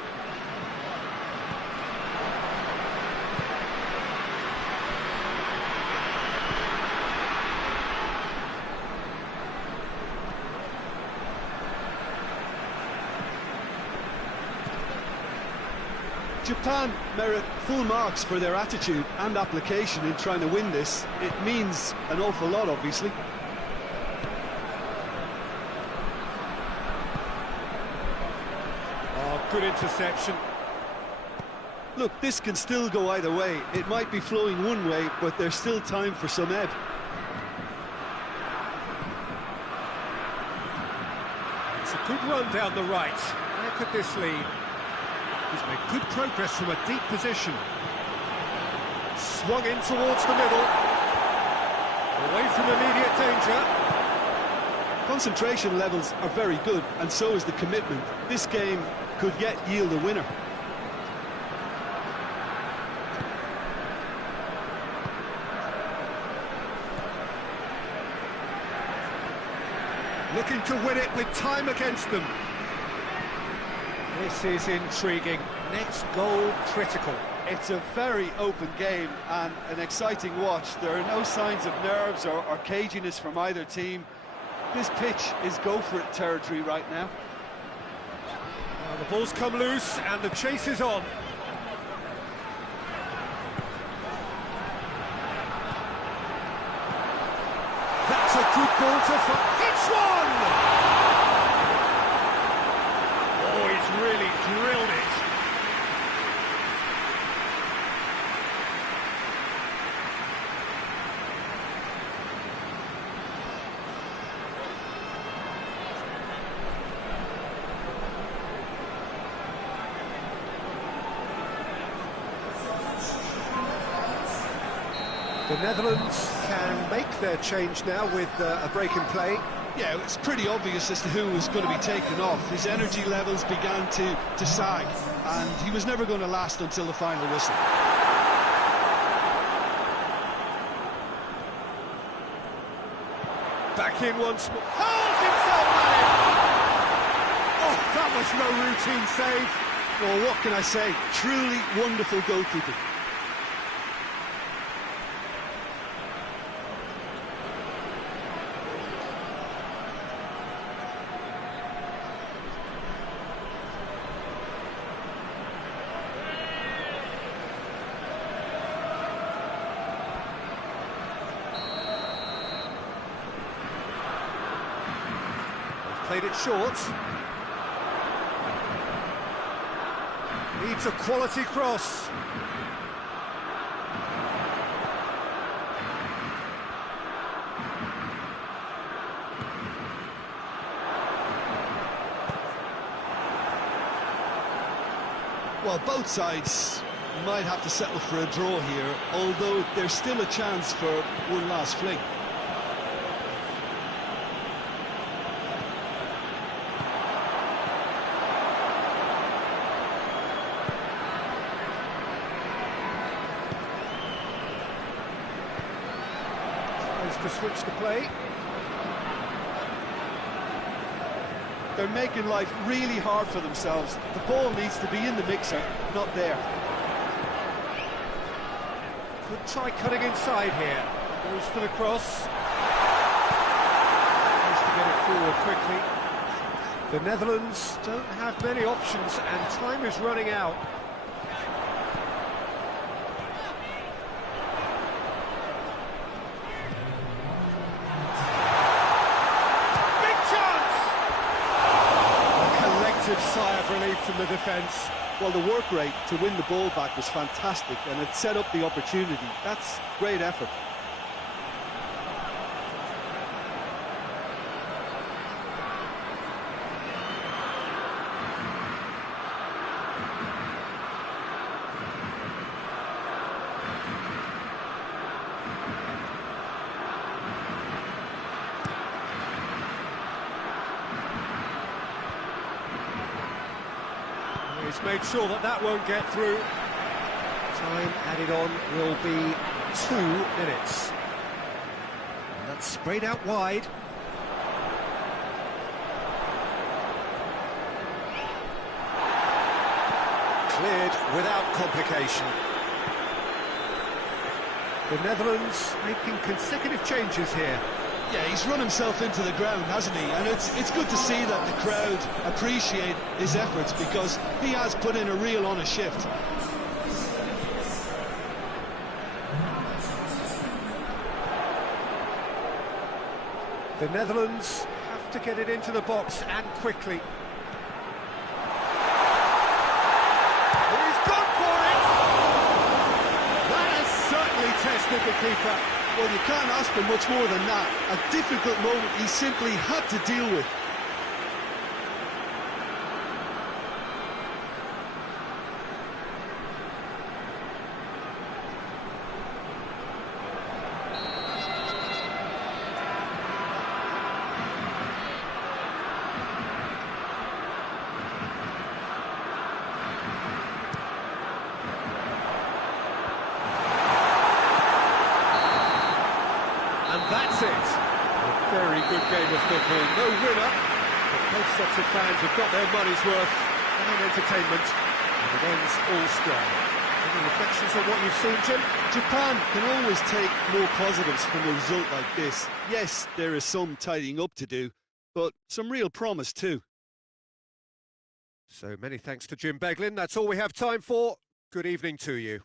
Japan merit full marks for their attitude and application in trying to win this. It means an awful lot, obviously. Good interception. Look, this can still go either way. It might be flowing one way, but there's still time for some ebb. It's a good run down the right. Where could this lead? He's made good progress from a deep position. Swung in towards the middle. Away from immediate danger. Concentration levels are very good, and so is the commitment. This game could yet yield a winner. Looking to win it with time against them. This is intriguing. Next goal critical. It's a very open game and an exciting watch. There are no signs of nerves or caginess from either team. This pitch is go-for-it territory right now. The ball's come loose and the chase is on. That's a good ball to find. It's one! Oh, he's really drilled it. The Netherlands can make their change now with a break in play. Yeah, it's pretty obvious as to who was going to be taken off. His energy levels began to sag, and he was never going to last until the final whistle. Back in once more. Hurls himself at it! Oh, that was no routine save. Well, what can I say? Truly wonderful goalkeeping. Played it short. Needs a quality cross. Well, both sides might have to settle for a draw here, although there's still a chance for one last fling. To switch the play. They're making life really hard for themselves. The ball needs to be in the mixer, not there. Could try cutting inside here. Goes for the cross. Has to get it forward quickly. The Netherlands don't have many options and time is running out. Sigh of relief from the defence. Well, the work rate to win the ball back was fantastic and it set up the opportunity. That's great effort. He's made sure that that won't get through. Time added on will be 2 minutes. And that's sprayed out wide. Cleared without complication. The Netherlands making consecutive changes here. Yeah, he's run himself into the ground, hasn't he? And it's good to see that the crowd appreciate his efforts because he has put in a real honest shift. The Netherlands have to get it into the box and quickly. He's gone for it! That has certainly tested the keeper. Well, you can't ask for much more than that. A difficult moment he simply had to deal with. And that's it. A very good game of football. No winner, but both sets of fans have got their money's worth. Fine entertainment, and it ends all strong. Any reflections on what you've seen, Jim? Japan can always take more positives from a result like this. Yes, there is some tidying up to do, but some real promise too. So many thanks to Jim Beglin. That's all we have time for. Good evening to you.